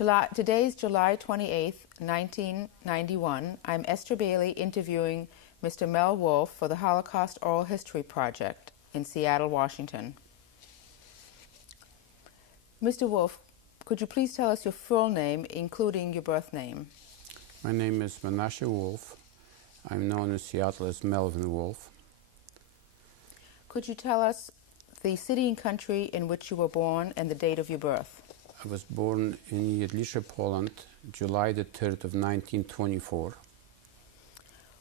Today's July 28th, 1991. I'm Esther Bailey interviewing Mr. Mel Wolfe for the Holocaust Oral History Project in Seattle, Washington. Mr. Wolfe, could you please tell us your full name, including your birth name? My name is Menashe Wolfe. I'm known in Seattle as Melvin Wolfe. Could you tell us the city and country in which you were born and the date of your birth? I was born in Jedlice, Poland, July the 3rd of 1924.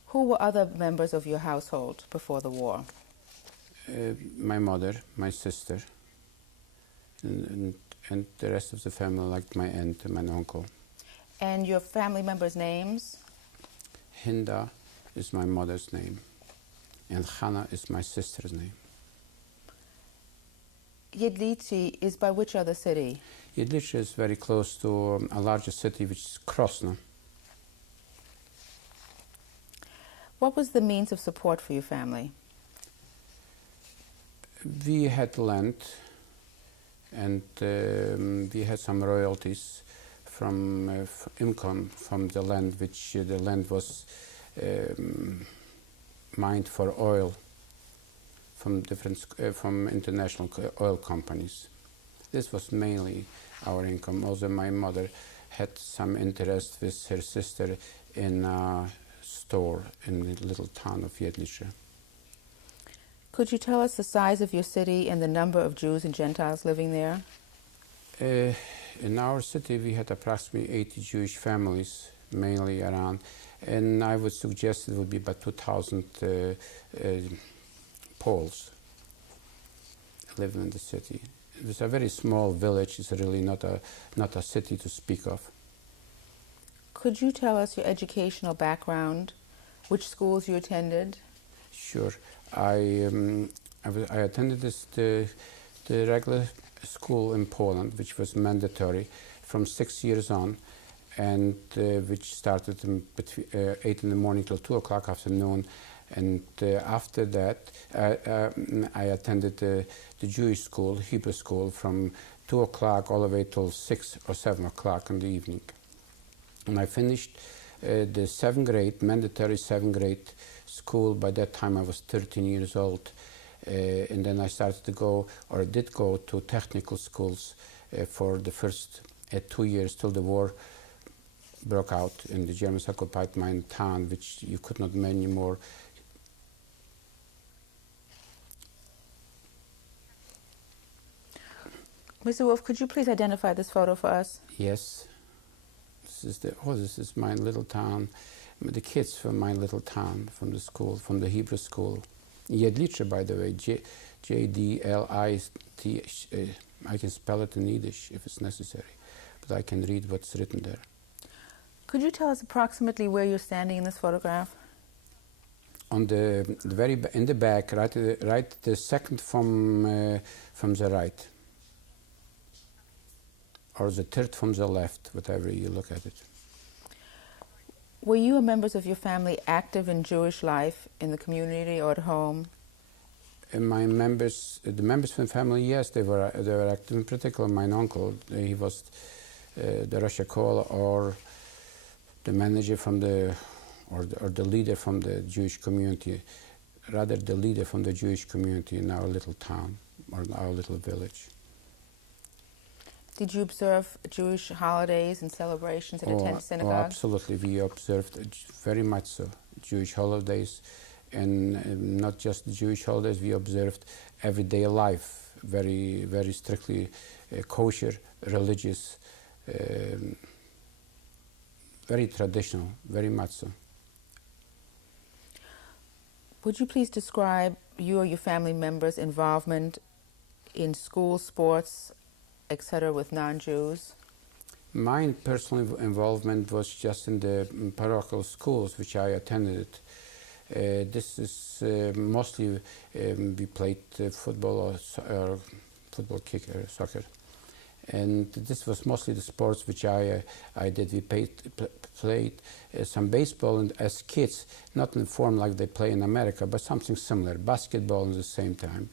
Who were other members of your household before the war? My mother, my sister, and the rest of the family, like my aunt and my uncle. And your family members' names? Hinda is my mother's name, and Hannah is my sister's name. Jedlice is by which other city? Jedlice is very close to a larger city, which is Krosno. What was the means of support for your family? We had land, and we had some royalties from income from the land, which the land was mined for oil from from international oil companies. This was mainly our income. Also, my mother had some interest with her sister in a store in the little town of Jedlice. Could you tell us the size of your city and the number of Jews and Gentiles living there? In our city, we had approximately 80 Jewish families, mainly around, and I would suggest it would be about 2,000 Poles living in the city. It was a very small village. It's really not a city to speak of. Could you tell us your educational background, which schools you attended? Sure. I attended the regular school in Poland, which was mandatory from 6 years on, and which started between 8 in the morning till 2 o'clock afternoon. And after that, I attended the Jewish school, Hebrew school, from 2 o'clock all the way till 6 or 7 o'clock in the evening. And I finished the 7th grade, mandatory 7th grade school. By that time I was 13 years old. And then I started to go, or did go, to technical schools for the first 2 years till the war broke out and the Germans occupied my town, which you could not anymore. Mr. Wolfe, could you please identify this photo for us? Yes. This is my little town. The kids from my little town, from the school, from the Hebrew school. Jedlice, by the way, J-D-L-I-T. I can spell it in Yiddish if it's necessary, but I can read what's written there. Could you tell us approximately where you're standing in this photograph? On the very in the back, right, the second from the right, or the third from the left, whatever you look at it. Were you or members of your family active in Jewish life in the community or at home? My members, the members from the family, yes, they were active. In particular, my uncle, he was the Rosh Kol, or the manager from or the leader from the Jewish community, rather the leader from the Jewish community in our little town or in our little village. Did you observe Jewish holidays and celebrations and attend synagogue? Oh, absolutely. We observed very much so Jewish holidays, and not just the Jewish holidays. We observed everyday life, very, very strictly kosher, religious, very traditional, very much so. Would you please describe you or your family members' involvement in school, sports, etc., with non-Jews? My personal involvement was just in the parochial schools which I attended. This is mostly we played football or football, kicker, soccer, and this was mostly the sports which I did. We played some baseball, and as kids, not in the form like they play in America, but something similar, basketball at the same time.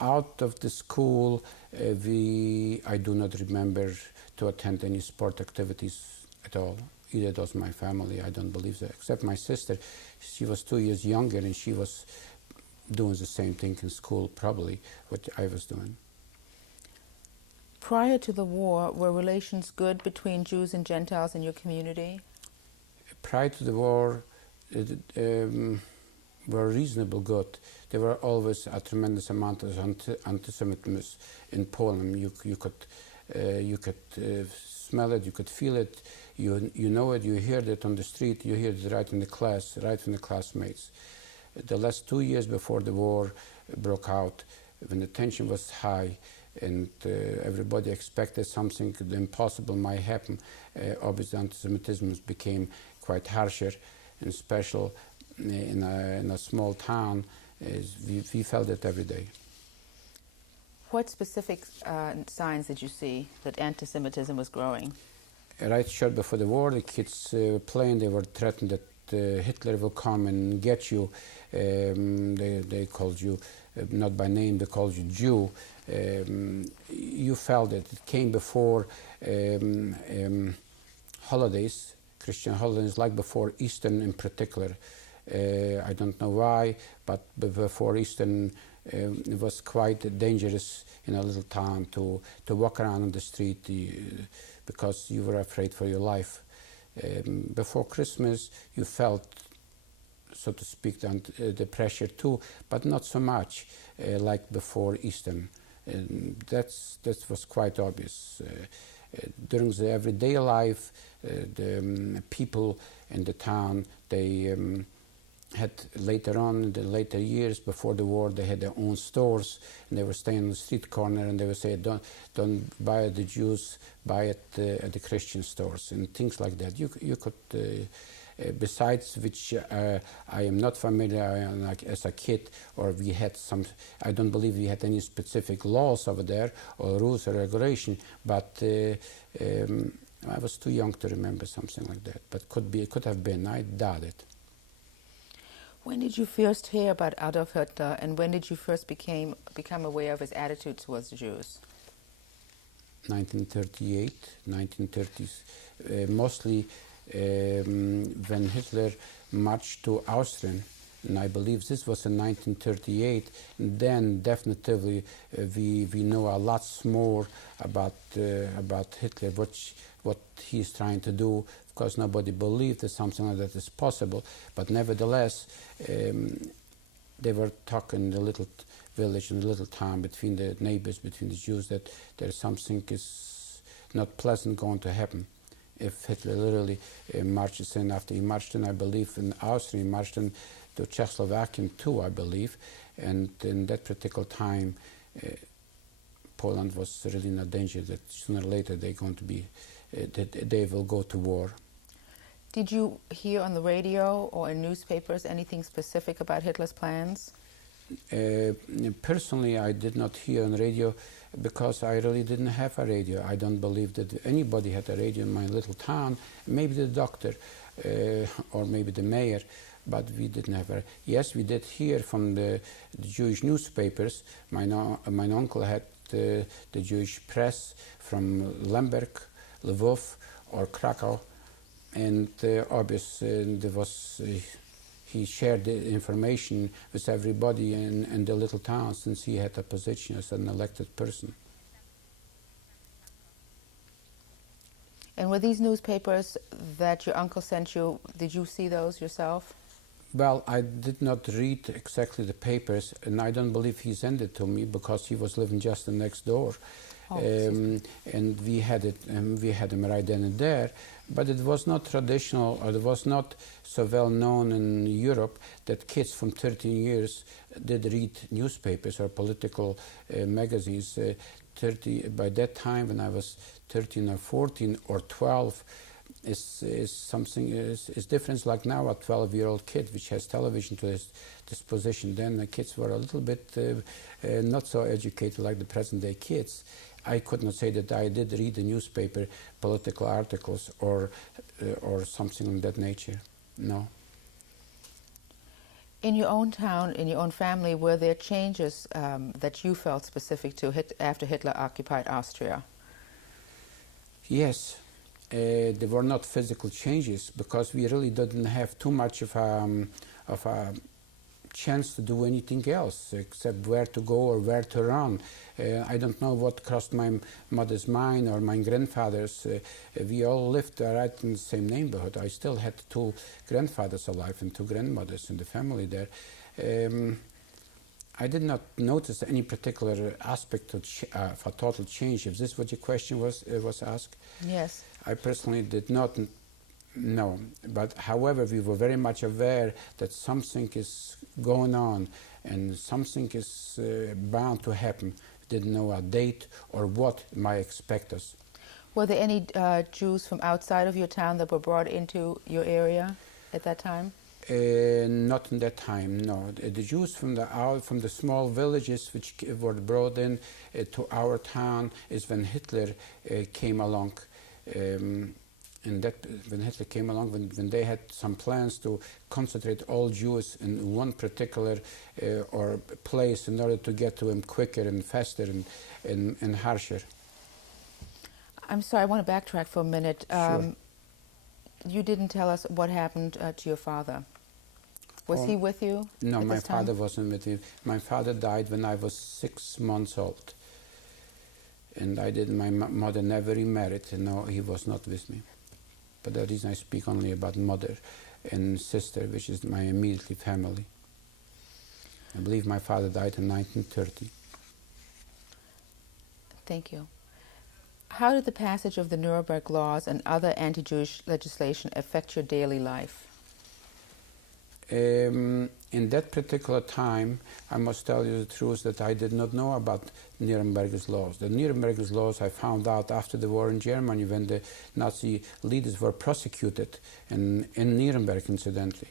out of the school, I do not remember to attend any sport activities at all. Either does my family, I don't believe so. Except my sister, she was 2 years younger and she was doing the same thing in school, probably, what I was doing. Prior to the war, were relations good between Jews and Gentiles in your community? Prior to the war, were reasonably good. There were always a tremendous amount of anti-Semitism in Poland. You could smell it, you could feel it, you know it, you heard it on the street, you hear it right in the class, right from the classmates. The last 2 years before the war broke out, when the tension was high and everybody expected something impossible might happen, obviously anti-Semitism became quite harsher and special in a small town. We felt it every day. What specific signs did you see that anti-Semitism was growing? Right short before the war, the kids were playing, they were threatened that Hitler will come and get you. They called you, not by name, they called you Jew. You felt it. It came before holidays, Christian holidays, like before Easter in particular. I don't know why, but before Easter it was quite dangerous in a little town to walk around on the street because you were afraid for your life. Before Christmas you felt, so to speak, the pressure too, but not so much like before Easter. That was quite obvious. During the everyday life, the people in the town, they had later on, in the later years before the war, they had their own stores and they were staying on the street corner and they would say, don't buy at the Jews, buy at the Christian stores and things like that. You could, besides which I am not familiar, like as a kid, or we had some, I don't believe we had any specific laws over there or rules or regulation, but I was too young to remember something like that, but could have been, I doubt it. When did you first hear about Adolf Hitler, and when did you first become aware of his attitude towards the Jews? 1938, 1930s, mostly when Hitler marched to Austria, and I believe this was in 1938. Then definitely we know a lot more about Hitler, what he's trying to do. Of course, nobody believed that something like that is possible, but nevertheless, they were talking in the little village, in the little town, between the neighbors, between the Jews, that there's something is not pleasant going to happen. If Hitler literally marches in, after he marched in, I believe, in Austria, he marched in to Czechoslovakia too, I believe, and in that particular time, Poland was really in a danger that sooner or later they're going to be, that they will go to war. Did you hear on the radio or in newspapers anything specific about Hitler's plans? Personally, I did not hear on the radio because I really didn't have a radio. I don't believe that anybody had a radio in my little town. Maybe the doctor or maybe the mayor, but we didn't have a... Yes, we did hear from the Jewish newspapers. My uncle had the Jewish press from Lemberg, Lvov or Krakow, and obviously there was... he shared the information with everybody in the little town since he had a position as an elected person. And were these newspapers that your uncle sent you, did you see those yourself? Well, I did not read exactly the papers, and I don't believe he sent it to me because he was living just next door. Oh, and we had him right then and there, but it was not traditional, or it was not so well known in Europe that kids from 13 years did read newspapers or political magazines. By that time, when I was 13 or 14 or 12, is different. Like now, a 12-year-old kid which has television to his disposition. Then the kids were a little bit not so educated like the present-day kids. I could not say that I did read the newspaper, political articles, or something of that nature. No. In your own town, in your own family, were there changes that you felt specific to after Hitler occupied Austria? Yes, there were not physical changes because we really didn't have too much of a chance to do anything else except where to go or where to run. I don't know what crossed my mother's mind or my grandfather's. We all lived right in the same neighborhood. I still had two grandfathers alive and two grandmothers in the family there. I did not notice any particular aspect of a total change. If this is what your question was asked? Yes. I personally did not know, but however, we were very much aware that something is going on and something is bound to happen. Didn't know a date or what might expect us. Were there any Jews from outside of your town that were brought into your area at that time? Not in that time, no. The Jews from the small villages which were brought in to our town is when Hitler came along. And that when Hitler came along, when they had some plans to concentrate all Jews in one particular or place in order to get to him quicker and faster and harsher. I'm sorry, I want to backtrack for a minute. Sure. You didn't tell us what happened to your father. Was he with you? No, at my this time? father wasn't with me. My father died when I was 6 months old. And my mother never remarried, and no, he was not with me. But the reason I speak only about mother and sister, which is my immediate family. I believe my father died in 1930. Thank you. How did the passage of the Nuremberg laws and other anti-Jewish legislation affect your daily life? In that particular time, I must tell you the truth that I did not know about Nuremberg's laws. The Nuremberg's laws I found out after the war in Germany when the Nazi leaders were prosecuted in Nuremberg, incidentally.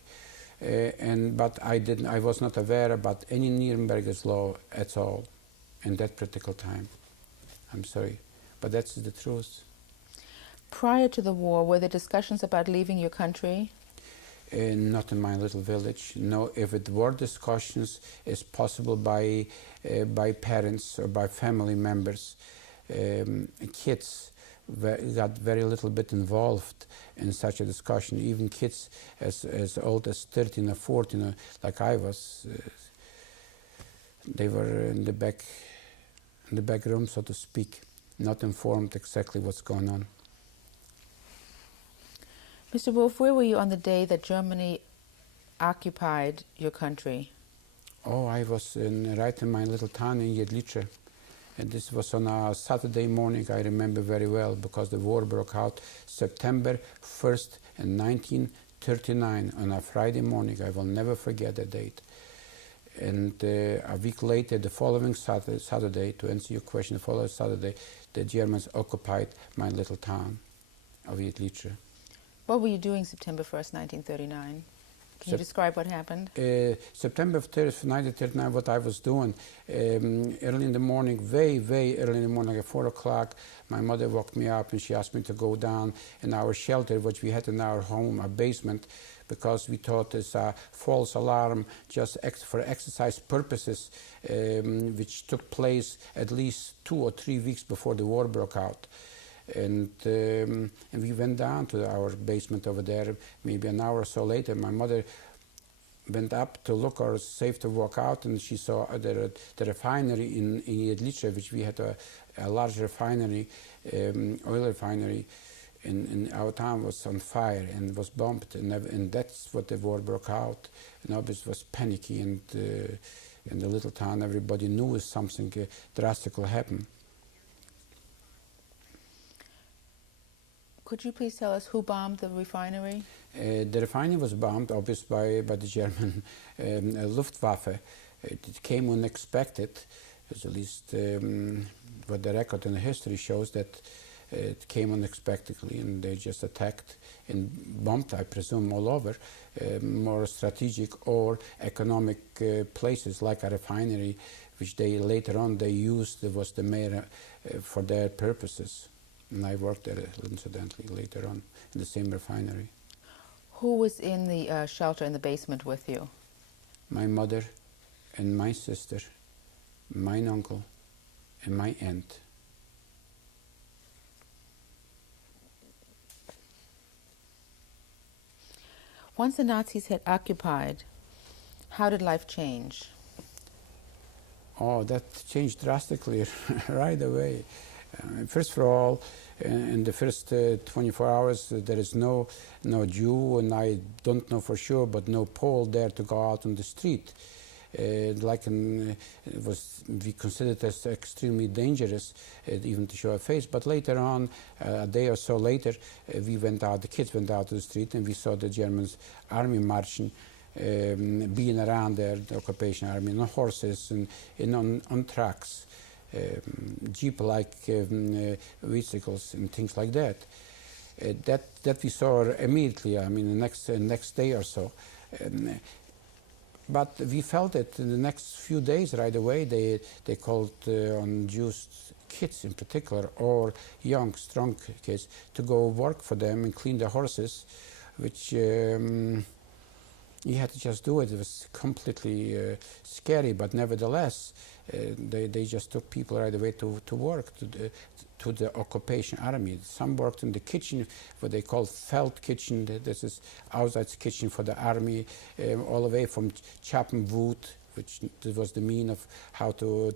But I was not aware about any Nuremberg's law at all in that particular time. I'm sorry, but that's the truth. Prior to the war, were there discussions about leaving your country? Not in my little village. No, if it were discussions, it's possible by parents or by family members. Kids got very little bit involved in such a discussion. Even kids as old as 13 or 14, like I was, they were in the back room, so to speak, not informed exactly what's going on. Mr. Wolf, where were you on the day that Germany occupied your country? Oh, I was right in my little town in Jedlice. And this was on a Saturday morning, I remember very well, because the war broke out September 1st in 1939 on a Friday morning. I will never forget that date. And a week later, the following Saturday, to answer your question, the following Saturday, the Germans occupied my little town of Jedlice. What were you doing September 1st, 1939? Can you describe what happened? September 1st, 1939, what I was doing, early in the morning, very early in the morning, at 4 o'clock, my mother woke me up and she asked me to go down in our shelter, which we had in our home, a basement, because we thought it's a false alarm just for exercise purposes, which took place at least 2 or 3 weeks before the war broke out. And we went down to our basement over there. Maybe an hour or so later, my mother went up to look or safe to walk out, and she saw the refinery in Jedlice, which we had a large refinery, oil refinery, in our town was on fire and was bombed, and that's what the war broke out. And obviously was panicky, and in the little town, everybody knew something drastic will happen. Could you please tell us who bombed the refinery? The refinery was bombed, obviously, by the German Luftwaffe. It came unexpected, at least what the record and the history shows, that it came unexpectedly, and they just attacked and bombed, I presume, all over, more strategic or economic places like a refinery, which they later on they used, was the mayor for their purposes. And I worked there, incidentally, later on in the same refinery. Who was in the shelter in the basement with you? my mother and my sister, my uncle and my aunt. Once the Nazis had occupied, how did life change? Oh, that changed drastically right away. First of all, in the first 24 hours, there is no Jew, and I don't know for sure, but no Pole there to go out on the street. We considered it as extremely dangerous, even to show a face. But later on, a day or so later, the kids went out to the street, and we saw the German army marching, being around there, the occupation army, on horses and on trucks, jeep-like vehicles and things like that. That we saw immediately. I mean, the next day or so. But we felt it in the next few days right away. They called on Jews, kids in particular, or young, strong kids, to go work for them and clean the horses, which you had to just do it. It was completely scary, but nevertheless, they just took people right away to work, to the occupation army. Some worked in the kitchen, what they call Feld kitchen. This is outside kitchen for the army, all the way from chopping wood, which was the mean of how to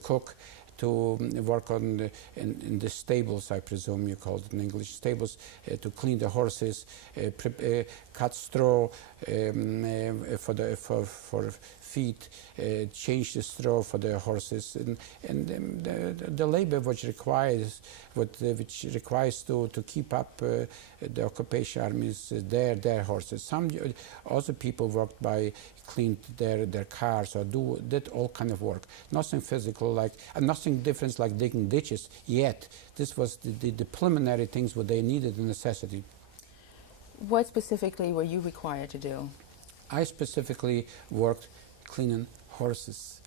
cook, to work on in the stables, I presume you call it in English, stables, to clean the horses, cut straw for feed, change the straw for the horses, and the labor which requires to keep up the occupation armies their horses. Some also people worked by cleaned their cars or did all kind of work. Nothing physical nothing different like digging ditches yet. This was the preliminary things what they needed, a necessity. What specifically were you required to do? I specifically worked cleaning horses.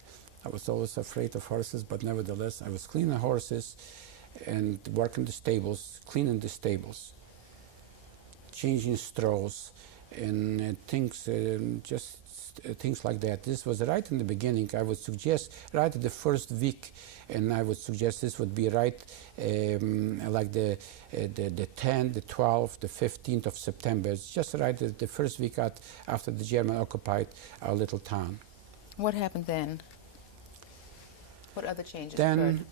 I was always afraid of horses, but nevertheless I was cleaning horses and working the stables, cleaning the stables, changing straws and things, just things like that. This was right in the beginning. I would suggest right at the first week, and I would suggest this would be right like the 10th, the 12th, the 15th of September. It's just right at the first week after the German occupied our little town. What happened then? What other changes then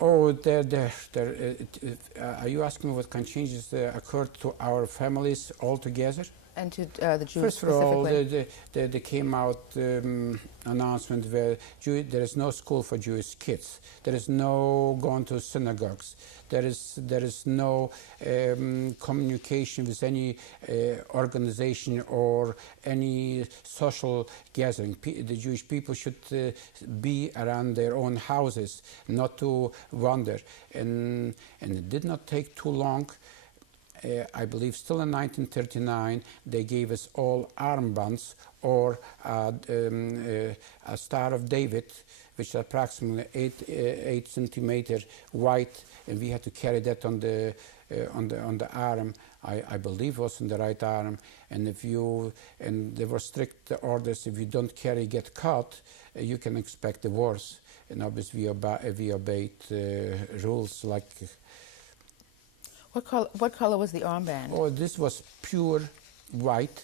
occurred? Are you asking me what kind of changes occurred to our families altogether? And to the Jews First of all, specifically? there came out announcement where there is no school for Jewish kids. There is no going to synagogues. There is no communication with any organization or any social gathering. The Jewish people should be around their own houses, not to wander. And it did not take too long. I believe still in 1939, they gave us all armbands or a Star of David, which is approximately 8 centimeter wide, and we had to carry that on the arm. I believe was on the right arm, and there were strict orders: if you don't carry, get caught, you can expect the worst. And obviously, we obeyed rules like. What color was the armband? Oh, this was pure white.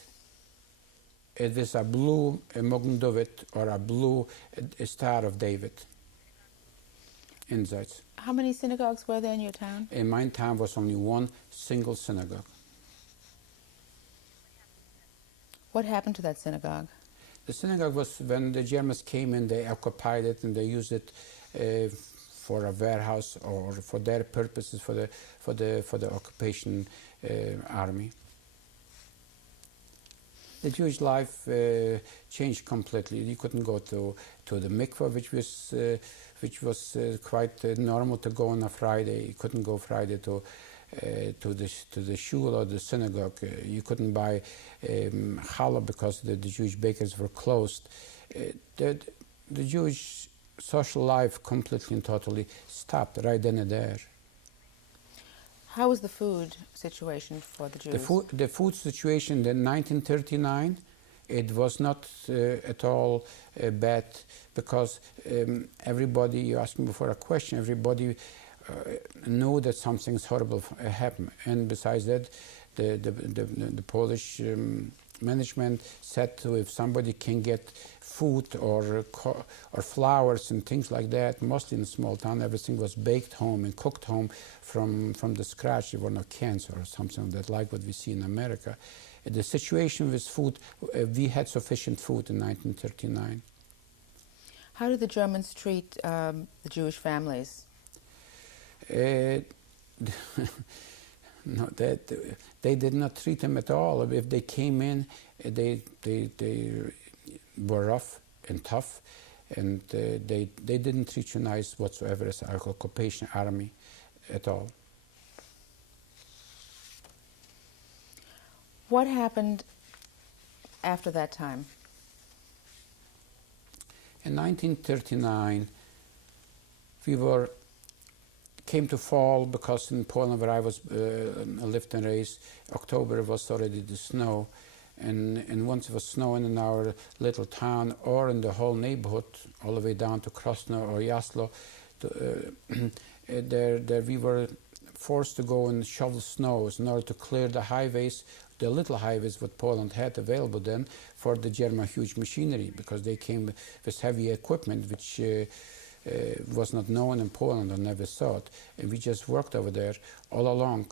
It is a blue Magen David or a blue Star of David insides. How many synagogues were there in your town? In my town was only one single synagogue. What happened to that synagogue? The synagogue was when the Germans came in, they occupied it and they used it for a warehouse or for their purposes, for the occupation army. The Jewish life changed completely. You couldn't go to the mikveh, which was quite normal to go on a Friday. You couldn't go Friday to the shul or the synagogue. You couldn't buy challah because the Jewish bakers were closed. The Jewish social life completely and totally stopped right then and there. How was the food situation for the Jews? The food situation in 1939, it was not at all bad, because everybody, you asked me before a question, everybody knew that something's horrible happened. And besides that, the Polish management said to, if somebody can get food or flowers and things like that, mostly in a small town, everything was baked home and cooked home from the scratch. There were no cans or something that like what we see in America. The situation with food, we had sufficient food in 1939. How did the Germans treat the Jewish families? No, they did not treat them at all. If they came in, they were rough and tough, and they didn't treat you nice whatsoever as an occupation army at all. What happened after that time? In 1939, we came to fall, because in Poland, where I lived and raised, October was already the snow, and once it was snowing in our little town or in the whole neighborhood, all the way down to Krosno or Jaslo, there we were forced to go and shovel snows in order to clear the highways, the little highways what Poland had available then for the German huge machinery, because they came with heavy equipment which was not known in Poland or never saw it. And we just worked over there all along,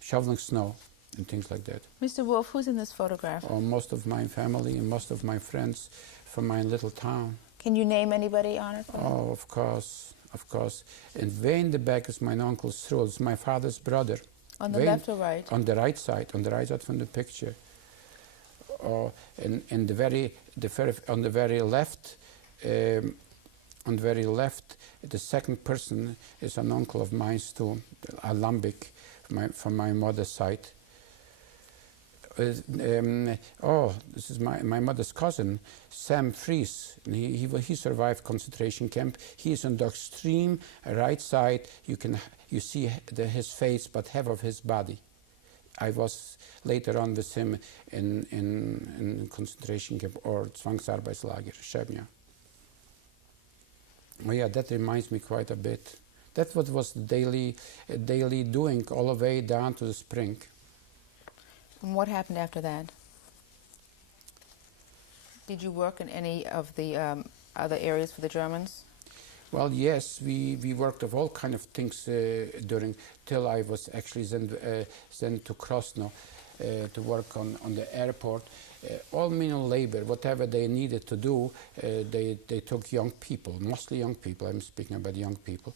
shoveling snow and things like that. Mr. Wolf, who's in this photograph? Oh, most of my family and most of my friends from my little town. Can you name anybody on it? Oh, of course, of course. And way in the back is my uncle Srul, it's my father's brother. On the left or right? On the right side from the picture. And on the very left, the second person is an uncle of mine too, Alambic, from my mother's side. This is my mother's cousin, Sam Fries. He survived concentration camp. He's on the extreme right side. You see his face, but half of his body. I was later on with him in concentration camp or Zwangsarbeitslager, Szczebnia. Oh yeah, that reminds me quite a bit. That's what was daily doing all the way down to the spring. And what happened after that? Did you work in any of the other areas for the Germans? Well, yes, we worked of all kind of things till I was actually sent to Krosno to work on the airport. All manual labor, whatever they needed to do, they took young people, mostly young people. I'm speaking about young people.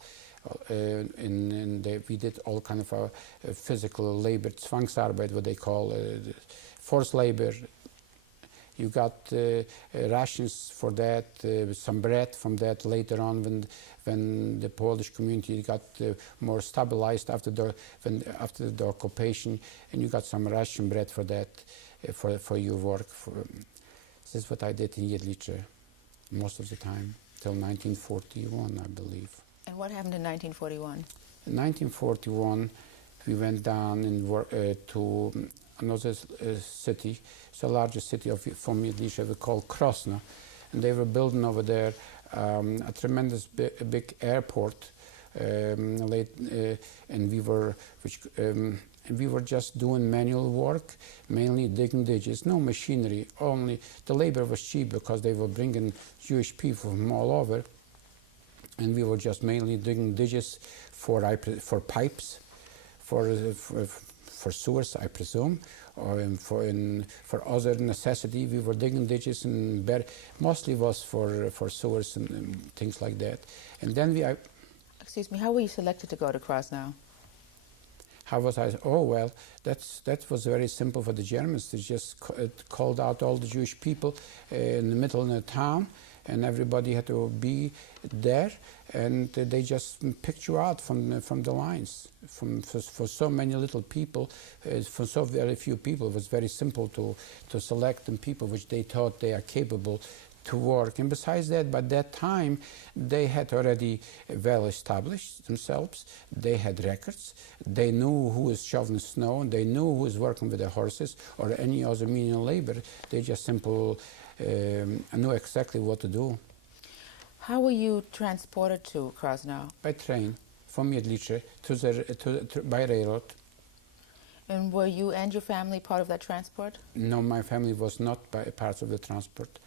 We did all kind of physical labor, Zwangsarbeit, what they call forced labor. You got rations for that, some bread from that later on when the Polish community got more stabilized after the occupation, and you got some ration bread for that, for your work. This is what I did in Jedlice most of the time, till 1941, I believe. And what happened in 1941? In 1941, we went down to another city. It's the largest city from Jedlice, we call Krosno, and they were building over there a tremendous big airport. And we were just doing manual work, mainly digging ditches, no machinery. Only the labor was cheap because they were bringing Jewish people from all over, and we were just mainly digging ditches for pipes, for sewers, I presume, or for other necessity. We were digging ditches, and mostly was for sewers and things like that. And then Excuse me, how were you selected to go to Krosno? How was I? Oh well, that was very simple for the Germans. They just called out all the Jewish people in the middle of the town, and everybody had to be there, and they just picked you out from the lines. For so many little people, for so very few people, it was very simple to select them people which they thought they are capable to work. And besides that, by that time, they had already well established themselves. They had records. They knew who was shoveling snow. They knew who was working with the horses or any other menial labor. They just simply knew exactly what to do. How were you transported to Krasnow? By train, from Jedlice by railroad. And were you and your family part of that transport? No, my family was not part of the transport.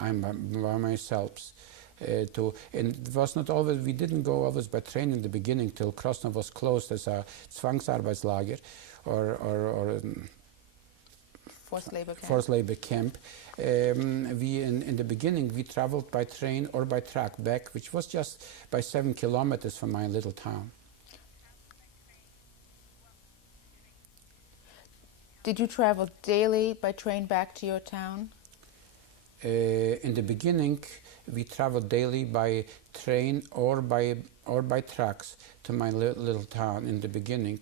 I'm by myself. And it was not always, we didn't go always by train in the beginning till Krasnow was closed as a Zwangsarbeitslager or forced labor camp. In the beginning we traveled by train or by truck back, which was just by 7 kilometers from my little town. Did you travel daily by train back to your town? In the beginning, we traveled daily by train or by trucks to my little town in the beginning,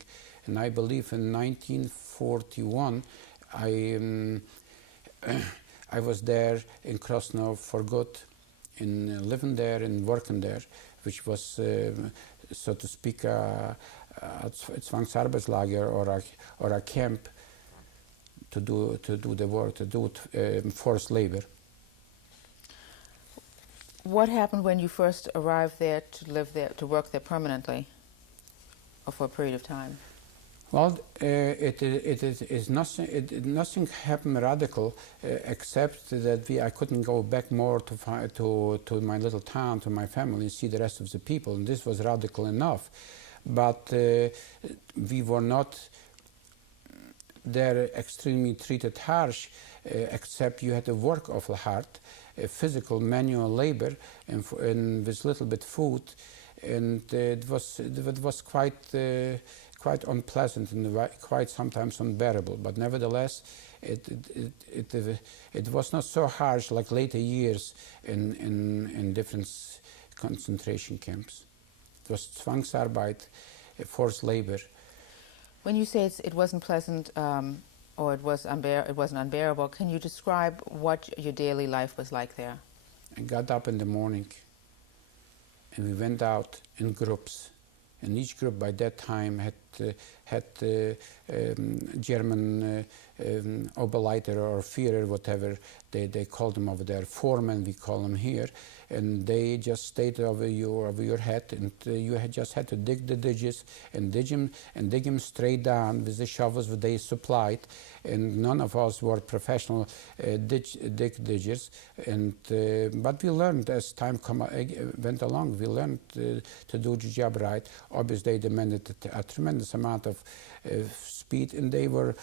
and I believe in 1941 I was there in Krasnow for good, in living there and working there, which was so to speak a Zwangsarbeitslager or a camp to do the work, to do forced labor. What happened when you first arrived there to live there, to work there permanently, or for a period of time? Well, nothing happened radical, except that I couldn't go back more to my little town, to my family, and see the rest of the people. And this was radical enough, but we were not there extremely treated harsh, except you had to work awful hard, physical manual labor, and with little bit food, and it was quite unpleasant and quite sometimes unbearable. But nevertheless, it was not so harsh like later years in different concentration camps. It was Zwangsarbeit, forced labor. When you say it wasn't pleasant or it wasn't unbearable, can you describe what your daily life was like there? I got up in the morning and we went out in groups. And each group by that time had German Oberleiter or Führer, whatever they called them over there, foreman we call them here, and they just stayed over your head, and you just had to dig the ditches and dig them straight down with the shovels that they supplied, and none of us were professional diggers, and but we learned as time went along. We learned to do the job right. Obviously, they demanded a tremendous amount of speed, and they were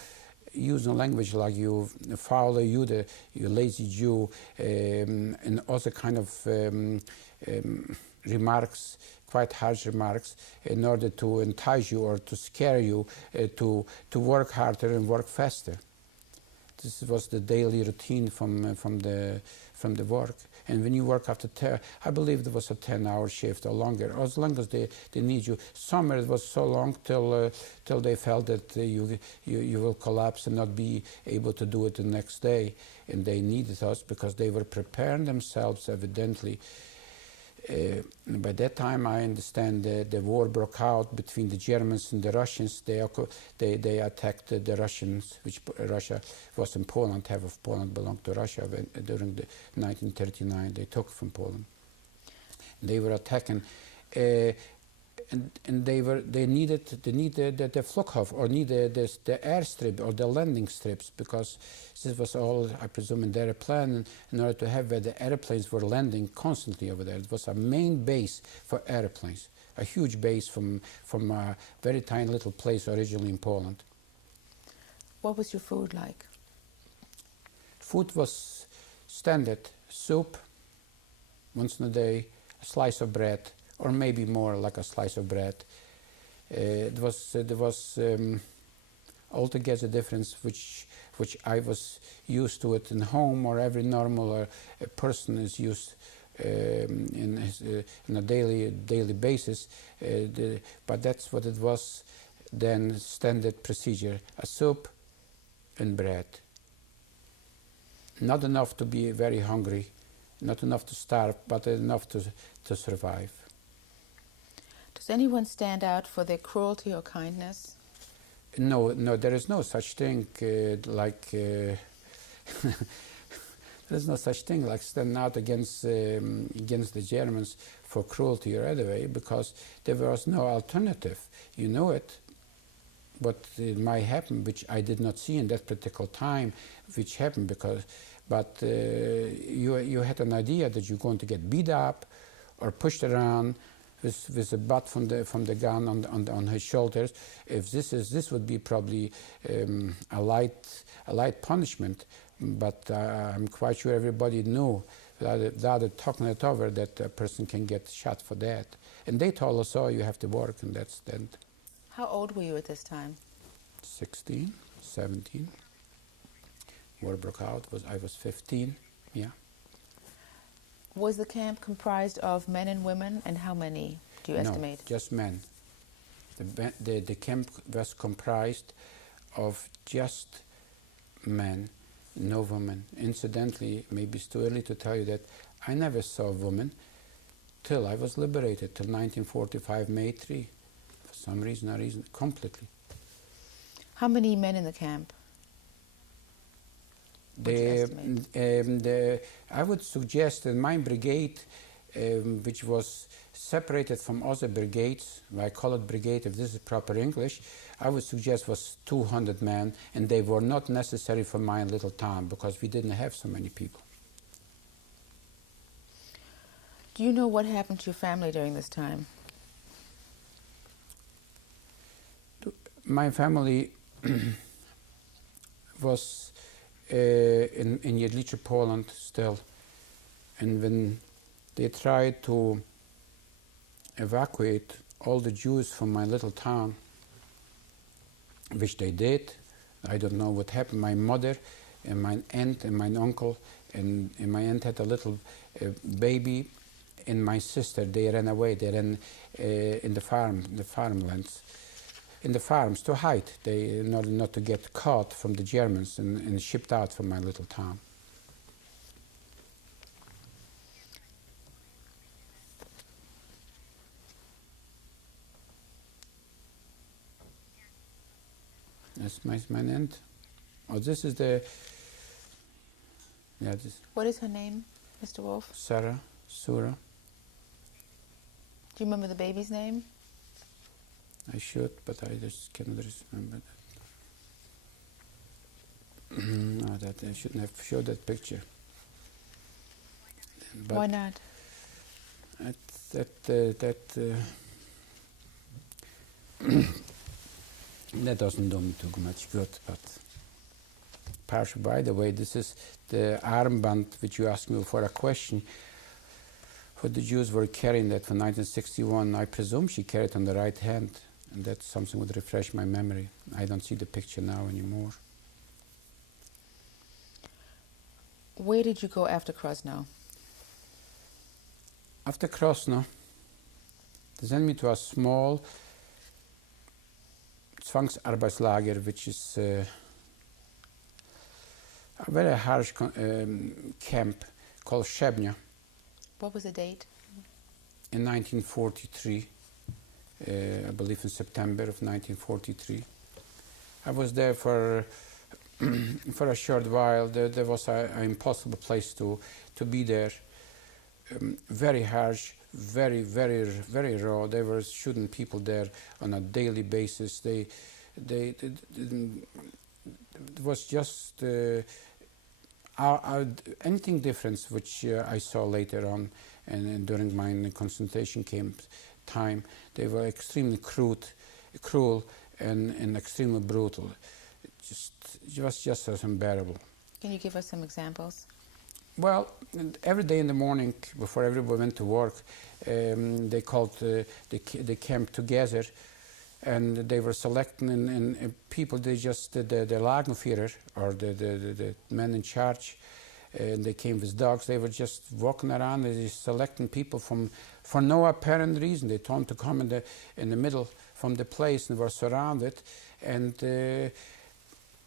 using language like "you fowler, you lazy Jew," and also kind of remarks, quite harsh remarks, in order to entice you or to scare you to work harder and work faster. This was the daily routine from the work. And when you work after I believe there was a 10-hour shift or longer, or as long as they need you. Summer it was so long till they felt that you will collapse and not be able to do it the next day. And they needed us because they were preparing themselves evidently. By that time, I understand the war broke out between the Germans and the Russians. They attacked the Russians, which Russia was in Poland. Half of Poland belonged to Russia during the 1939. They took from Poland. They were attacking, and they needed the Flughof or needed the airstrip or the landing strips, because this was all, I presume, in their plan in order to have where the airplanes were landing constantly over there. It was a main base for airplanes, a huge base from a very tiny little place originally in Poland. What was your food like? Food was standard: soup once in a day, a slice of bread, or maybe more, like a slice of bread. There was altogether difference which I was used to it in home, or every normal person is used in a daily basis. But that's what it was then, standard procedure: a soup and bread. Not enough to be very hungry, Not enough to starve, but enough to survive. Does anyone stand out for their cruelty or kindness? No, there is no such thing there's no such thing like standing out against the Germans for cruelty or other way, because there was no alternative. You know it. What might happen, which I did not see in that particular time, which happened but you had an idea that you're going to get beat up or pushed around with a butt from the gun on his shoulders. If this would be probably a light punishment, but I'm quite sure everybody knew without talking it over that a person can get shot for that. And they told us, oh, you have to work, and that's that. How old were you at this time? 16, 17. War broke out. I was 15. Yeah. Was the camp comprised of men and women, and how many do you estimate? No, just men. The camp was comprised of just men, no women. Incidentally, maybe it's too early to tell you that I never saw a woman till I was liberated, till 1945, May 3. For some reason, completely. How many men in the camp? I would suggest that my brigade, which was separated from other brigades, I call it brigade if this is proper English, I would suggest was 200 men, and they were not necessary for my little town because we didn't have so many people. Do you know what happened to your family during this time? My family was in Jedlice, Poland still, and when they tried to evacuate all the Jews from my little town, which they did, I don't know what happened. My mother and my aunt and my uncle and my aunt had a little baby, and my sister, they ran away. They ran in the farmlands. In the farms to hide, in order not to get caught from the Germans and shipped out from my little town. That's my aunt. Oh, this is the. Yeah, this. What is her name, Mr. Wolf? Sarah, Sura. Do you remember the baby's name? I should, but I just cannot remember that. No, that I shouldn't have showed that picture. But why not? That doesn't do me too much good. But partially, by the way, this is the armband which you asked me for a question. What the Jews were carrying that from 1961. I presume she carried it on the right hand. And that's something would refresh my memory. I don't see the picture now anymore. Where did you go after Krosno? After Krosno, they sent me to a small Zwangsarbeitslager, which is a very harsh camp called Szebnia. What was the date? In 1943. I believe in September of 1943. I was there for a short while. There was an impossible place to be there. Very harsh, very raw. They were shooting people there on a daily basis. It was just anything different which I saw later on and during my concentration camp time. They were extremely cruel and extremely brutal. It was just as unbearable. Can you give us some examples? Well, every day in the morning, before everybody went to work, they called the camp together, and they were selecting and people. They just the Lagenführer or the men in charge. And they came with dogs. They were just walking around. They were selecting people for no apparent reason. They told them to come in the middle from the place, and were surrounded. And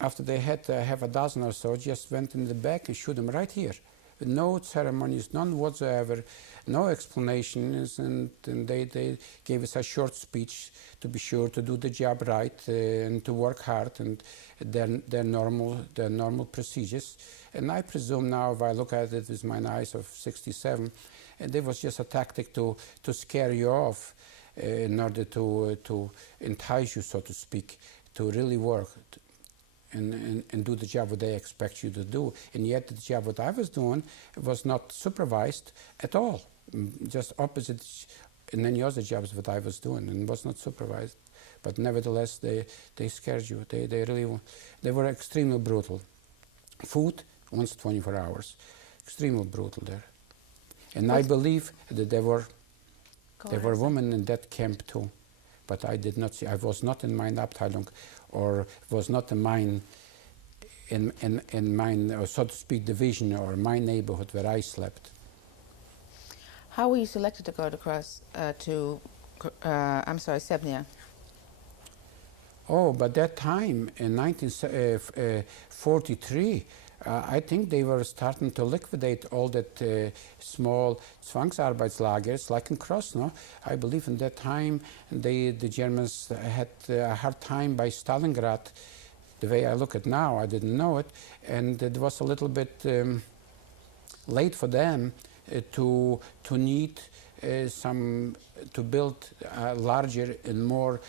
after they had half a dozen or so, just went in the back and shoot them right here, with no ceremonies, none whatsoever, no explanations, and they gave us a short speech to be sure to do the job right and to work hard and their normal procedures. And I presume now, if I look at it with my eyes of 67, and it was just a tactic to scare you off in order to entice you, so to speak, to really work and do the job what they expect you to do. And yet the job what I was doing was not supervised at all, just opposite in any other jobs what I was doing, and was not supervised. But nevertheless, they scared you. They were extremely brutal. Food once 24 hours, extremely brutal there. And I believe that there were women in that camp too, but I did not see. I was not in my Abteilung, or was not in mine, or so to speak, division or my neighborhood where I slept. How were you selected to go across to Sebnia? Oh, but that time in 1943, I think they were starting to liquidate all that small Zwangsarbeitslagers, like in Krosno. I believe in that time the Germans had a hard time by Stalingrad. The way I look at now, I didn't know it, and it was a little bit late for them to need to build larger and more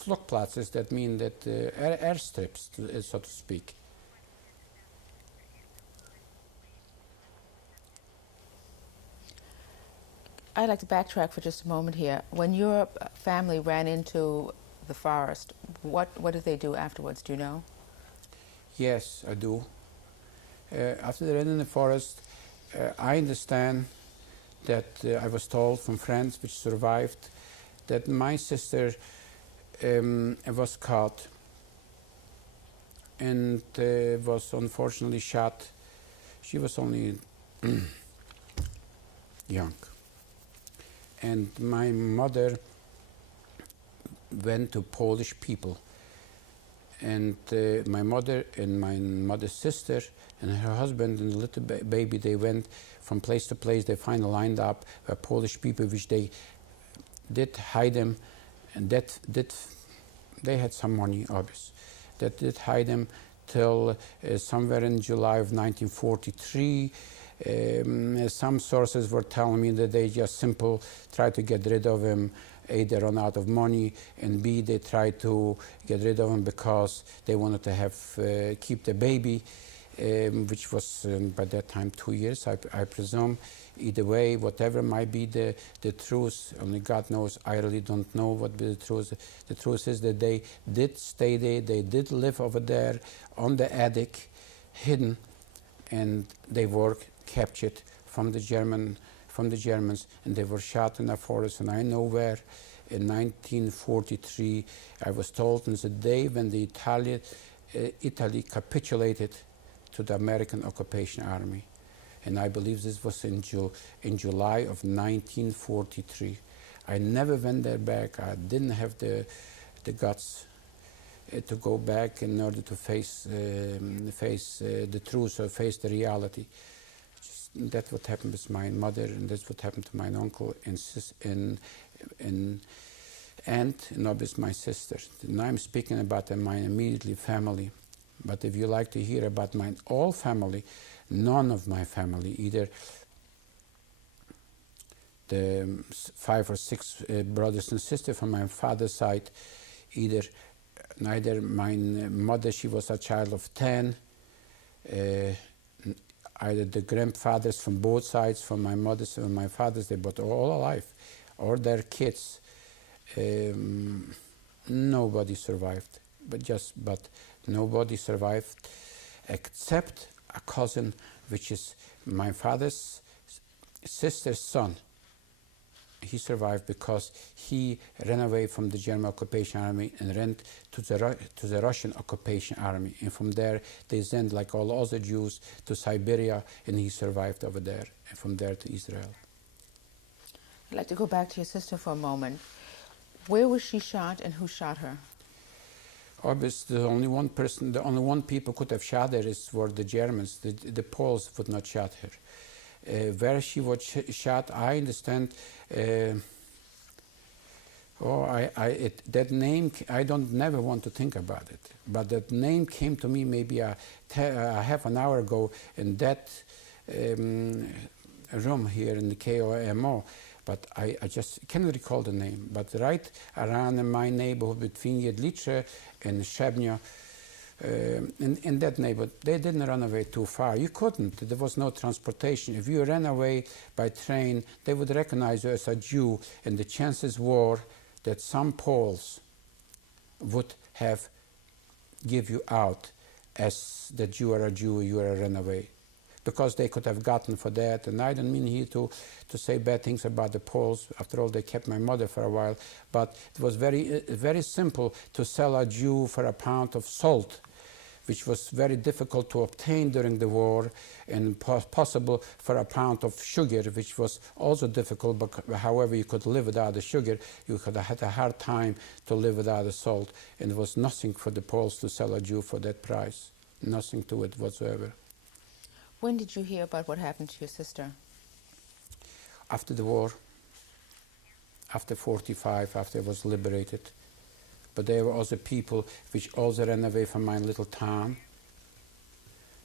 Flugplatzes, that mean that airstrips, so to speak. I'd like to backtrack for just a moment here. When your family ran into the forest, what did they do afterwards? Do you know? Yes, I do. After they ran in the forest, I understand that I was told from friends which survived that my sister was caught and was unfortunately shot. She was only young. And my mother went to Polish people. And my mother and my mother's sister and her husband and the little baby, they went from place to place. They finally lined up Polish people, which they did hide them, and they had some money, obvious. That did hide them till somewhere in July of 1943. Some sources were telling me that they just simply tried to get rid of him. A, they run out of money, and B, they tried to get rid of him because they wanted to keep the baby, which was by that time 2 years, I presume. Either way, whatever might be the truth, only God knows. I really don't know what the truth. The truth is that they did stay there, they did live over there on the attic, hidden, and they were captured from the Germans, and they were shot in a forest, and I know where. In 1943, I was told on the day when the Italy capitulated to the American occupation army, and I believe this was in July of 1943. I never went there back. I didn't have the guts to go back in order to face the truth or face the reality. That's what happened with my mother, and that's what happened to my uncle and aunt, and obviously my sister. Now I'm speaking about my immediately family. But if you like to hear about my whole family, none of my family, either the 5 or 6 brothers and sisters from my father's side, neither my mother, she was a child of 10, either the grandfathers from both sides, from my mother's and my father's, they both all alive, or their kids. Nobody survived, but nobody survived except a cousin, which is my father's sister's son. He survived because he ran away from the German occupation army and ran to the Russian occupation army. And from there, they sent, like all other Jews, to Siberia, and he survived over there, and from there to Israel. I'd like to go back to your sister for a moment. Where was she shot, and who shot her? Obviously, the only one person, the only one people could have shot her were the Germans. The Poles would not shot her. Where she was shot, I understand. That name, I don't never want to think about it. But that name came to me maybe a half an hour ago in that room here in the KOMO. But I just cannot recall the name. But right around in my neighborhood between Jedlice and Shebnia, in that neighborhood, they didn't run away too far. You couldn't. There was no transportation. If you ran away by train, they would recognize you as a Jew, and the chances were that some Poles would have give you out as that you are a Jew, you are a runaway, because they could have gotten for that. And I don't mean here to say bad things about the Poles. After all, they kept my mother for a while. But it was very simple to sell a Jew for a pound of salt, which was very difficult to obtain during the war, and possible for a pound of sugar, which was also difficult, but however you could live without the sugar, you could have had a hard time to live without the salt, and it was nothing for the Poles to sell a Jew for that price, nothing to it whatsoever. When did you hear about what happened to your sister? After the war, after 45, after I was liberated. But there were also people which also ran away from my little town,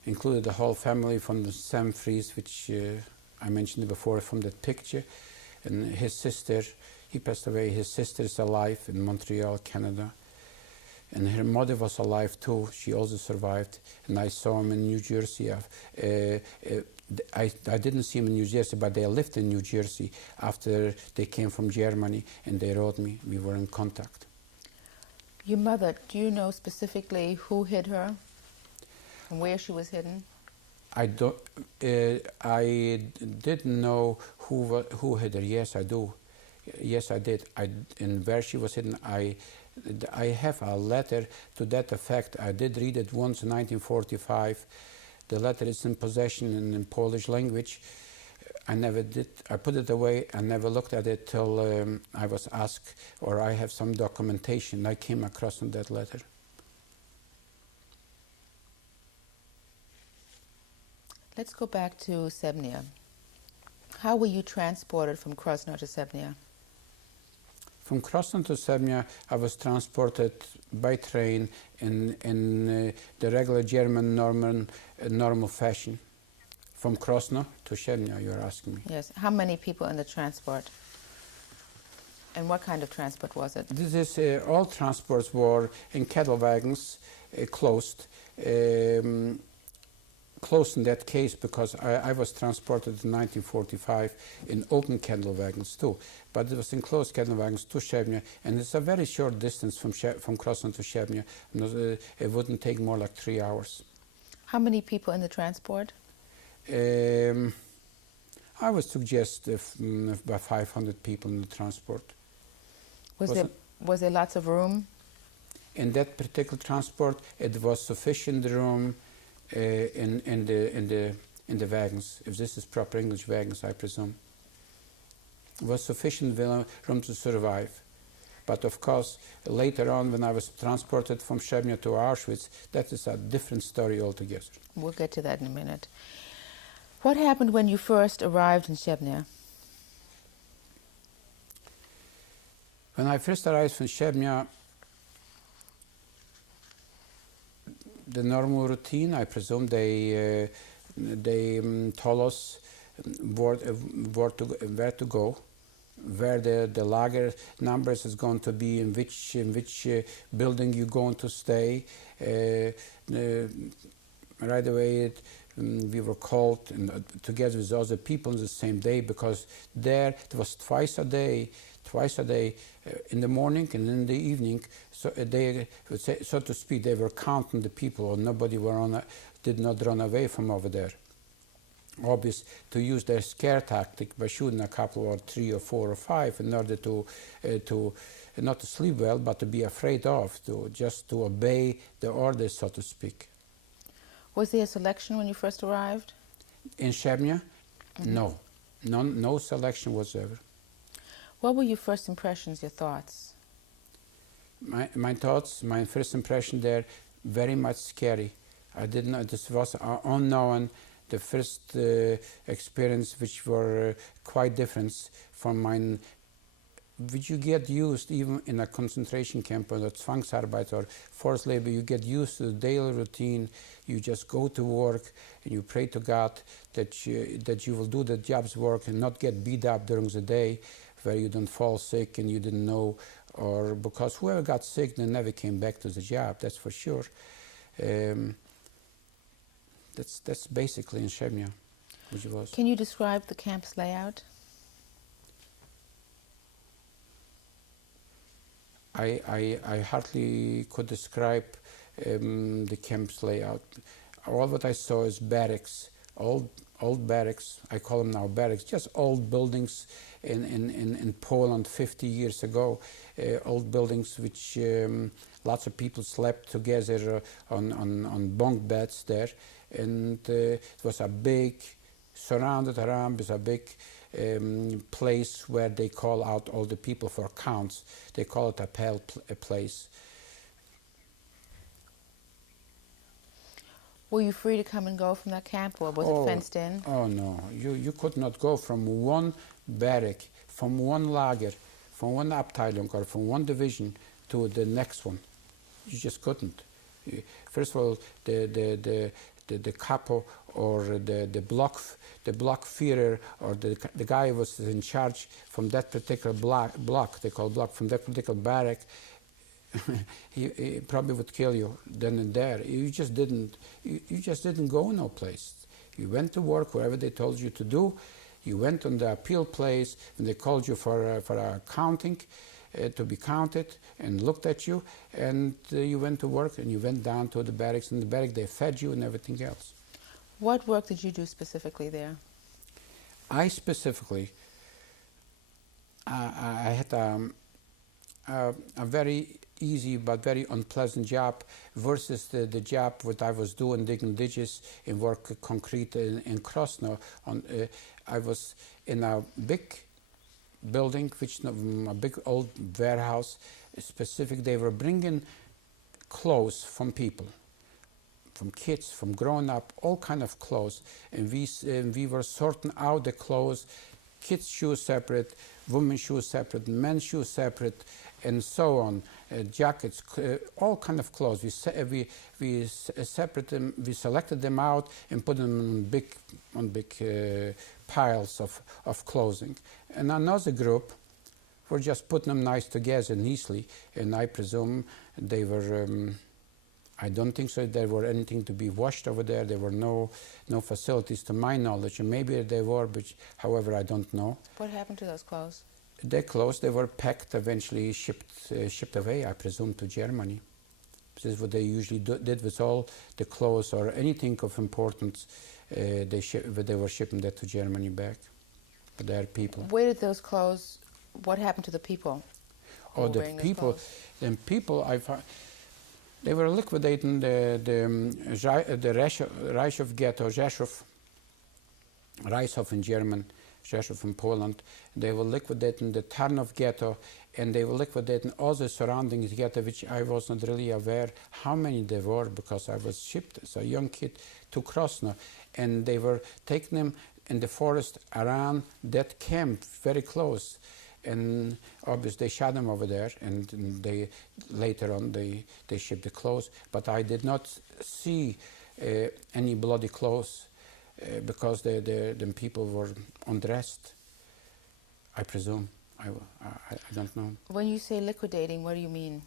included the whole family from the Sam Fries, which I mentioned before from that picture, and his sister. He passed away. His sister is alive in Montreal, Canada, and her mother was alive too. She also survived, and I saw him in New Jersey. I didn't see him in New Jersey, but they lived in New Jersey after they came from Germany, and they wrote me. We were in contact. Your mother, do you know specifically who hid her and where she was hidden? I don't. I didn't know who hid her. Yes, I do. Yes, I did. And where she was hidden, I have a letter to that effect. I did read it once in 1945. The letter is in possession in Polish language. I never did. I put it away. I never looked at it till I was asked, or I have some documentation I came across on that letter. Let's go back to Šebnia. How were you transported from Krosno to Šebnia? From Krosno to Šebnia, I was transported by train in the regular German normal fashion. From Krosno to Šebnia, you're asking me. Yes. How many people in the transport? And what kind of transport was it? This is all transports were in cattle wagons, closed. Closed in that case because I was transported in 1945 in open cattle wagons too. But it was in closed cattle wagons to Šebnia, and it's a very short distance from Krosno to Šebnia. It wouldn't take more like 3 hours. How many people in the transport? I would suggest about 500 people in the transport. Was there lots of room? In that particular transport, it was sufficient room in the wagons. If this is proper English wagons, I presume. It was sufficient room to survive. But of course, later on, when I was transported from Šebnia to Auschwitz, that is a different story altogether. We'll get to that in a minute. What happened when you first arrived in Šebnia? When I first arrived in Šebnia, the normal routine, I presume they told us where to go, where the lager numbers is going to be, in which building you're going to stay. Right away, we were called together with other people on the same day, because there it was twice a day, in the morning and in the evening. So they would say, so to speak, they were counting the people, or nobody did not run away from over there. Obvious to use their scare tactic by shooting a couple or 3 or 4 or 5 in order to not to sleep well, but to be afraid of, just to obey the orders, so to speak. Was there a selection when you first arrived? In Šebnia? No. No selection whatsoever. What were your first impressions, your thoughts? my thoughts, my first impression there, very much scary. I didn't know, this was unknown, the first experience which were quite different from mine, which you get used even in a concentration camp or a Zwangsarbeit or forced labor. You get used to the daily routine. You just go to work and you pray to God that you will do the job's work and not get beat up during the day, where you don't fall sick and you didn't know, or because whoever got sick, they never came back to the job, that's for sure. That's basically in Shemya, which was. Can you describe the camp's layout? I hardly could describe the camp's layout. All what I saw is barracks, old barracks. I call them now barracks, just old buildings in Poland 50 years ago. Old buildings which lots of people slept together on bunk beds there, and it was a big, surrounded around with a big place where they call out all the people for counts. They call it a place. Were you free to come and go from that camp, or was it fenced in? Oh no, you could not go from one barrack, from one lager, from one Abteilung or from one division to the next one. You just couldn't. First of all, the capo or the block Führer or the guy who was in charge from that particular block, they call block, from that particular barrack, he probably would kill you then and there. You just didn't go no place. You went to work wherever they told you to do. You went on the appeal place and they called you for a counting, to be counted, and looked at you, and you went to work and you went down to the barracks. In the barrack they fed you and everything else. What work did you do specifically there? I specifically, I had a very easy but very unpleasant job versus the job what I was doing, digging ditches and work concrete in Krosno. I was in a big building, which a big old warehouse. Specific, they were bringing clothes from people, from kids, from grown up, all kind of clothes, and we were sorting out the clothes, kids' shoes separate, women's shoes separate, men's shoes separate, and so on. Jackets, all kind of clothes. We separate them. We selected them out and put them on big piles of clothing. And another group were just putting them nice together neatly. And I presume they were. I don't think so. There were anything to be washed over there. There were no facilities, to my knowledge. And maybe they were, but however, I don't know. What happened to those clothes? Their clothes, they were packed, eventually shipped away, I presume, to Germany. This is what they usually did with all the clothes or anything of importance. They were shipping that to Germany back for their people. Where did those clothes? What happened to the people? Oh, the people. Then people, they were liquidating the Reichshof ghetto, Rzeszów, Reichshof in German. Rzeszów in Poland. They were liquidating the Tarnów ghetto, and they were liquidating all the surrounding ghetto, which I was not really aware how many there were, because I was shipped as a young kid to Krosno, and they were taking them in the forest around that camp, very close, and obviously they shot them over there, and they later on they shipped the clothes, but I did not see any bloody clothes. Because the people were undressed, I presume. I don't know. When you say liquidating, what do you mean?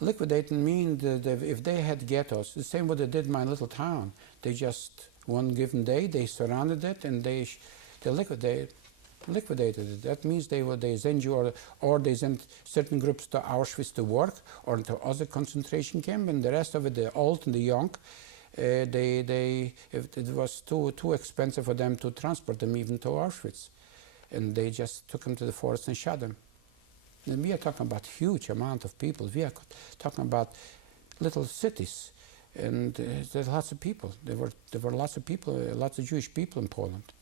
Liquidating means that if they had ghettos, the same what they did in my little town. They just, one given day, they surrounded it and they liquidated it. That means they send you, or they sent certain groups to Auschwitz to work, or to other concentration camp, and the rest of it, the old and the young, if it was too expensive for them to transport them even to Auschwitz, and they just took them to the forest and shot them. And we are talking about huge amount of people. We are talking about little cities, and there's lots of people. There were lots of people, lots of Jewish people in Poland.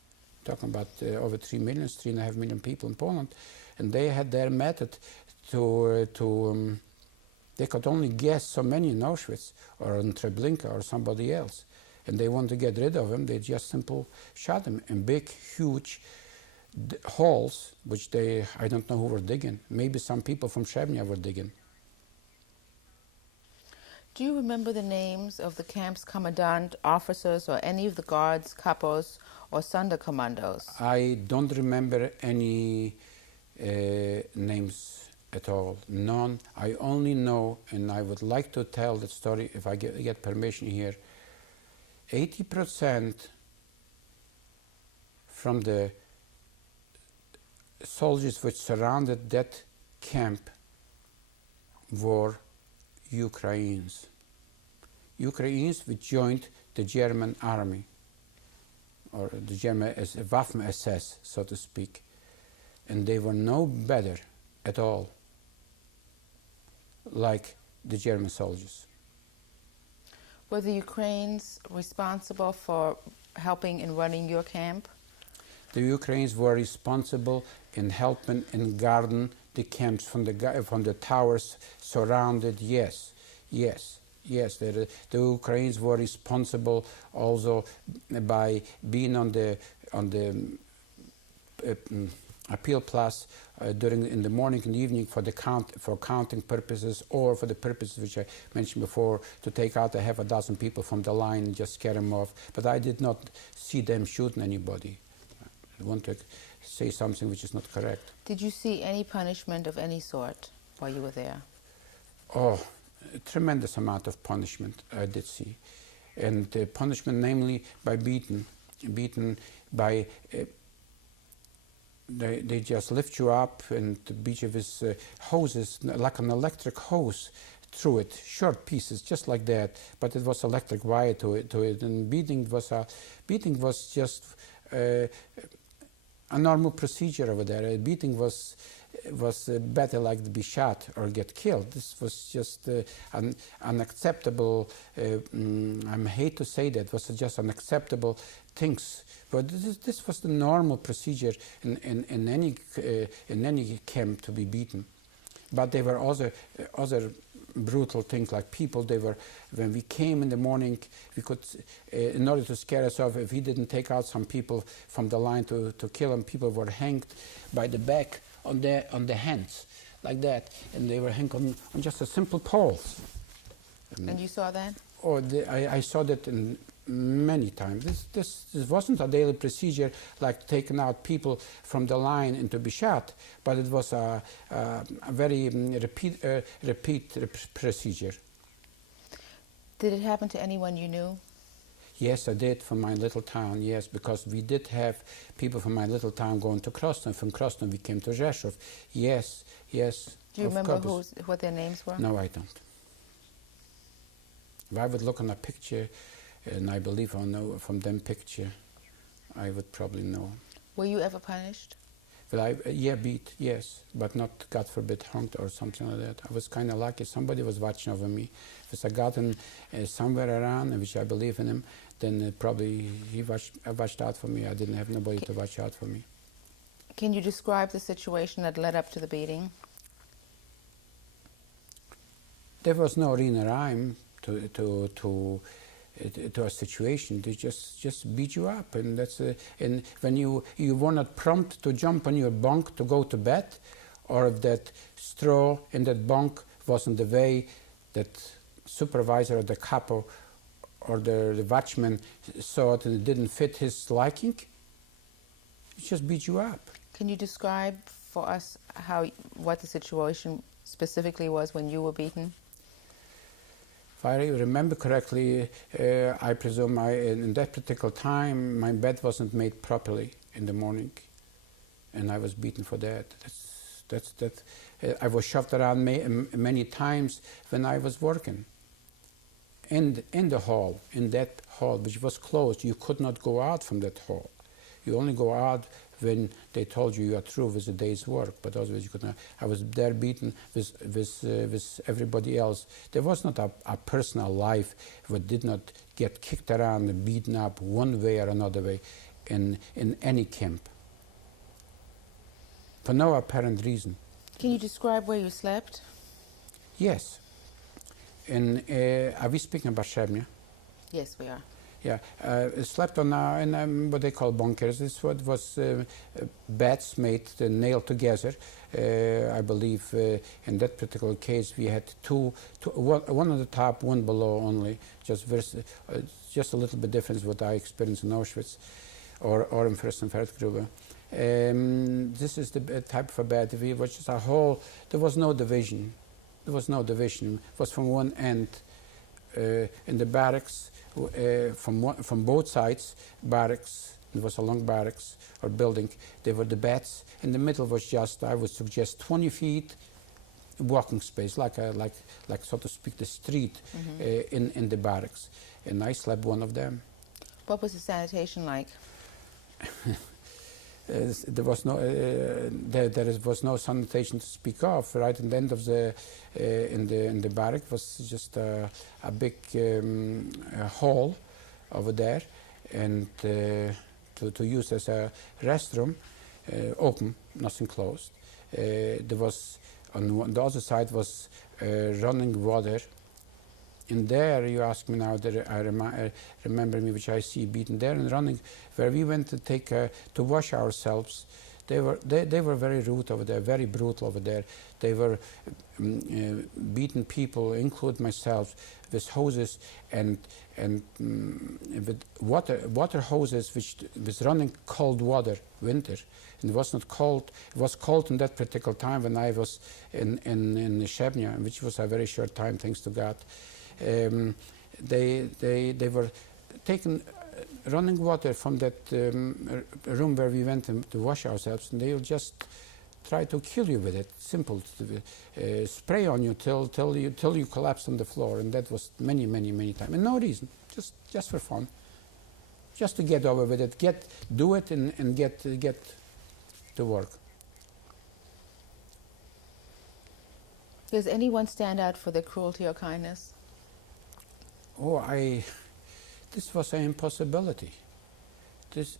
Talking about over 3.5 million people in Poland, and they had their method to They could only guess so many in Auschwitz or in Treblinka or somebody else. And they want to get rid of them, they just simply shot them in big, huge holes, which I don't know who were digging. Maybe some people from Srebrenica were digging. Do you remember the names of the camp's commandant, officers, or any of the guards, kapos, or Sonderkommandos? I don't remember any names at all, none. I only know, and I would like to tell the story if I get permission here, 80% from the soldiers which surrounded that camp were Ukrainians. Ukrainians which joined the German army, or the German Waffen-SS, so to speak. And they were no better at all like the German soldiers. Were the Ukrainians responsible for helping in running your camp? The Ukrainians were responsible in helping and guarding the camps from the towers surrounded. Yes. The Ukrainians were responsible also by being on the appeal plus in the morning and evening for counting purposes, or for the purposes which I mentioned before, to take out half a dozen people from the line and just scare them off. But I did not see them shooting anybody. I want to say something which is not correct. Did you see any punishment of any sort while you were there? Oh, a tremendous amount of punishment I did see. And punishment namely by beaten by... They just lift you up and beat you with hoses, like an electric hose, through it, short pieces, just like that. But it was electric wire to it. And beating was just a normal procedure over there. Beating was better like to be shot or get killed. This was just unacceptable. I hate to say that, it was just unacceptable things. But this was the normal procedure in any camp to be beaten. But there were other brutal things, like people. When we came in the morning, we could, in order to scare us off, if we didn't take out some people from the line to kill them, people were hanged by the back on the hands, like that, and they were hanged on just a simple poles. And you saw that? Oh, I saw that in many times. This wasn't a daily procedure like taking out people from the line and to be shot, but it was a very repeat procedure. Did it happen to anyone you knew? Yes, I did, from my little town, yes, because we did have people from my little town going to Krosno. From Krosno we came to Rzeszów. Yes. Do you remember what their names were? No, I don't. If I would look on a picture, and I believe I know from them picture, I would probably know. Were you ever punished? Well, beat, yes, but not, God forbid, hanged or something like that. I was kind of lucky. Somebody was watching over me. If I got him somewhere around, which I believe in him, then probably he watched out for me. I didn't have nobody to watch out for me. Can you describe the situation that led up to the beating? There was no real rhyme to a situation. They just beat you up, and that's and when you were not prompt to jump on your bunk to go to bed, or if that straw in that bunk wasn't the way that supervisor or the capo or the watchman saw it and it didn't fit his liking, it just beat you up. Can you describe for us what the situation specifically was when you were beaten? If I remember correctly, I presume in that particular time my bed wasn't made properly in the morning, and I was beaten for that. I was shoved around many times when I was working. In the hall, in that hall, which was closed, you could not go out from that hall. You only go out when they told you are through with the day's work, but otherwise you could not. I was there beaten with everybody else. There was not a personal life that did not get kicked around and beaten up one way or another way in any camp, for no apparent reason. Can you describe where you slept? Yes. Are we speaking about Shebnya? Yes, we are. Yeah, slept on in what they call bunkers. This was beds made nailed together. I believe in that particular case we had one on the top, one below only. Just a little bit difference what I experienced in Auschwitz or in First and Feldgrube. This is the type of a bed. It was just a whole. There was no division. There was no division. It was from one end in the barracks. From both sides, barracks. It was a long barracks or building. They were the beds. In the middle was just, I would suggest, 20 feet walking space, like so to speak, the street in the barracks. And I slept one of them. What was the sanitation like? There was no sanitation to speak of. Right at the end of the in the barrack was just a big hall over there, and to use as a restroom, open, nothing closed. There was on the other side was running water. And there, you ask me now, that I remember me, which I see beaten there and running, where we went to to wash ourselves. They were very rude over there, very brutal over there. They were beating people, including myself, with hoses and with water hoses, which was running cold water, winter. And it was not cold. It was cold in that particular time when I was in Shebnya, which was a very short time, thanks to God. They were taking running water from that room where we went to wash ourselves, and they will just try to kill you with it. Simple, spray on you till you collapse on the floor, and that was many times, and no reason, just for fun, just to get over with it, do it, and get to work. Does anyone stand out for their cruelty or kindness? Oh, this was an impossibility. This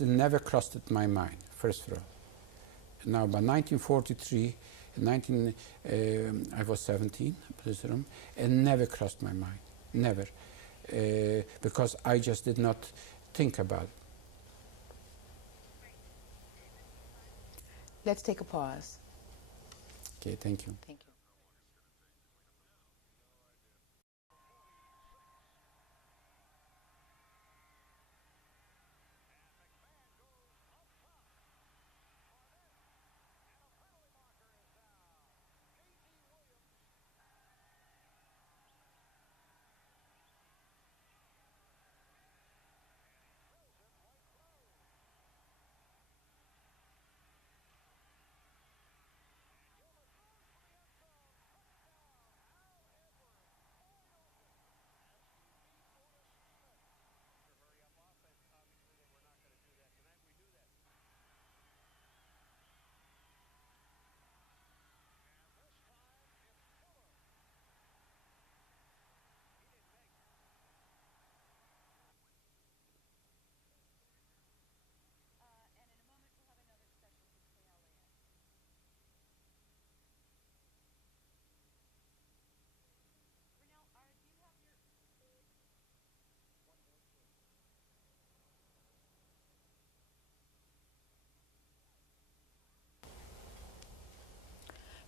never crossed my mind, first of all. Now, by 1943, I was 17, it never crossed my mind, never. Because I just did not think about it. Let's take a pause. Okay, thank you. Thank you.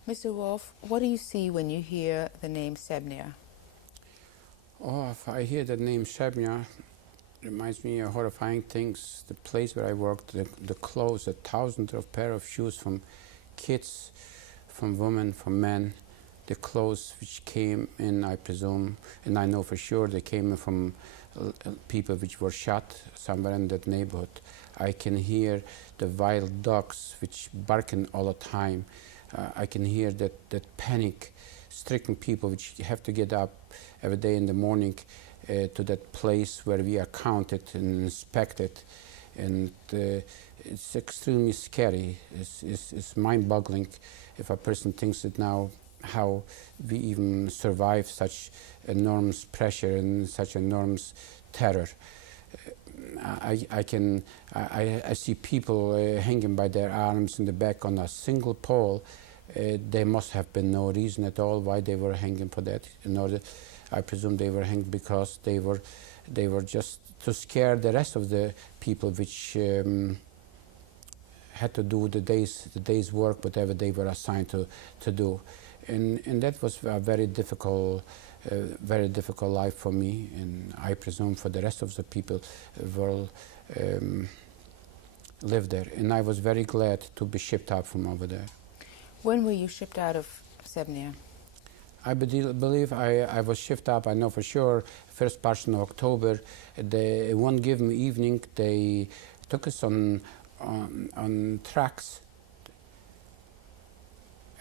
Mr. Wolf, what do you see when you hear the name Shebnya? Oh, if I hear the name Shebnya, it reminds me of horrifying things. The place where I worked, the clothes, a thousand of pair of shoes from kids, from women, from men. The clothes which came in, I presume, and I know for sure they came from people which were shot somewhere in that neighborhood. I can hear the wild dogs which barking all the time. I can hear that panic-stricken people which have to get up every day in the morning to that place where we are counted and inspected, and it's extremely scary. It's mind-boggling if a person thinks that now how we even survive such enormous pressure and such enormous terror. I see people hanging by their arms in the back on a single pole, There must have been no reason at all why they were hanging for that. In order, I presume they were hanged because they were just to scare the rest of the people, which had to do the day's work, whatever they were assigned to do, and that was a very difficult life for me, and I presume for the rest of the people will live there. And I was very glad to be shipped out from over there. When were you shipped out of Sevnia? I believe I was shipped up, I know for sure, first portion of October. One given evening, they took us on tracks,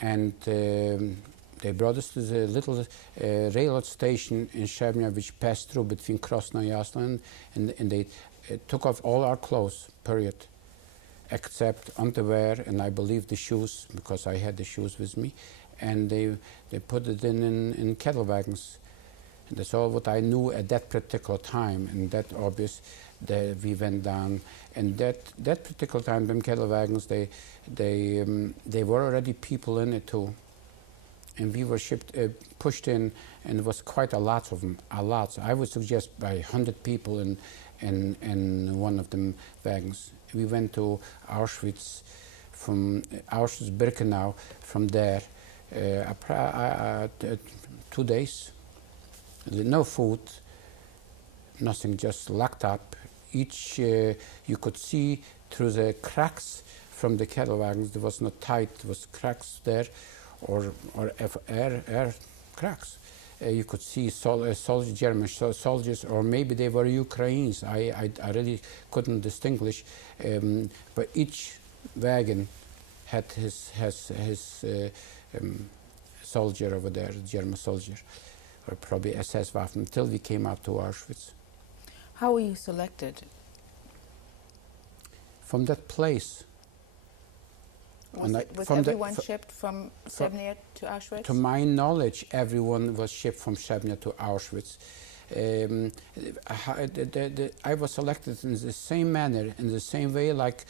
and they brought us to the little railroad station in Sevnia, which passed through between Krosno and Jaslan, and they took off all our clothes, period, except underwear and I believe the shoes, because I had the shoes with me, and they put it in cattle wagons. And that's all what I knew at that particular time, and that obvious that we went down. And that particular time, them cattle wagons, they were already people in it too. And we were pushed in, and there was quite a lot of them, a lot. I would suggest by 100 people in one of them wagons. We went to Auschwitz, from Auschwitz-Birkenau, from there, 2 days. No food, nothing, just locked up. Each, you could see through the cracks from the cattle wagons. There was not tight, there was cracks there, or air cracks. You could see German soldiers, or maybe they were Ukrainians. I really couldn't distinguish. But each wagon had his soldier over there, German soldier, or probably SS Waffen, until we came out to Auschwitz. How were you selected? From that place. Was everyone shipped from Sevnia to Auschwitz? To my knowledge, everyone was shipped from Sevnia to Auschwitz. I was selected in the same manner, in the same way like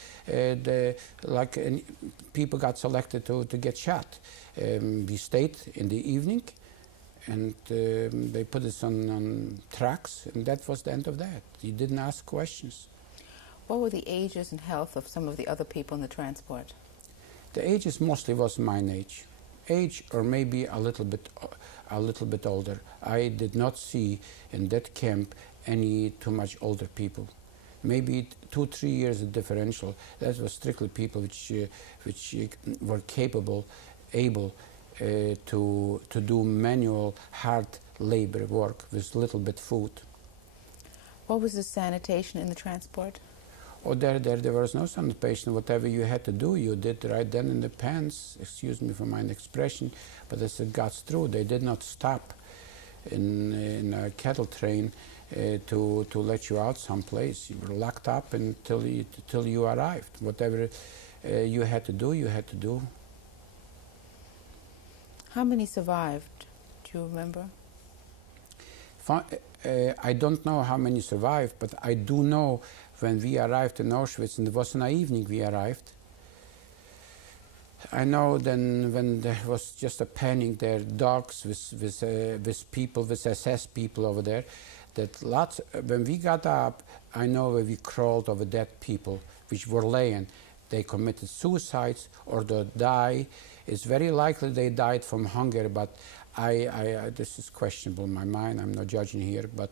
people got selected to get shot. We stayed in the evening, and they put us on tracks, and that was the end of that. You didn't ask questions. What were the ages and health of some of the other people in the transport? The ages mostly was mine age, or maybe a little bit older. I did not see in that camp any too much older people. Maybe 2-3 years of differential. That was strictly people which were capable, able to do manual, hard labor work with little bit food. What was the sanitation in the transport? Oh, there was no sanitation. Whatever you had to do, you did right then in the pants. Excuse me for my expression, but as it got through, they did not stop in a cattle train to let you out someplace. You were locked up until you arrived. Whatever you had to do, you had to do. How many survived? Do you remember? I don't know how many survived, but I do know when we arrived in Auschwitz, and it was in the evening we arrived. I know then when there was just a panic there, dogs with people, with SS people over there, that lots, when we got up, I know where we crawled over dead people, which were laying. They committed suicides or they die. It's very likely they died from hunger, but this is questionable in my mind. I'm not judging here, but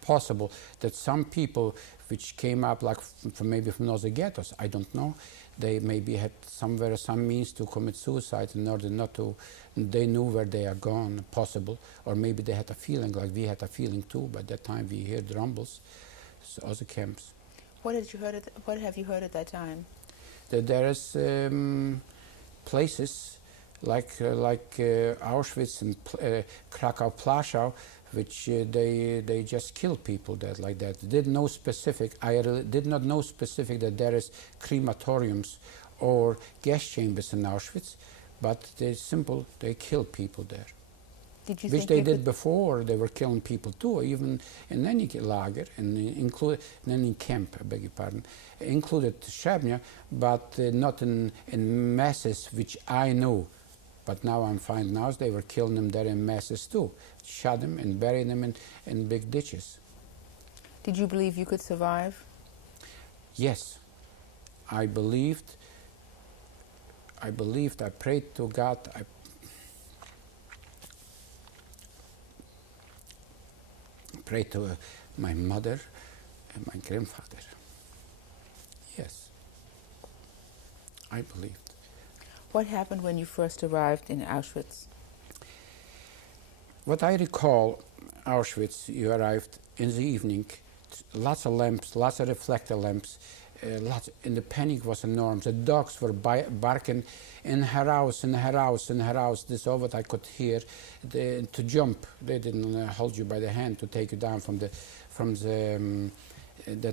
possible that some people which came up like maybe from those ghettos, I don't know, they maybe had somewhere some means to commit suicide in order not to, they knew where they are gone, possible, or maybe they had a feeling like we had a feeling too. By that time we heard rumbles, so other camps. What have you heard at that time? That there is places like Auschwitz and Krakow-Plaszow, which they just kill people that like that. Did no specific. I did not know specific that there is crematoriums or gas chambers in Auschwitz, but they kill people there. Did you which think they you did could... before. They were killing people too, even in any lager, and include in any camp, I beg your pardon, included Srebrenica, but not in masses, which I knew. But now I'm finding out they were killing them there in masses too. Shot them and buried them in big ditches. Did you believe you could survive? Yes, I believed. I prayed to God. I prayed to my mother and my grandfather. Yes, I believed. What happened when you first arrived in Auschwitz? What I recall, Auschwitz, you arrived in the evening, lots of lamps, lots of reflector lamps, and the panic was enormous. The dogs were barking in her house, in her house, in her house. This is all what I could hear. To jump, they didn't hold you by the hand to take you down from the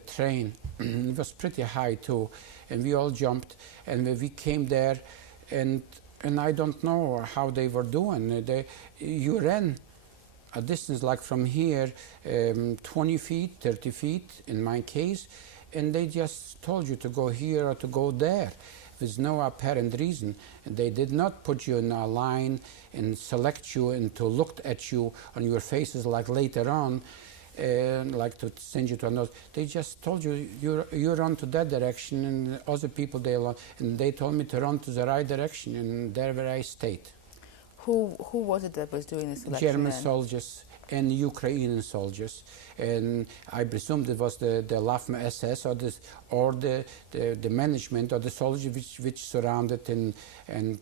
train. It was pretty high too, and we all jumped, and we came there, and I don't know how they were doing. You ran a distance like from here, 20 feet, 30 feet in my case, and they just told you to go here or to go there. There's no apparent reason. And they did not put you in a line and select you and to look at you on your faces like later on, like to send you to another. They just told you, you run to that direction, and other people, and they told me to run to the right direction, and there where I stayed. Who was it that was doing the selection German then? soldiers and Ukrainian soldiers, and I presume it was the Waffen SS or the management or the soldiers which surrounded and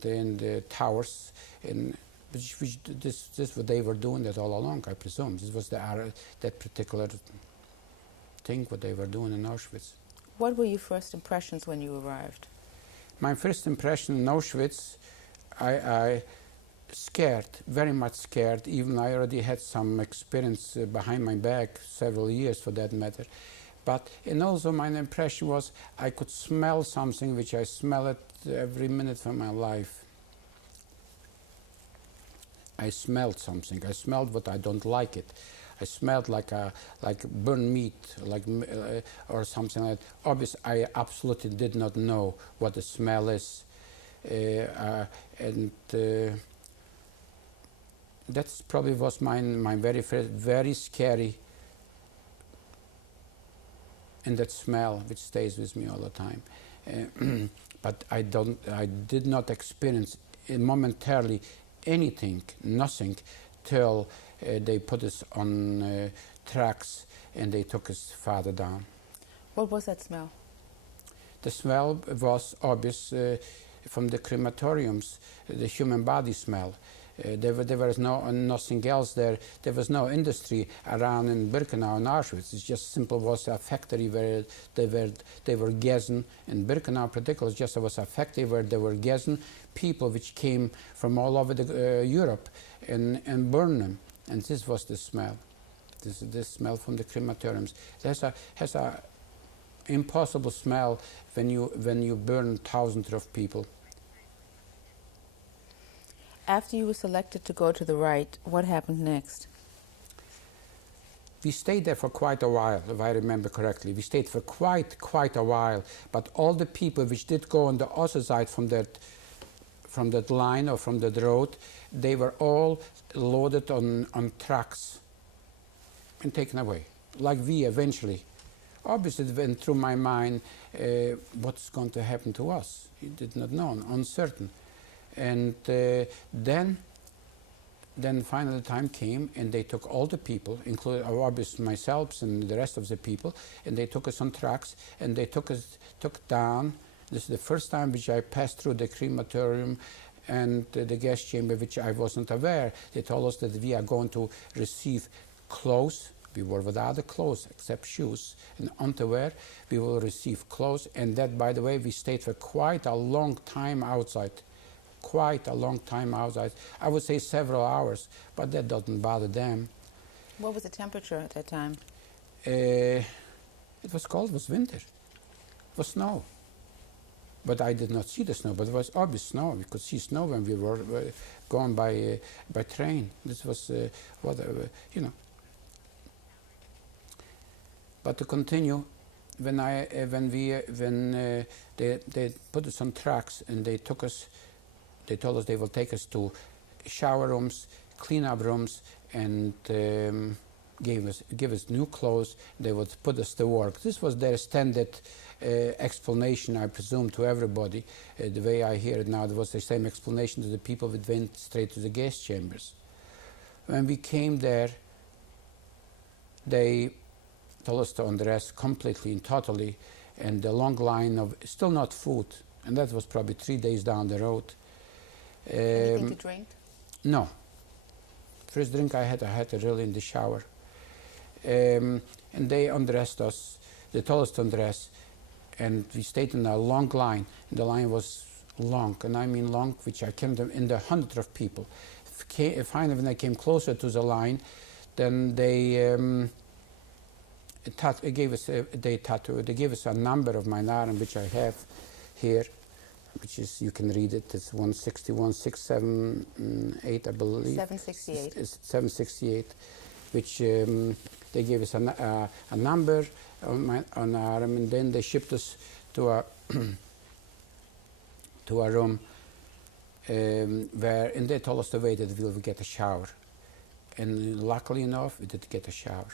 the towers, and this what they were doing that all along. I presume this was that particular thing what they were doing in Auschwitz. What were your first impressions when you arrived? My first impression in Auschwitz, I scared, very much scared. Even I already had some experience behind my back, several years for that matter. And also my impression was I could smell something which I smell it every minute of my life. I smelled something. I smelled what I don't like it. I smelled like burnt meat, or something like that. Obviously, I absolutely did not know what the smell is, that's probably was my very first, very scary, and that smell which stays with me all the time. But I did not experience momentarily anything, nothing, till they put us on trucks and they took us farther down. What was that smell? The smell was obvious from the crematoriums, the human body smell. There was nothing else there. There was no industry around in Birkenau and Auschwitz. It just simply was a factory where they were gassing. In Birkenau, particularly, just was a factory where they were gassing people which came from all over Europe and burned them. And this was the smell. This smell from the crematoriums. It has a impossible smell when you burn thousands of people. After you were selected to go to the right, what happened next? We stayed there for quite a while, if I remember correctly. We stayed for quite a while. But all the people which did go on the other side from that line or from that road, they were all loaded on trucks and taken away, like we eventually. Obviously, it went through my mind, what's going to happen to us? You did not know, uncertain. And then finally the time came, and they took all the people, including obviously myself and the rest of the people, and they took us on trucks, and they took down. This is the first time which I passed through the crematorium and the gas chamber, which I wasn't aware. They told us that we are going to receive clothes. We were without the clothes except shoes and underwear. We will receive clothes, and that, by the way, we stayed for quite a long time outside. Quite a long time outside. I would say several hours, but that doesn't bother them. What was the temperature at that time? It was cold, it was winter. It was snow. but I did not see the snow. But it was obvious snow. We could see snow when we were going by train. This was you know. But to continue, when they put us on trucks and they told us they will take us to shower rooms, clean up rooms, and give us new clothes. They would put us to work. This was their standard explanation, I presume, to everybody. The way I hear it now, it was the same explanation to the people that went straight to the gas chambers. When we came there, they told us to undress completely and totally, and the long line of still not food, and that was probably 3 days down the road. Anything to drink? No. First drink I had really in the shower. And they undressed us. They told us to undress, and we stayed in a long line. And the line was long, and I mean long, which I counted in the hundreds of people. Finally, when I came closer to the line, then they gave us a number of my arm, which I have here, which is, you can read it, it's 167678, I believe. 768. It's 768, which they gave us a number on our arm, and then they shipped us to a to a room and they told us to wait that we will get a shower. And luckily enough, we did get a shower.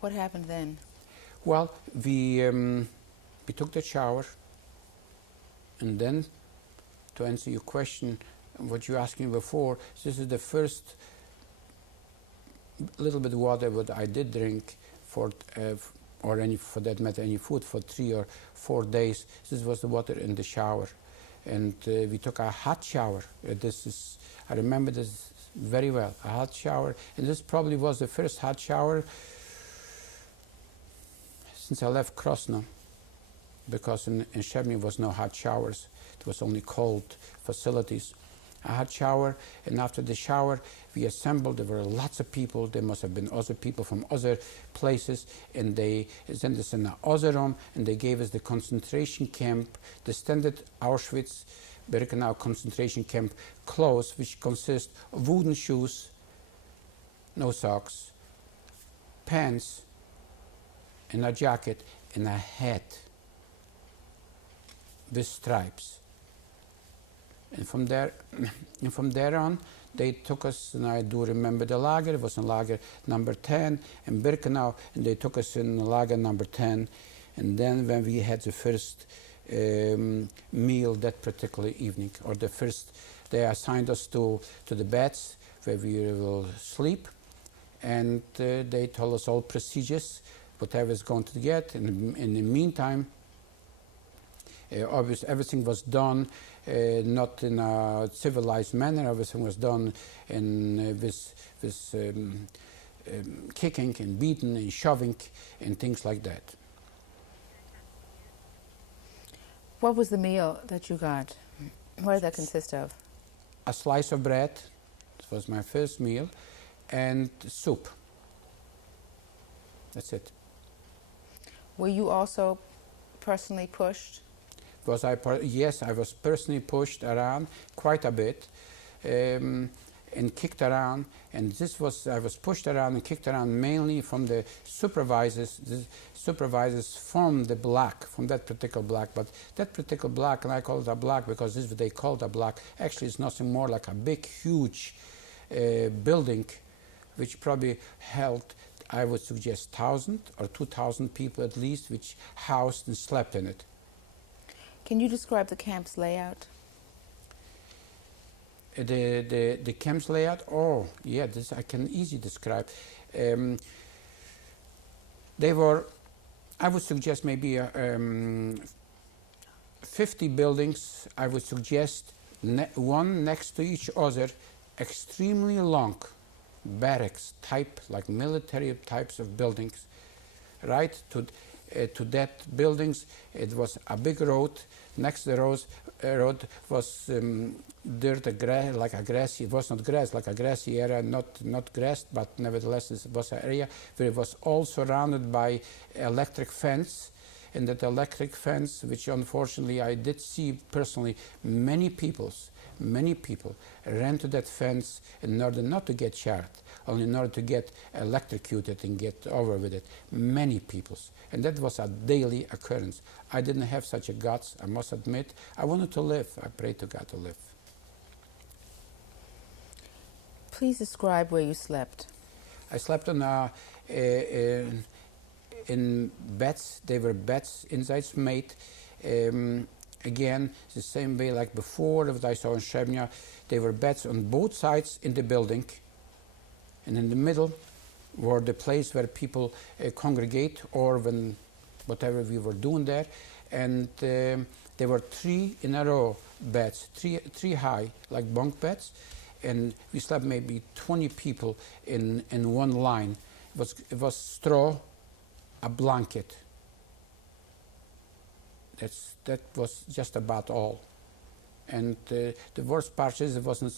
What happened then? Well, we took the shower, and then, to answer your question, what you asked me before, this is the first little bit of water that I did drink for that matter, any food for 3 or 4 days. This was the water in the shower, and we took a hot shower. I remember this very well, a hot shower, and this probably was the first hot shower since I left Krosno, because in Shebny was no hot showers. It was only cold facilities. A hot shower, and after the shower we assembled. There were lots of people. There must have been other people from other places, and they sent us in another room, and they gave us the concentration camp, the standard Auschwitz-Birkenau concentration camp clothes, which consist of wooden shoes, no socks, pants, and a jacket, and a hat with stripes. And from there on, they took us, and I do remember the lager. It was in lager number 10 in Birkenau, and they took us in lager number 10. And then when we had the first meal that particular evening, or the first, they assigned us to the beds where we will sleep, and they told us all procedures, whatever is going to get. And in the meantime, obviously everything was done not in a civilized manner. Everything was done in with kicking and beating and shoving and things like that. What was the meal that you got? What did that consist of? A slice of bread, this was my first meal, and soup. That's it. Were you also personally pushed? Yes, I was personally pushed around quite a bit and kicked around. And I was pushed around and kicked around mainly from the supervisors. The supervisors from that particular block. But that particular block, and I call it a block because this is what they called a block, actually it's nothing more like a big, huge building, which probably held, I would suggest, 1,000 or 2,000 people at least, which housed and slept in it. Can you describe the camp's layout? The camp's layout? Oh, yeah, this I can easily describe. They were, I would suggest, maybe 50 buildings, I would suggest, one next to each other, extremely long barracks type, like military types of buildings, right? To that buildings, it was a big road. Next to the road was dirt, like a grassy. It was not grass, like a grassy area, not grass, but nevertheless it was an area where it was all surrounded by electric fence, and that electric fence, which unfortunately I did see personally, many people ran to that fence in order not to get shot, only in order to get electrocuted and get over with it. Many people. And that was a daily occurrence. I didn't have such a guts, I must admit. I wanted to live. I prayed to God to live. Please describe where you slept. I slept on in beds. They were beds inside made. Again, the same way like before that I saw in Shebnya. They were beds on both sides in the building, and in the middle were the place where people congregate, or when whatever we were doing there. And there were 3 in a row beds, three high, like bunk beds, and we slept maybe 20 people in one line. It was straw, a blanket. That was just about all. And the worst part is it wasn't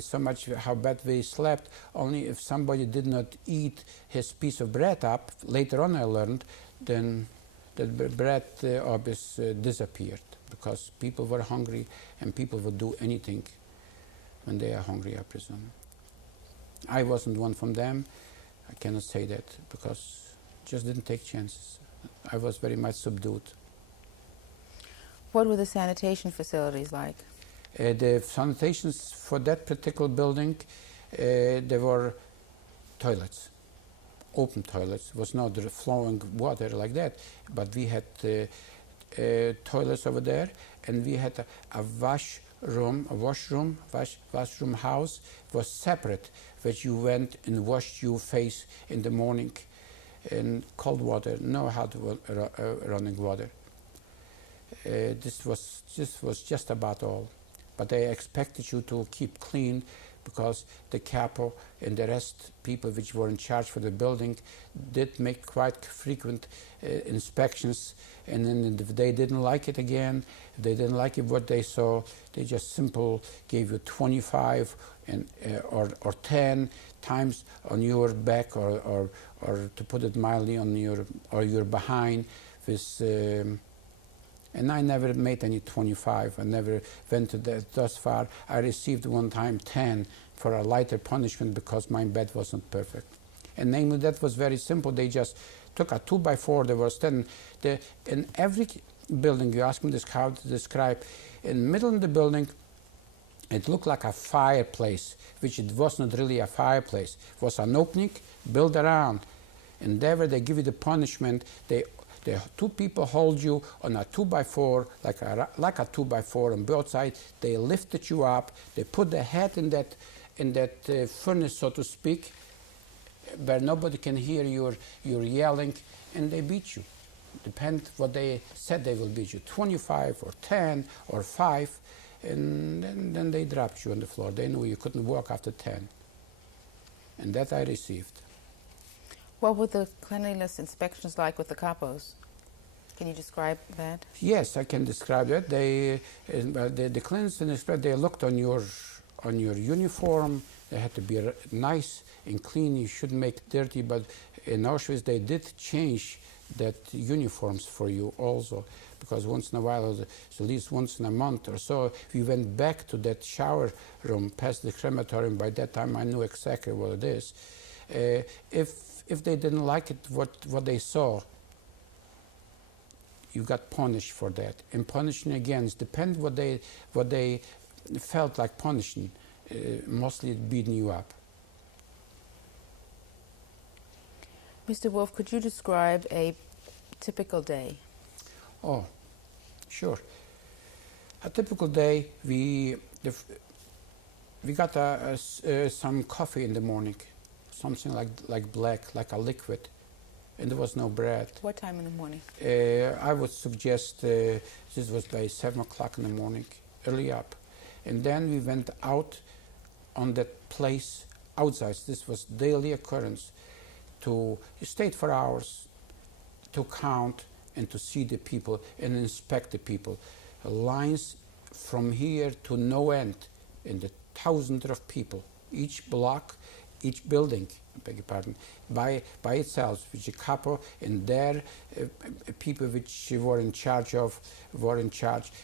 so much how bad we slept, only if somebody did not eat his piece of bread up, later on I learned, then the bread obviously disappeared, because people were hungry and people would do anything when they are hungry, I presume. I wasn't one from them. I cannot say that, because just didn't take chances. I was very much subdued. What were the sanitation facilities like? The sanitations for that particular building, there were toilets, open toilets. It was not flowing water like that, but we had toilets over there, and we had a washroom house was separate, which you went and washed your face in the morning in cold water, no hot running water. This was just about all. But they expected you to keep clean, because the capo and the rest people which were in charge for the building did make quite frequent inspections, and then if they didn't like it again, they didn't like it what they saw, they just simple gave you 25 and or 10 times on your back, or to put it mildly, on your behind with. And I never made any 25. I never went to that thus far. I received one time 10 for a lighter punishment because my bed wasn't perfect. And namely, that was very simple. They just took a 2x4. There was 10. In every building, you ask me this how to describe. In the middle of the building, it looked like a fireplace, which it was not really a fireplace. It was an opening built around. And there where they give you the punishment, the 2 people hold you on a 2x4, like a 2x4 on both sides. They lifted you up. They put the head in that furnace, so to speak, where nobody can hear your yelling, and they beat you. Depend what they said they will beat you, 25 or 10 or 5, and then they dropped you on the floor. They knew you couldn't walk after 10, and that I received. What were the cleanliness inspections like with the capos? Can you describe that? Yes, I can describe that. The cleanliness inspection, they looked on your uniform. They had to be nice and clean. You shouldn't make it dirty. But in Auschwitz, they did change that uniforms for you also, because once in a while, at least once in a month or so, we went back to that shower room past the crematorium. By that time, I knew exactly what it is. If they didn't like it, what they saw, you got punished for that. And punishing again, it depends what they felt like punishing. Mostly beating you up. Mr. Wolf, could you describe a typical day? Oh, sure. A typical day, we got some coffee in the morning, something like black, like a liquid, and there was no bread. What time in the morning? I would suggest this was by 7 o'clock in the morning, early up. And then we went out on that place outside. This was daily occurrence. You stayed for hours to count and to see the people and inspect the people. Lines from here to no end, in the thousands of people. Each block, each building beg your pardon, by itself, which a couple and their people which were in charge,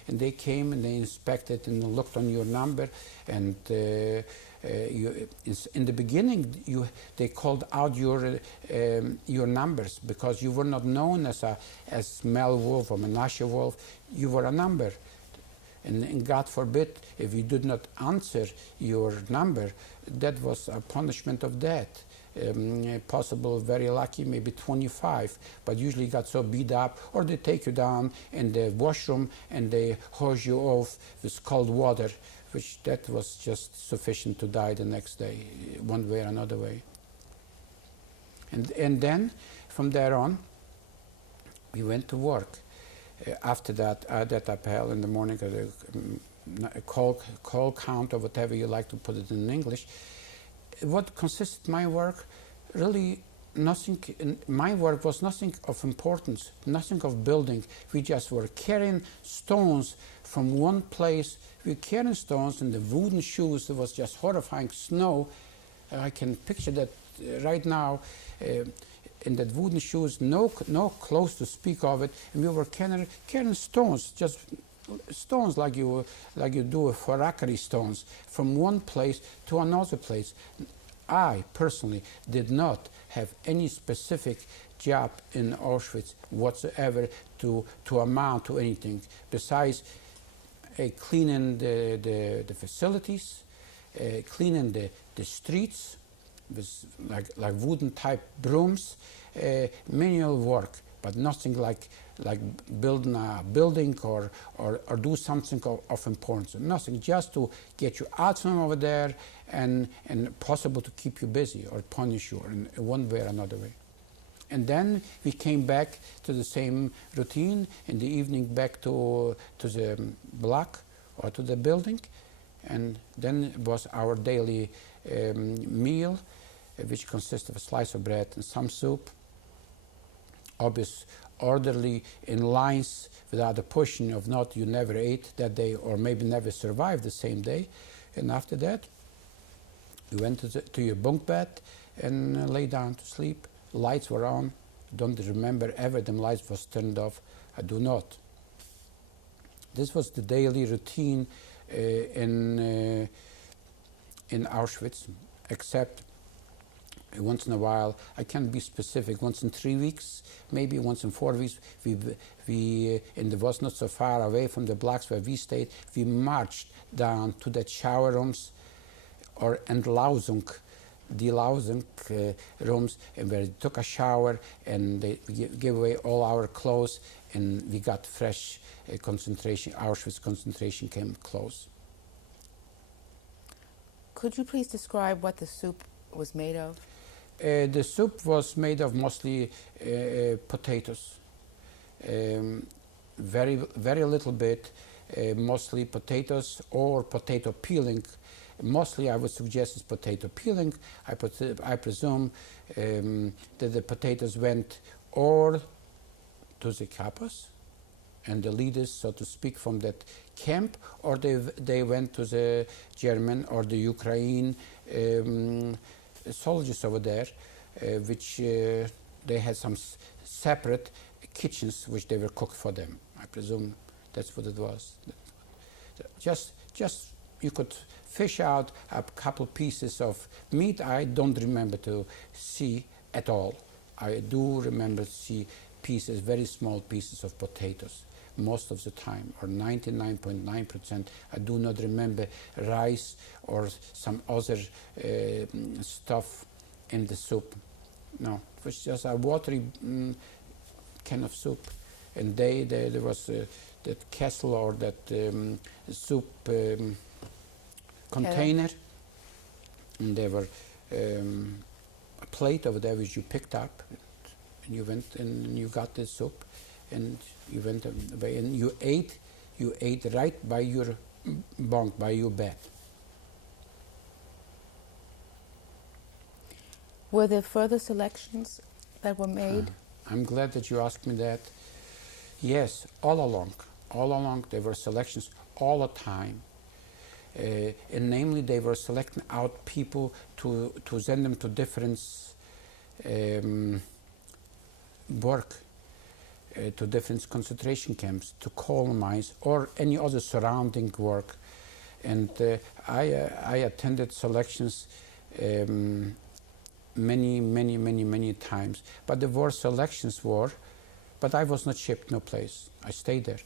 and they came and they inspected and looked on your number, and in the beginning they called out your numbers because you were not known as Mel Wolf or Menashe Wolf. You were a number. And God forbid, if you did not answer your number, that was a punishment of death. Possible, very lucky, maybe 25, but usually got so beat up, or they take you down in the washroom and they hose you off with cold water, which that was just sufficient to die the next day, one way or another way. And then, from there on, we went to work. After that appel in the morning, a call count or whatever you like to put it in English. What consisted my work? Really nothing. My work was nothing of importance, nothing of building. We just were carrying stones from one place. We were carrying stones in the wooden shoes. There was just horrifying snow. I can picture that right now. In that wooden shoes, no clothes to speak of it, and we were carrying stones, just stones like you do for rackery stones, from one place to another place. I personally did not have any specific job in Auschwitz whatsoever to amount to anything besides cleaning the facilities, cleaning the streets with like wooden type brooms, manual work, but nothing like building a building or do something of importance. Nothing, just to get you out from over there and possible to keep you busy or punish you in one way or another way. And then we came back to the same routine in the evening, back to the block or to the building, and then it was our daily meal, which consists of a slice of bread and some soup, obvious, orderly, in lines without a pushing of not you never ate that day or maybe never survived the same day. And after that, you went to your bunk bed and lay down to sleep. Lights were on. Don't remember ever them lights was turned off. I do not. This was the daily routine in Auschwitz, except once in a while, I can't be specific, once in 3 weeks, maybe once in 4 weeks, and it was not so far away from the blocks where we stayed, we marched down to the shower rooms or Entlausung, rooms, and where we took a shower and they gave away all our clothes, and we got fresh concentration. Auschwitz concentration camp clothes. Could you please describe what the soup was made of? The soup was made of mostly potatoes, very little bit, mostly potatoes or potato peeling. Mostly I would suggest is potato peeling. I presume that the potatoes went or to the kappas and the leaders, so to speak, from that camp, or they went to the German or the Ukraine soldiers over there, which they had some separate kitchens which they were cooked for them. I presume that's what it was. Just you could fish out a couple pieces of meat. I don't remember to see at all. I do remember to see pieces, very small pieces of potatoes. Most of the time, or 99.9%, I do not remember rice or some other stuff in the soup. No, it was just a watery can of soup. And there was that castle or that soup container, and there were a plate over there which you picked up, and you went and you got the soup, and you went away and you ate right by your bunk, by your bed. Were there further selections that were made? I'm glad that you asked me that. Yes, all along there were selections all the time. And namely they were selecting out people to send them to different work, to different concentration camps, to coal mines or any other surrounding work. And I attended selections many times. But the worst selections were, but I was not shipped no place. I stayed there.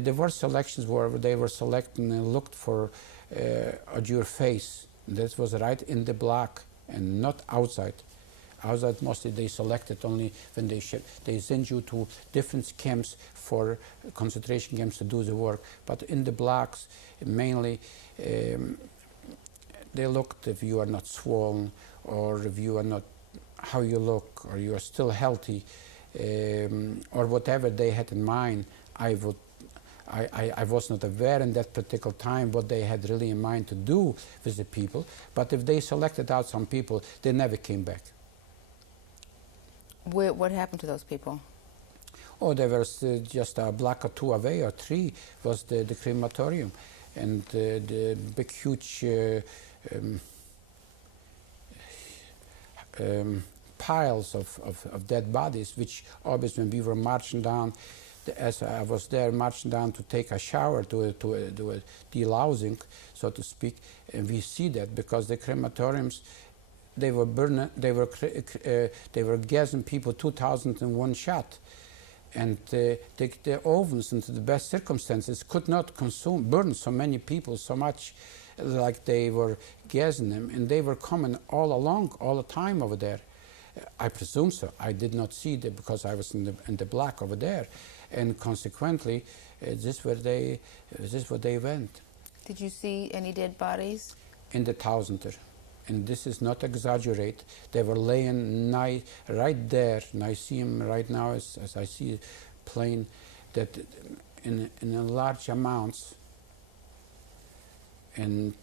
The worst selections were they were selecting and looked for at your face. That was right in the block and not outside. Outside mostly they selected only when they shipped. They send you to different camps for concentration camps to do the work. But in the blocks mainly they looked if you are not swollen or if you are not how you look or you are still healthy or whatever they had in mind. I was not aware in that particular time what they had really in mind to do with the people. But if they selected out some people, they never came back. What happened to those people? Oh, there was just a block or two away or three was the crematorium, and the big huge piles of dead bodies, which obviously when we were marching down, as I was there marching down to take a shower, to do a delousing, so to speak, and we see that because the crematoriums, they were burning, they were gassing people 2001 shot, and the ovens under the best circumstances could not burn so many people so much like they were gassing them, and they were coming all along all the time over there. I presume so. I did not see that because I was in the block over there, and consequently, this is where they went. Did you see any dead bodies? In the thousands. And this is not exaggerate. They were laying right there, and I see them right now as I see plane that in large amounts, and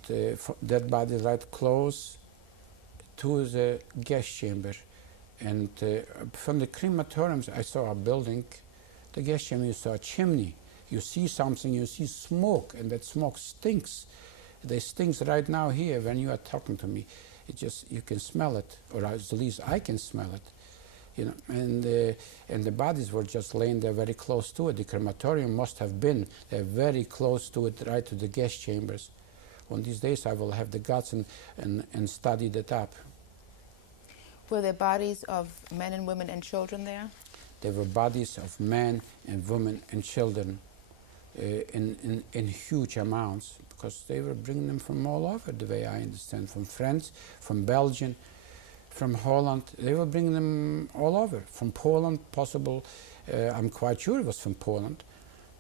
dead body right close to the gas chamber. And from the crematoriums, I saw a building. The gas chamber, you saw a chimney. You see something, you see smoke, and that smoke stinks. They stinks right now here when you are talking to me. It just, you can smell it, or at least I can smell it, you know. And the bodies were just laying there very close to it. The crematorium must have been very close to it, right to the gas chambers. One of these days I will have the guts and study that up. Were there bodies of men and women and children there? There were bodies of men and women and children in huge amounts, because they were bringing them from all over, the way I understand, from France, from Belgium, from Holland. They were bringing them all over, from Poland, possible. I'm quite sure it was from Poland,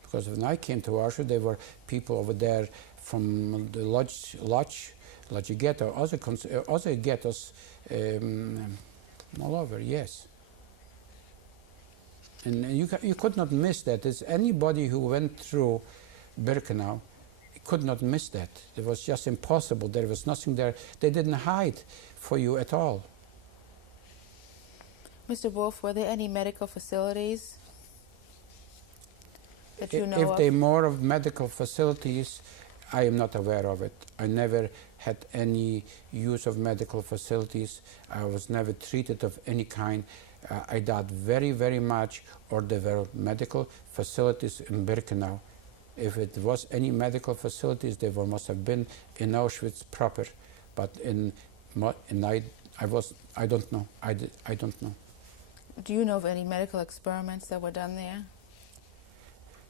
because when I came to Auschwitz, there were people over there from the Lodz ghetto, other ghettos all over, yes. And you could not miss that. There's anybody who went through Birkenau could not miss that. It was just impossible. There was nothing there. They didn't hide for you at all. Mr. Wolf, were there any medical facilities that you know of? If there are more of medical facilities, I am not aware of it. I never had any use of medical facilities. I was never treated of any kind. I doubt very much, or there were medical facilities in Birkenau. If it was any medical facilities, they must have been in Auschwitz proper. But I don't know. I don't know. Do you know of any medical experiments that were done there?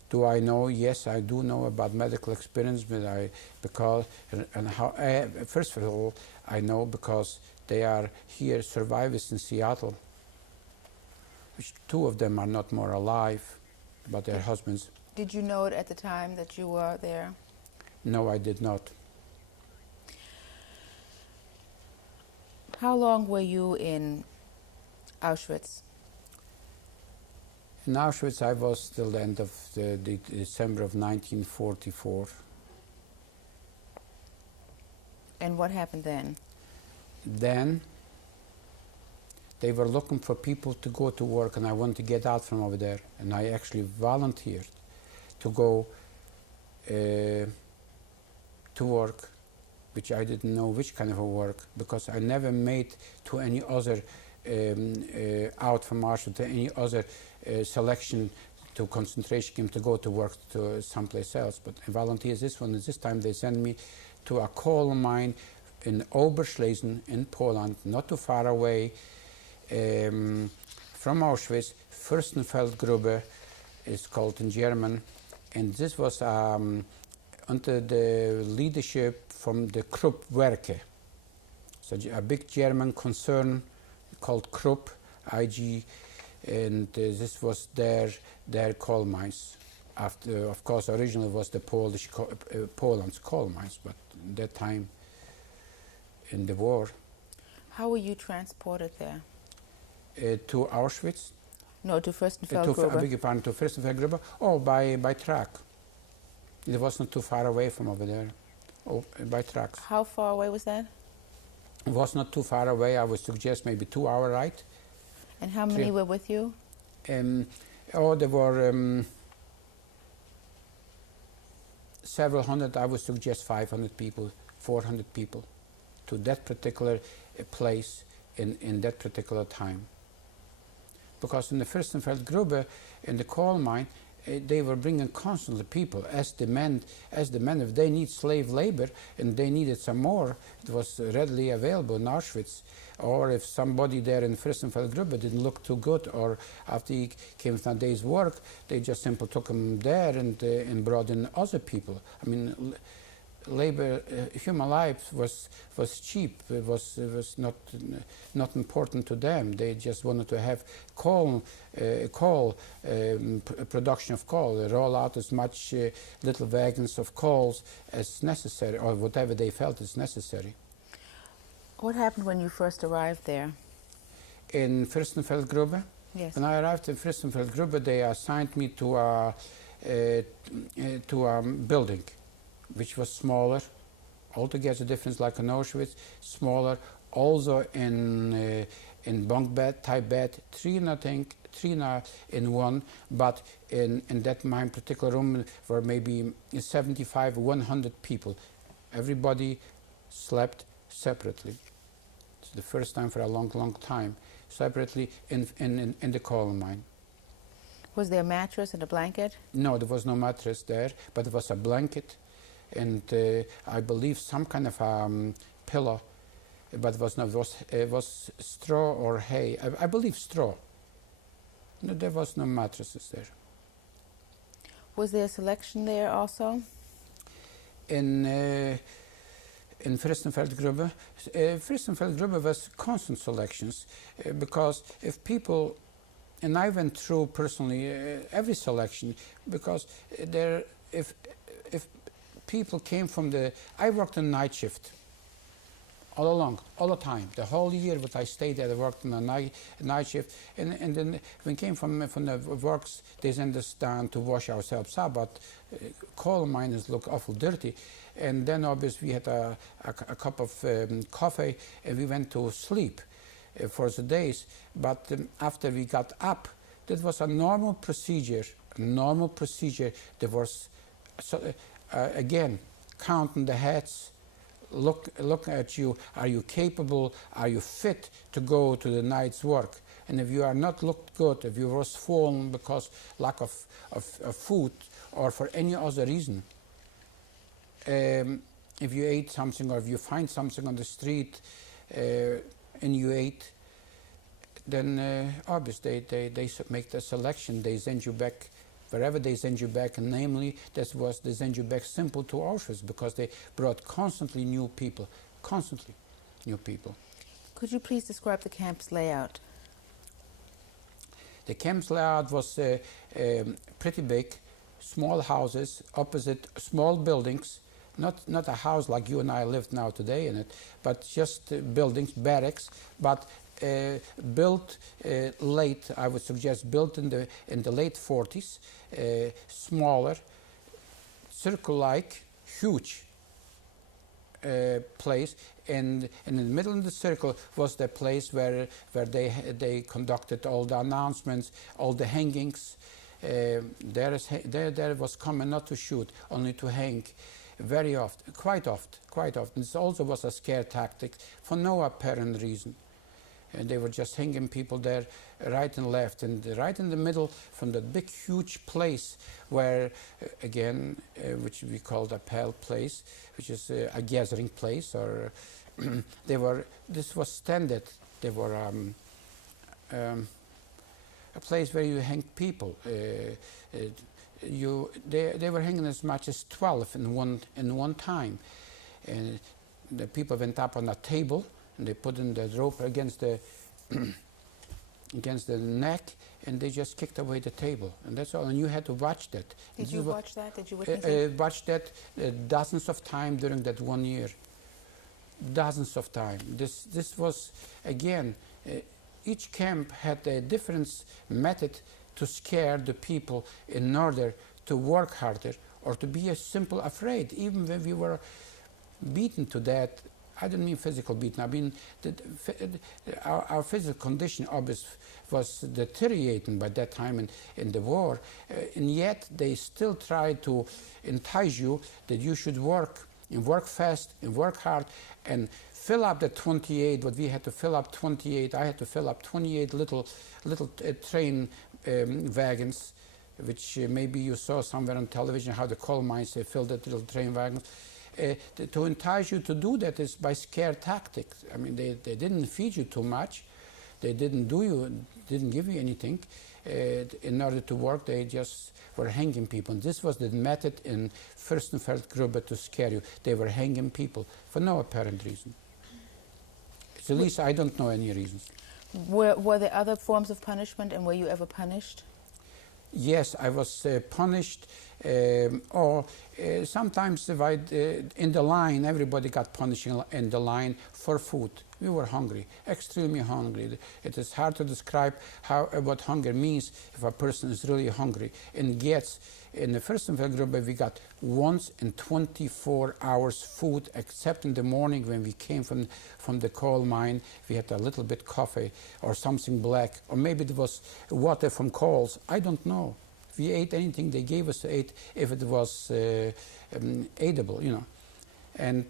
Do I know? Yes, I do know about medical experiments, but first of all, I know because they are here survivors in Seattle, which two of them are not more alive, but their husbands. Did you know it at the time that you were there? No, I did not. How long were you in Auschwitz? In Auschwitz, I was till the end of the December of 1944. And what happened then? Then they were looking for people to go to work, and I wanted to get out from over there, and I actually volunteered to go to work which I didn't know which kind of a work, because I never made to any other out from Auschwitz to any other selection to concentration camp to go to work to someplace else. But volunteers this one, this time they sent me to a coal mine in Oberschlesien in Poland, not too far away from Auschwitz. Fürstenfeldgrube is called in German, and this was under the leadership from the Krupp Werke, so a big German concern called Krupp, IG, and this was their coal mines. After, of course, originally was the Poland's coal mines, but at that time in the war. How were you transported there? To Auschwitz? No, to I Fürstenfeldgrube. beg your pardon, to Fürstenfeldgrube? Oh, by truck. It was not too far away from over there. Oh, by trucks. How far away was that? It was not too far away. I would suggest maybe 2-hour ride. And how many were with you? There were several hundred. I would suggest 500 people, 400 people, to that particular place in that particular time. Because in the Fürstenfeldgrube, in the coal mine, they were bringing constantly people as the men, if they need slave labor and they needed some more, it was readily available in Auschwitz. Or if somebody there in Fürstenfeldgrube didn't look too good, or after he came from a day's work, they just simply took him there and brought in other people. I mean, labor, human life was cheap. It was not important to them. They just wanted to have production of coal, roll out as much little wagons of coals as necessary, or whatever they felt is necessary. What happened when you first arrived there? In Fürstenfeldgrube? Yes. When I arrived in Fürstenfeldgrube, they assigned me to a building, which was smaller, altogether different like in Auschwitz, smaller, also in bunk bed, type bed, three in one, but in that my particular room were maybe 75, 100 people. Everybody slept separately. It's the first time for a long, long time, separately in the coal mine. Was there a mattress and a blanket? No, there was no mattress there, but there was a blanket, and I believe some kind of pillow, but it was straw or hay. I believe straw. No, there was no mattresses there. Was there a selection there also? In Fürstenfeldgrube, Fürstenfeldgrube was constant selections, because if people, and I went through personally every selection, because if people came from I worked on night shift all along, all the time, the whole year that I stayed there. I worked on a night shift, and then when came from the works, they sent us down to wash ourselves up, but coal miners look awful dirty. And then obviously we had a cup of coffee, and we went to sleep for the days. But after we got up, that was a normal procedure. There was, again, counting the heads, look at you. Are you capable? Are you fit to go to the night's work? And if you are not looked good, if you was fallen because lack of food or for any other reason, if you ate something or if you find something on the street and you ate, then obviously they make the selection. They send you back wherever they send you back, and namely they send you back simple to Auschwitz, because they brought constantly new people. Could you please describe the camp's layout? The camp's layout was pretty big, small houses, opposite small buildings, not a house like you and I live now today in it, but just buildings, barracks, but built late, I would suggest, built in the late 40s, smaller, circle-like, huge place, and in the middle of the circle was the place where they conducted all the announcements, all the hangings. There was common not to shoot, only to hang. very often, quite often. It also was a scare tactic for no apparent reason. And they were just hanging people there right and left, and right in the middle from that big huge place where again which we called a pale place, which is a gathering place, or this was standard. They were a place where you hang people. They were hanging as much as 12 in one time, and the people went up on a table and they put in the rope against the against the neck, and they just kicked away the table, and that's all. And you had to watch that. Did you watch that? Did you witness it? Watched that dozens of times during that 1 year. Dozens of times. This was again. Each camp had a different method to scare the people in order to work harder or to be simple afraid. Even when we were beaten to death, I don't mean physical beaten, I mean our physical condition obviously was deteriorating by that time in the war, and yet they still tried to entice you that you should work and work fast and work hard and fill up the 28, what we had to fill up 28, I had to fill up 28 little train wagons, which maybe you saw somewhere on television how the coal mines they filled that little train wagons. To entice you to do that is by scare tactics. I mean, they didn't feed you too much, they didn't give you anything. In order to work, they just were hanging people. And this was the method in Fürstenfeldgrube to scare you. They were hanging people for no apparent reason. At least I don't know any reasons. Were there other forms of punishment, and were you ever punished? Yes, I was punished, or sometimes in the line, everybody got punished in the line for food. We were hungry, extremely hungry. It is hard to describe what hunger means if a person is really hungry. And gets, in the Fürstenfeldgrube, we got once in 24 hours food, except in the morning when we came from the coal mine. We had a little bit coffee or something black, or maybe it was water from coals. I don't know. If we ate anything, they gave us to eat if it was edible, you know. And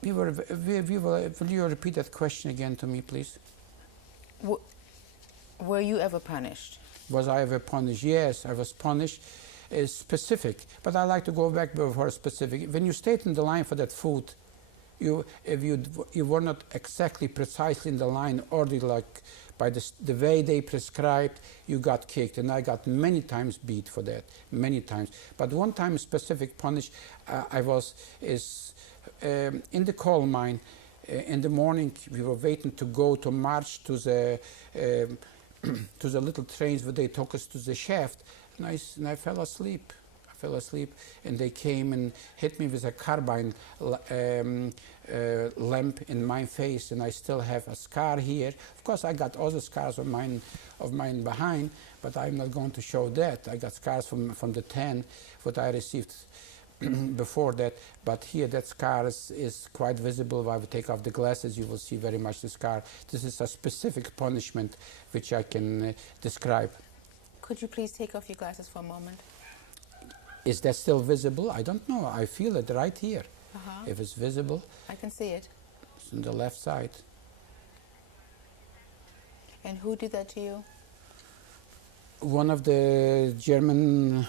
will you repeat that question again to me, please? Were you ever punished? Was I ever punished? Yes, I was punished. Specific, but I like to go back before specific. When you stayed in the line for that food, if you were not exactly precisely in the line, ordered like by the way they prescribed, you got kicked, and I got many times beat for that, many times. But one time specific punish, I was in the coal mine. In the morning, we were waiting to go to march to the to the little trains where they took us to the shaft, and I fell asleep. And they came and hit me with a carbine lamp in my face, and I still have a scar here. Of course, I got other scars of mine behind, but I'm not going to show that. I got scars from the tan, what I received before that, but here that scar is quite visible. If I would take off the glasses, you will see very much the scar. This is a specific punishment which I can describe. Could you please take off your glasses for a moment? Is that still visible? I don't know. I feel it right here. Uh-huh. If it's visible. I can see it. It's on the left side. And who did that to you? One of the German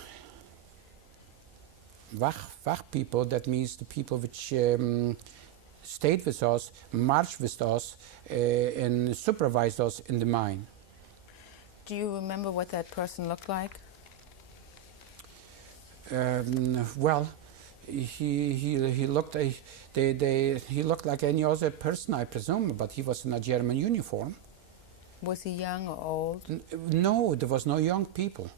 Wach people, that means the people which stayed with us, marched with us, and supervised us in the mine. Do you remember what that person looked like? Well, he looked he looked like any other person, I presume, but he was in a German uniform. Was he young or old? No, there was no young people.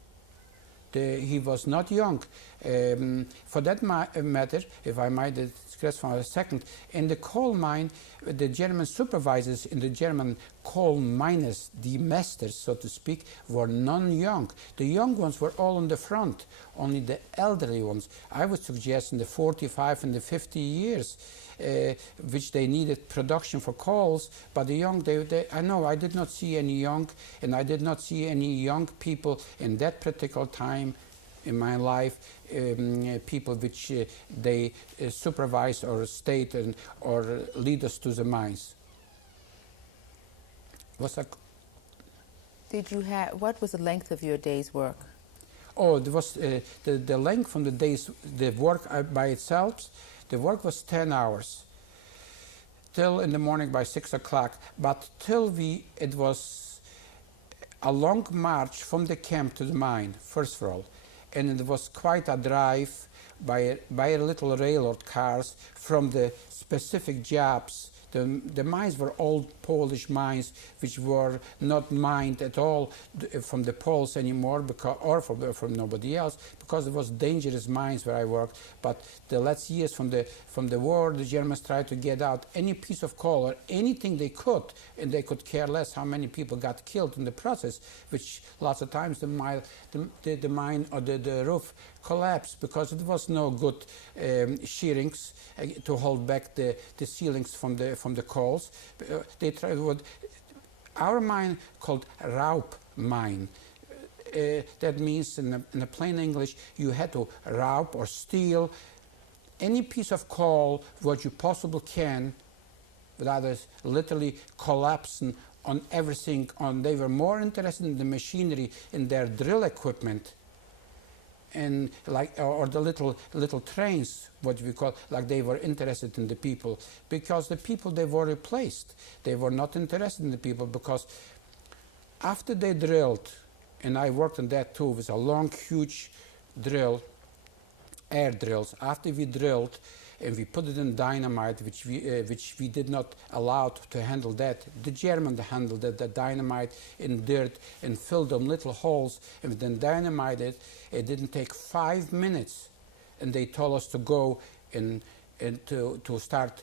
He was not young. For that matter, if I might digress for a second, in the coal mine, the German supervisors in the German coal miners, the masters, so to speak, were non-young. The young ones were all on the front, only the elderly ones. I would suggest in the 45 and the 50 years, which they needed production for coals, but the young, I did not see any young, and I did not see any young people in that particular time in my life people which they supervise or state and or lead us to the mines. What's that? What was the length of your day's work? Oh, there was the length from the day's the work by itself. The work was 10 hours till in the morning by 6 o'clock. But it was a long march from the camp to the mine, first of all, and it was quite a drive by a little railroad cars from the specific jobs. The mines were old Polish mines which were not mined at all from the Poles anymore or from nobody else, because it was dangerous mines where I worked. But the last years from the war, the Germans tried to get out any piece of coal or anything they could, and they could care less how many people got killed in the process, which lots of times the mine or the roof collapsed because it was no good shearings to hold back the ceilings from the coals. They tried our mine called Raup mine. That means in the plain English you had to raup or steal any piece of coal what you possibly can without us literally collapsing on everything. They were more interested in the machinery, in their drill equipment, and or the little trains, what we call, like they were interested in the people, because the people they were replaced. They were not interested in the people, because after they drilled, and I worked on that too, with a long, huge drill, air drills. After we drilled and we put it in dynamite, which we did not allow to handle that. The Germans handled the dynamite in dirt and filled them little holes, and then dynamited. It didn't take 5 minutes, and they told us to go and to start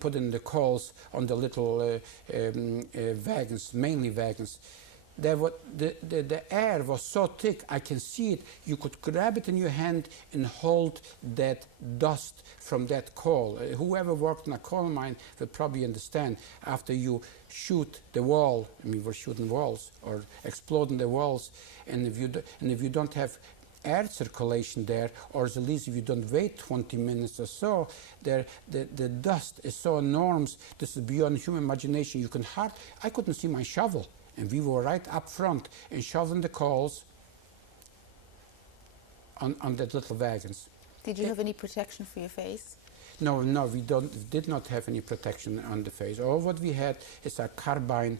putting the coals on the little wagons, mainly wagons. The air was so thick, I can see it. You could grab it in your hand and hold that dust from that coal. Whoever worked in a coal mine will probably understand. After you shoot the wall, I mean, we're shooting walls or exploding the walls, and if you don't have air circulation there, or at least if you don't wait 20 minutes or so, the dust is so enormous. This is beyond human imagination. I couldn't see my shovel. And we were right up front and shoveling the coals on the little wagons. Did you have any protection for your face? No, we did not have any protection on the face. All what we had is a carbine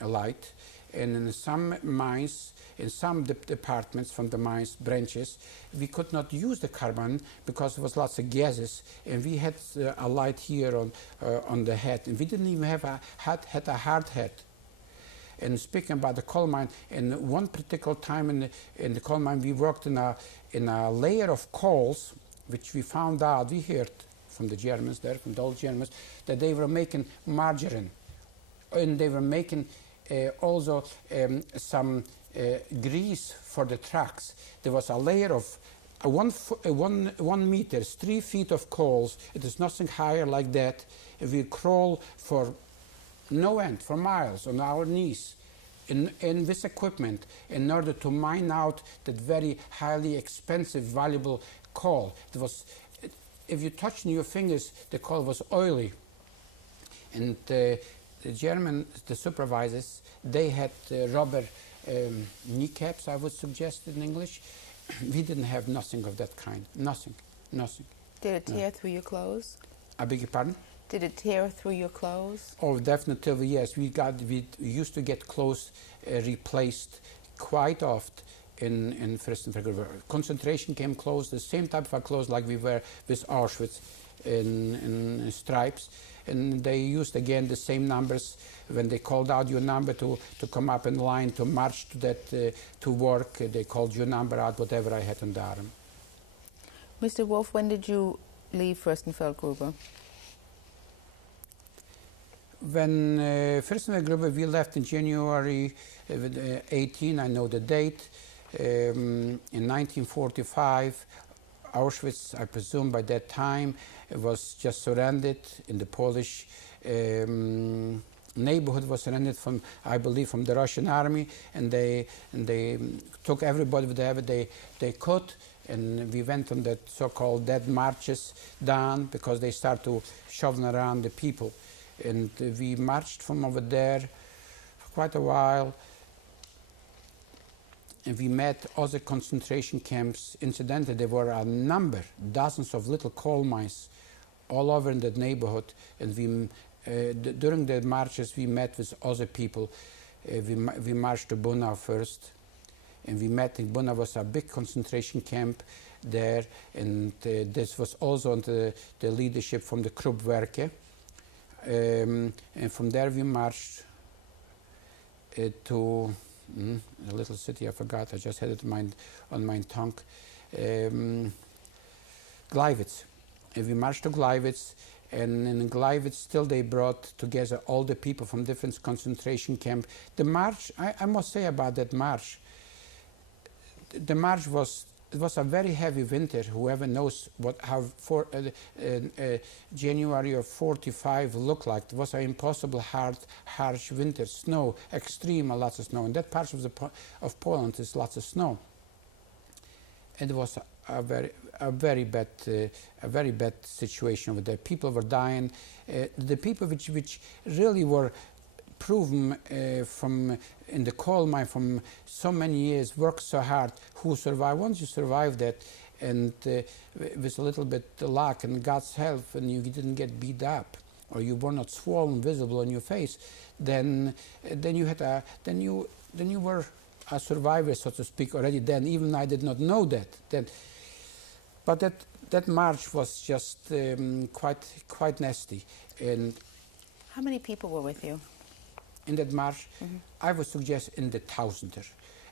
light. And in some mines, in some departments from the mines branches, we could not use the carbine because there was lots of gases, and we had a light here on the head, and we didn't even have a hard hat. And speaking about the coal mine, in one particular time in the coal mine, we worked in a layer of coals, which we found out, we heard from the Germans there, from the old Germans, that they were making margarine, and they were making also some grease for the trucks. There was a layer of 1 meter, 3 feet of coals. It is nothing higher like that. We crawl for no end, for miles, on our knees in this equipment in order to mine out that very highly expensive, valuable coal. If you touched your fingers, the coal was oily. And the supervisors, they had rubber kneecaps, I would suggest in English. We didn't have nothing of that kind. Nothing. Did it tear through your clothes? I beg your pardon? Did it tear through your clothes? Oh, definitely, yes. We used to get clothes replaced quite often in First and Second World War. Concentration camp clothes, the same type of clothes like we wear with Auschwitz in stripes. And they used again the same numbers when they called out your number to come up in line to march to that to work. They called your number out, whatever I had on the arm. Mr. Wolf, when did you leave Fürstenfeldgrube? When Fürstenfeldgrube, we left in January 18, I know the date, in 1945. Auschwitz, I presume by that time, it was just surrendered in the Polish neighborhood was rented from, I believe, from the Russian army, and they took everybody whatever they could, and we went on that so-called dead marches down because they start to shoving around the people, and we marched from over there for quite a while. And we met other concentration camps. Incidentally, there were a number, dozens of little coal mines all over in that neighborhood. And we, during the marches, we met with other people. We marched to Bunau first. And we met in Bunau was a big concentration camp there. And this was also under the leadership from the Kruppwerke. And from there we marched to a little city I forgot, I just had it on my tongue. Gleiwitz. And we marched to Gleiwitz, and in Gleiwitz still they brought together all the people from different concentration camps. The march, I must say about that march, the march was, it was a very heavy winter. Whoever knows how January of 45 looked like. It was an impossible, harsh winter. Snow, extreme, lots of snow. And that part of Poland is lots of snow. And it was a very bad situation over there. People were dying. The people which really were proven from in the coal mine from so many years, worked so hard, who survived. Once you survive that, and with a little bit of luck and God's help, and you didn't get beat up, or you were not swollen, visible on your face, then you were a survivor, so to speak, already then. Even I did not know that then. But that march was just quite nasty. And how many people were with you? In that march, I would suggest in the thousander.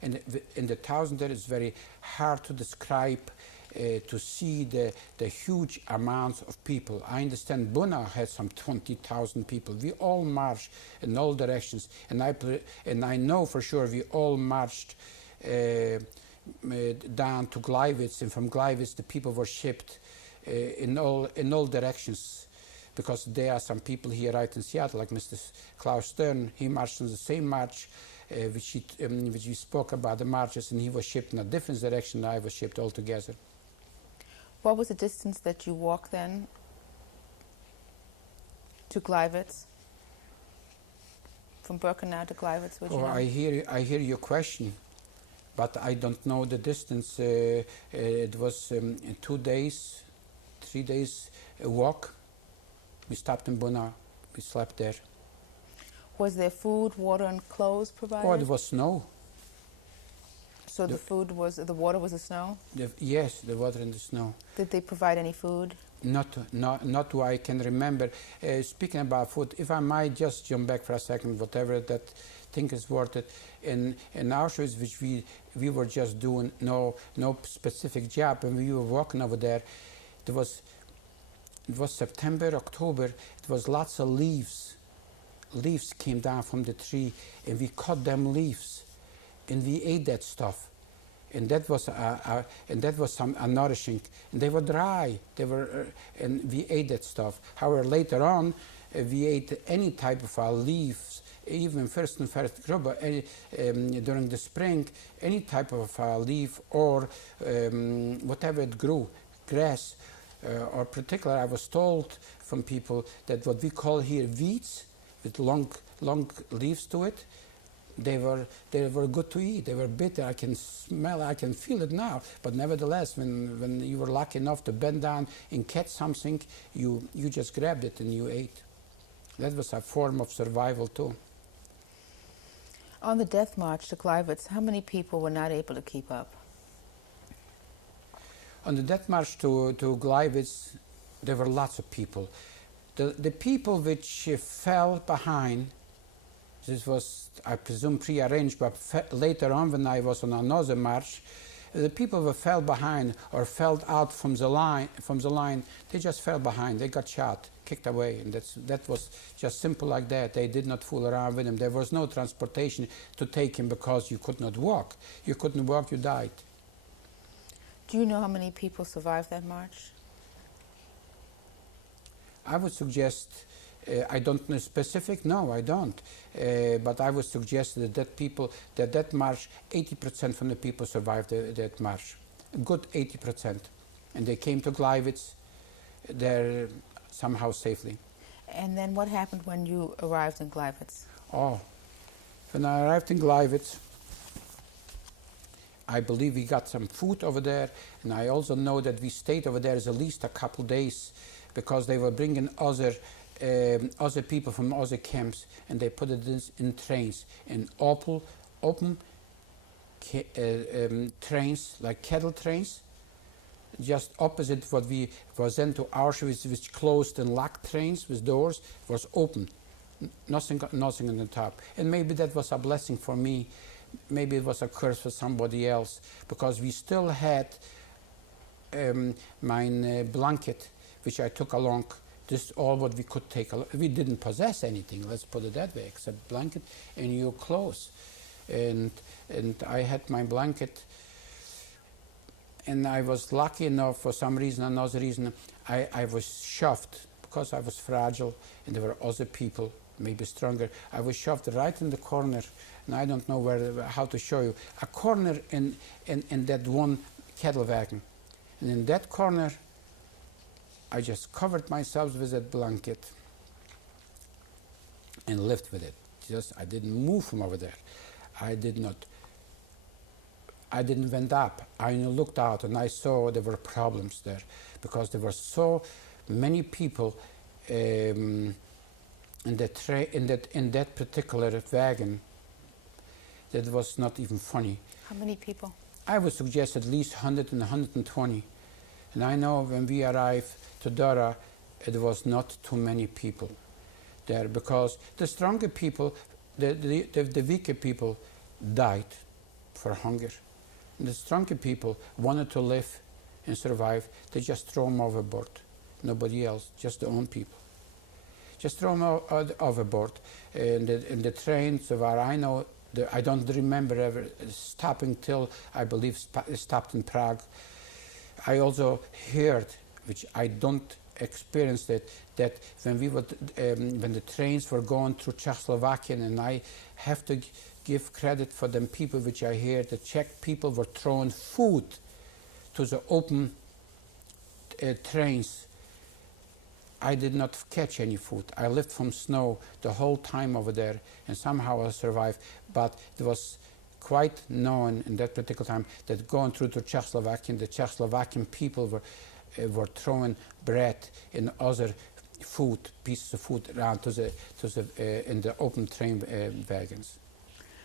And in the thousander, it's very hard to describe, to see the huge amounts of people. I understand Bunau had some 20,000 people. We all marched in all directions, and I know for sure we all marched down to Gleiwitz, and from Gleiwitz the people were shipped in all directions. Because there are some people here right in Seattle, like Mr. Klaus Stern. He marched on the same march, which we spoke about the marches, and he was shipped in a different direction, and I was shipped altogether. What was the distance that you walked then to Gleiwitz? From Birkenau to Gleiwitz, would you know? I hear your question, but I don't know the distance. It was 2 days, 3 days walk. We stopped in Bunau. We slept there. Was there food, water, and clothes provided? Oh, there was snow. So the water was the snow? Yes, the water and the snow. Did they provide any food? Not who I can remember. Speaking about food, if I might just jump back for a second, whatever that thing is worth it. In Auschwitz, which we were just doing no specific job, and we were walking over there, it was September, October. It was lots of leaves. Leaves came down from the tree, and we cut them leaves, and we ate that stuff, and that was some nourishing. And they were dry. And we ate that stuff. However, later on, we ate any type of leaves, even first group during the spring, any type of leaf or whatever it grew, grass. Or particular, I was told from people that what we call here weeds, with long leaves to it, they were good to eat. They were bitter. I can smell, I can feel it now. But nevertheless, when you were lucky enough to bend down and catch something, you just grabbed it and you ate. That was a form of survival too. On the death march to Gleiwitz, how many people were not able to keep up? On the death march to Gleiwitz, there were lots of people. The people which fell behind, this was, I presume, prearranged, but later on when I was on another march, the people who fell behind or fell out from the line, they just fell behind. They got shot, kicked away, and that was just simple like that. They did not fool around with him. There was no transportation to take him because you could not walk. You couldn't walk, you died. Do you know how many people survived that march? I would suggest I don't know specific. No, I don't. But I would suggest that march, 80% from the people survived that march. A good 80%, and they came to Gleiwitz there somehow safely. And then what happened when you arrived in Gleiwitz? Oh, when I arrived in Gleiwitz, I believe we got some food over there, and I also know that we stayed over there at least a couple days because they were bringing other people from other camps, and they put it in trains, in open trains, like cattle trains, just opposite what we was then to Auschwitz, which closed and locked trains with doors, was open. Nothing on the top. And maybe that was a blessing for me. Maybe it was a curse for somebody else, because we still had my blanket, which I took along. Just all what we could take along. We didn't possess anything, let's put it that way, except blanket and your clothes. And I had my blanket, and I was lucky enough, for some reason, another reason, I was shoved, because I was fragile, and there were other people, maybe stronger. I was shoved right in the corner, and I don't know how to show you. A corner in that one cattle wagon. And in that corner, I just covered myself with that blanket and lived with it. I didn't move from over there. I didn't went up. I looked out and I saw there were problems there, because there were so many people in that particular wagon that was not even funny. How many people? I would suggest at least 100 and 120. And I know when we arrived to Dora, it was not too many people there, because the stronger people, the weaker people died for hunger. And the stronger people wanted to live and survive. They just throw them overboard. Nobody else, just their own people. Just throw them overboard. And the trains, where I know, I don't remember ever stopping till, I believe, stopped in Prague. I also heard, which I don't experience it, that when the trains were going through Czechoslovakia, and I have to give credit for them people, which I hear, the Czech people were throwing food to the open trains. I did not catch any food. I lived from snow the whole time over there, and somehow I survived. But it was quite known in that particular time that going through to Czechoslovakia, the Czechoslovakian people were throwing bread and other food, pieces of food, around in the open train wagons.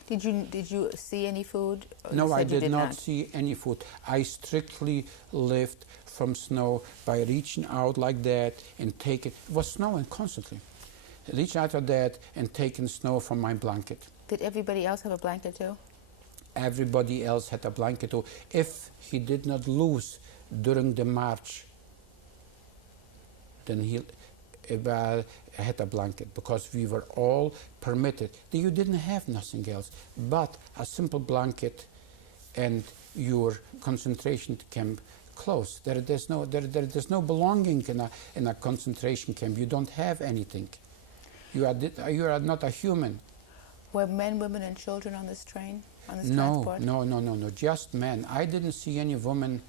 Did you see any food? No, I did not see any food. I strictly lived from snow by reaching out like that and taking. It was snowing constantly. Reaching out of that and taking snow from my blanket. Did everybody else have a blanket too? Everybody else had a blanket too. If he did not lose during the march, then he had a blanket, because we were all permitted. You didn't have nothing else but a simple blanket and your concentration camp clothes. There's no belonging in a concentration camp. You don't have anything. You are not a human. Were men, women, and children on this train? On this No, transport? no, just men. I didn't see any women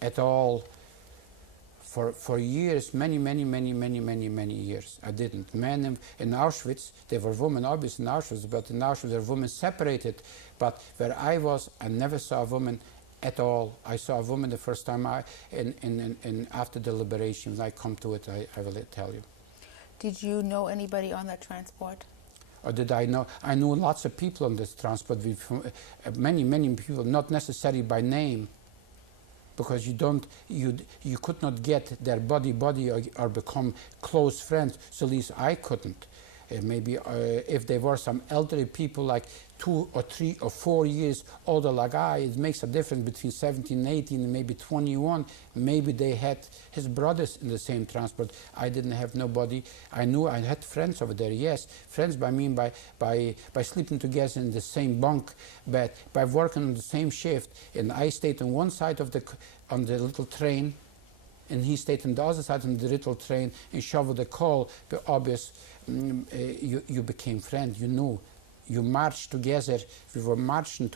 at all for years, many years. I didn't. Men in Auschwitz, there were women obviously in Auschwitz, but in Auschwitz there were women separated. But where I was, I never saw a woman at all. I saw a woman the first time after the liberation. When I come to it, I will tell you. Did you know anybody on that transport? Or did I know? I knew lots of people on this transport, many people, not necessarily by name, because you could not get their body or become close friends. So at least I couldn't. Maybe if there were some elderly people like 2 or 3 or 4 years older like I, it makes a difference between 17 and 18 and maybe 21. Maybe they had his brothers in the same transport. I didn't have nobody. I knew I had friends over there, yes. Friends by mean by sleeping together in the same bunk, but by working on the same shift. And I stayed on one side on the little train, and he stayed on the other side on the little train and shoveled the coal. But obvious, you became friends. You knew, you marched together. We were marching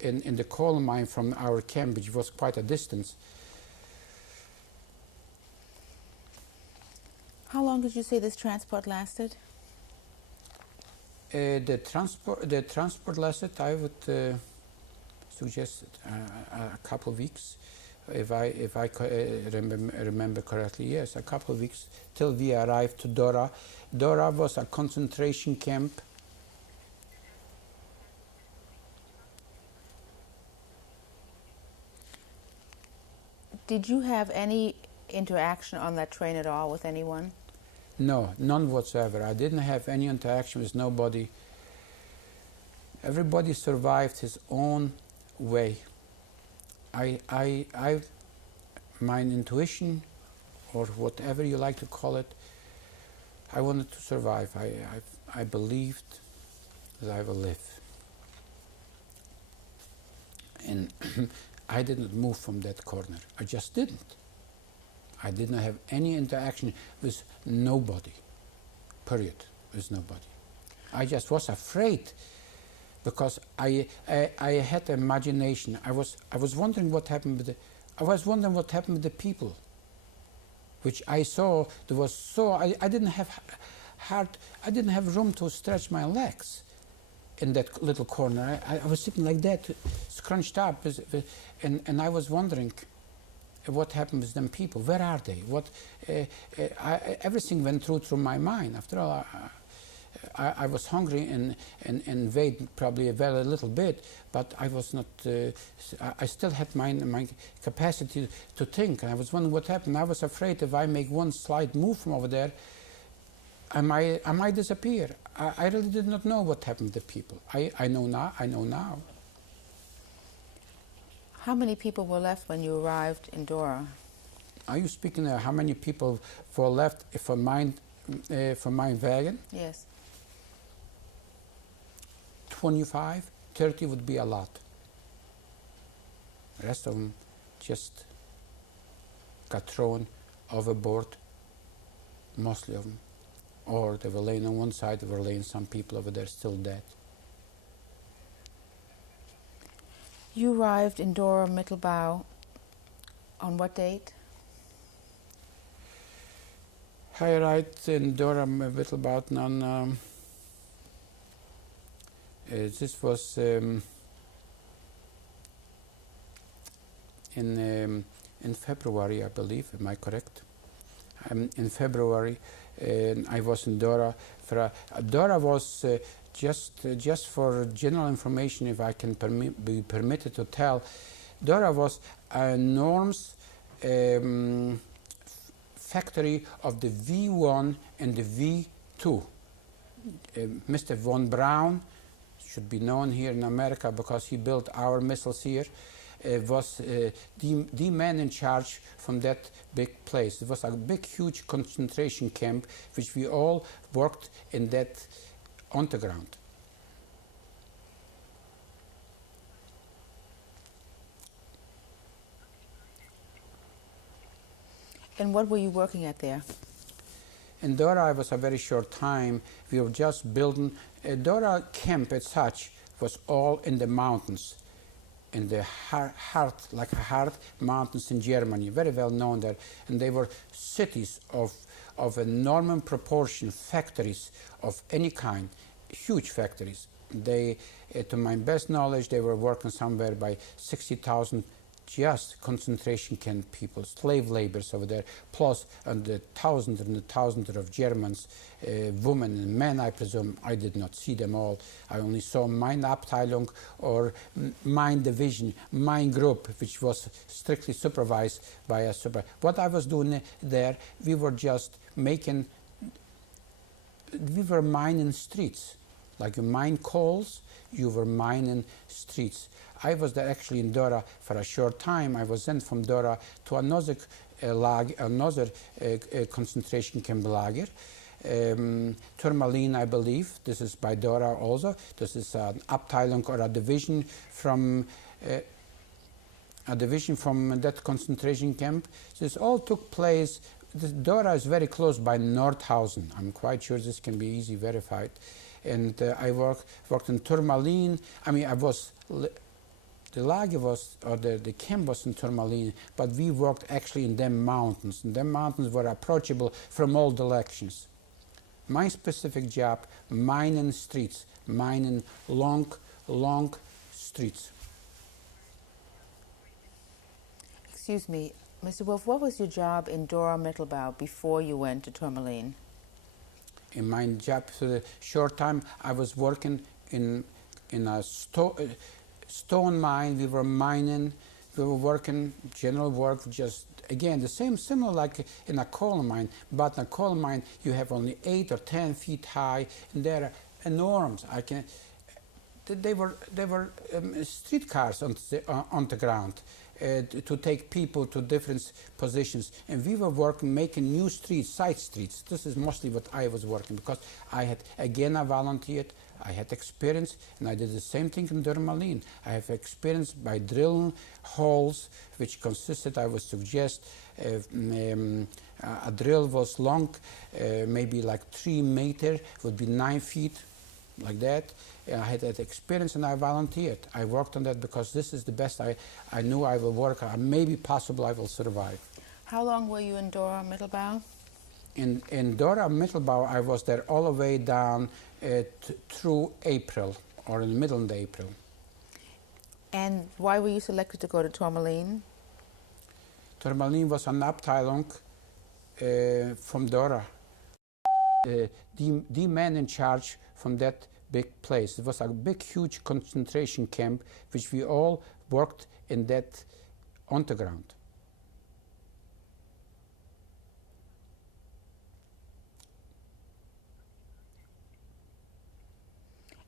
in the coal mine from our camp, which was quite a distance. How long did you say this transport lasted? The transport lasted, I would suggest a couple of weeks, if I remember correctly. Yes, a couple of weeks till we arrived to Dora. Dora was a concentration camp. Did you have any interaction on that train at all with anyone? No, none whatsoever. I didn't have any interaction with nobody. Everybody survived his own way. My intuition, or whatever you like to call it, I wanted to survive. I believed that I will live. And I didn't move from that corner. I just didn't. I didn't have any interaction with nobody, period, with nobody. I just was afraid because I had imagination. I was wondering what happened with the people, which I saw. There was I didn't have room to stretch my legs in that little corner. I was sitting like that, scrunched up, and I was wondering what happened with them people. Where are they? Everything went through my mind. After all, I was hungry and weighed probably a very little bit, but I was not. I still had my capacity to think. And I was wondering what happened. I was afraid if I make one slight move from over there, I might disappear. I really did not know what happened to people. I know now. How many people were left when you arrived in Dora? Are you speaking of how many people were left for my wagon? Yes. 25, 30 would be a lot. The rest of them just got thrown overboard, mostly of them. Or they were laying on one side, they were laying some people over there still dead. You arrived in Dora Mittelbau on what date? I arrived in Dora Mittelbau on, this was in February, I believe. Am I correct? In February, I was in Dora. Dora was just for general information, if I can be permitted to tell. Dora was an enormous factory of the V1 and the V2. Mr. von Braun should be known here in America because he built our missiles here. Was the man in charge from that big place. It was a big, huge concentration camp, which we all worked in that underground. And what were you working at there? In Dora, it was a very short time. We were just building. Dora camp as such was all in the mountains, in the heart mountains in Germany, very well known there. And they were cities of enormous proportion, factories of any kind, huge factories. They, to my best knowledge, they were working somewhere by 60,000 just concentration camp people, slave laborers over there, plus the thousands and the thousands of Germans, women and men, I presume. I did not see them all. I only saw mine Abteilung, or mine division, mine group, which was strictly supervised by a supervisor. What I was doing there, we were just making, we were mining streets. Like you mine coals, you were mining streets. I was there actually in Dora for a short time. I was sent from Dora to another concentration camp lager, Turmalin, I believe. This is by Dora also. This is an Abteilung or a division from a division from that concentration camp. This all took place. Dora is very close by Nordhausen. I'm quite sure this can be easily verified. And I worked in Tourmaline. I mean, the lager was, or the camp was in Tourmaline, but we worked actually in them mountains. And them mountains were approachable from all directions. My specific job, mining streets, mining long streets. Excuse me, Mr. Wolf, what was your job in Dora Mittelbau before you went to Tourmaline? In my job for the short time, I was working in a stone mine. We were mining, we were working general work, just again the same, similar like in a coal mine. But in a coal mine, you have only 8 or 10 feet high, and they're enormous. They were streetcars on the ground. To take people to different positions, and we were working making new streets, side streets. This is mostly what I was working, because I volunteered, I had experience, and I did the same thing in Tourmaline. I have experience by drilling holes, which consisted, I would suggest, a drill was long, maybe like 3 meters, would be 9 feet, like that. I had that experience, and I volunteered. I worked on that because this is the best I knew I will work on. Maybe possible I will survive. How long were you in Dora Mittelbau? In Dora Mittelbau, I was there all the way down through April, or in the middle of April. And why were you selected to go to Tourmaline? Tourmaline was an Abteilung from Dora. The man in charge from that big place. It was a big, huge concentration camp, which we all worked in that underground.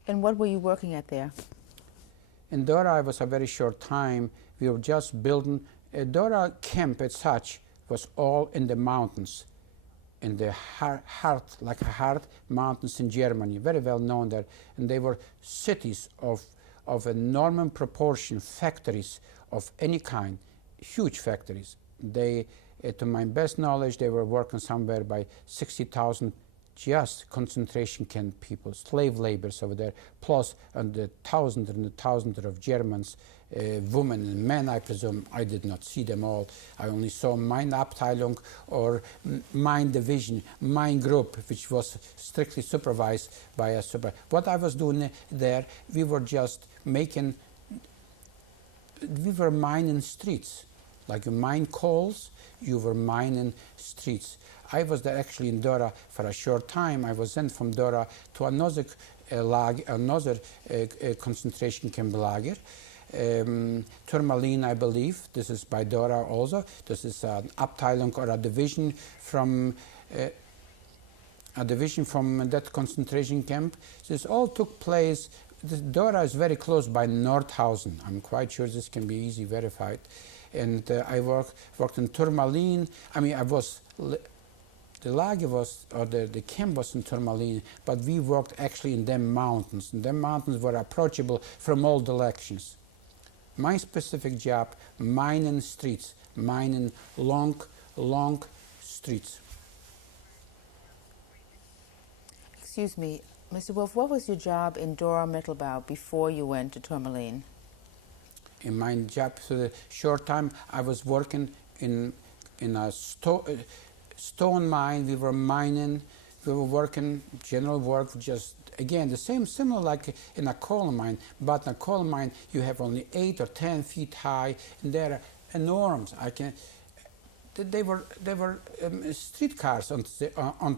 And what were you working at there? In Dora, it was a very short time. We were just building. Dora camp as such was all in the mountains, in the hard mountains in Germany, very well known there. And they were cities of enormous proportion, factories of any kind, huge factories. They, to my best knowledge, they were working somewhere by 60,000 just concentration camp people, slave laborers over there, plus the thousands of Germans, women and men, I presume. I did not see them all. I only saw mine Abteilung or mine division, mine group, which was strictly supervised by a supervisor. What I was doing there, we were just making, we were mining streets. Like you mine coals, you were mining streets. I was there actually in Dora for a short time. I was sent from Dora to another concentration camp lager. Tourmaline, I believe. This is by Dora also. This is an Abteilung or a division from that concentration camp. This all took place. Dora is very close by Nordhausen. I'm quite sure this can be easily verified. And I worked in Tourmaline. I mean, the lager was, or the camp was in Tourmaline, but we worked actually in them mountains. And them mountains were approachable from all directions. My specific job, mining streets, mining long streets. Excuse me, Mr. Wolf, what was your job in Dora Mittelbau before you went to Tourmaline? In my job for the short time, I was working in a stone mine. We were mining, we were working general work, just again the same, similar like in a coal mine. But in a coal mine, you have only 8 or 10 feet high, and they're enormous. They were streetcars on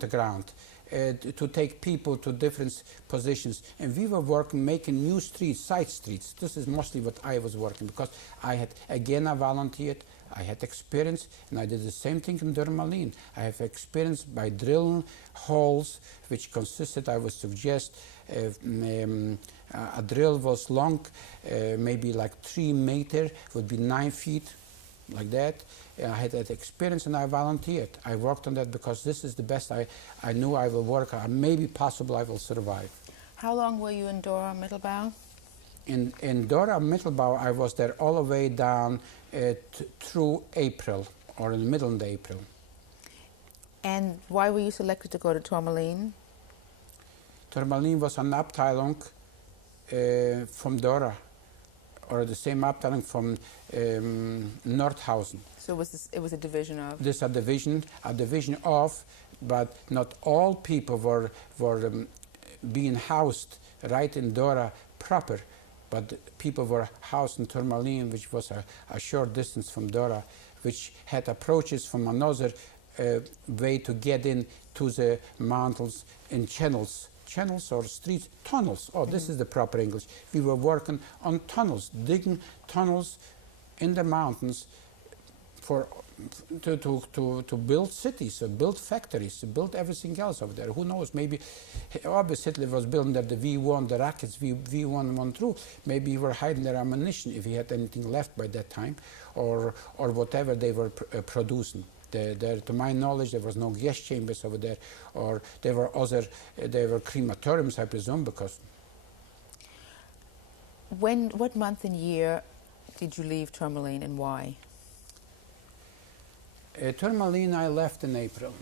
the ground. To take people to different positions, and we were working making new streets, side streets. This is mostly what I was working, because I volunteered, I had experience, and I did the same thing in Tourmaline. I have experience by drilling holes, which consisted, I would suggest, a drill was long, maybe like 3 meters, would be 9 feet, like that. I had that experience, and I volunteered. I worked on that because this is the best I knew I will work on. Maybe possible I will survive. How long were you in Dora Mittelbau? in Dora Mittelbau, I was there all the way down through April, or in the middle of April. And why were you selected to go to Tourmaline? Tourmaline was an Abteilung from Dora, or the same Abteilung from Nordhausen. So it was a division of? This a division of, but not all people were being housed right in Dora proper, but people were housed in Tourmaline, which was a short distance from Dora, which had approaches from another way to get in to the mountains in channels or streets, tunnels. Oh, this is the proper English. We were working on tunnels, digging tunnels in the mountains to build cities, build factories, build everything else over there. Who knows? Maybe, obviously Hitler was building there the V1, the rockets V1 went through. Maybe he were hiding their ammunition if he had anything left by that time, or whatever they were producing. To my knowledge, there was no gas chambers over there, or there were crematoriums, I presume, because. What month and year did you leave Tourmaline, and why? Tourmaline I left in April.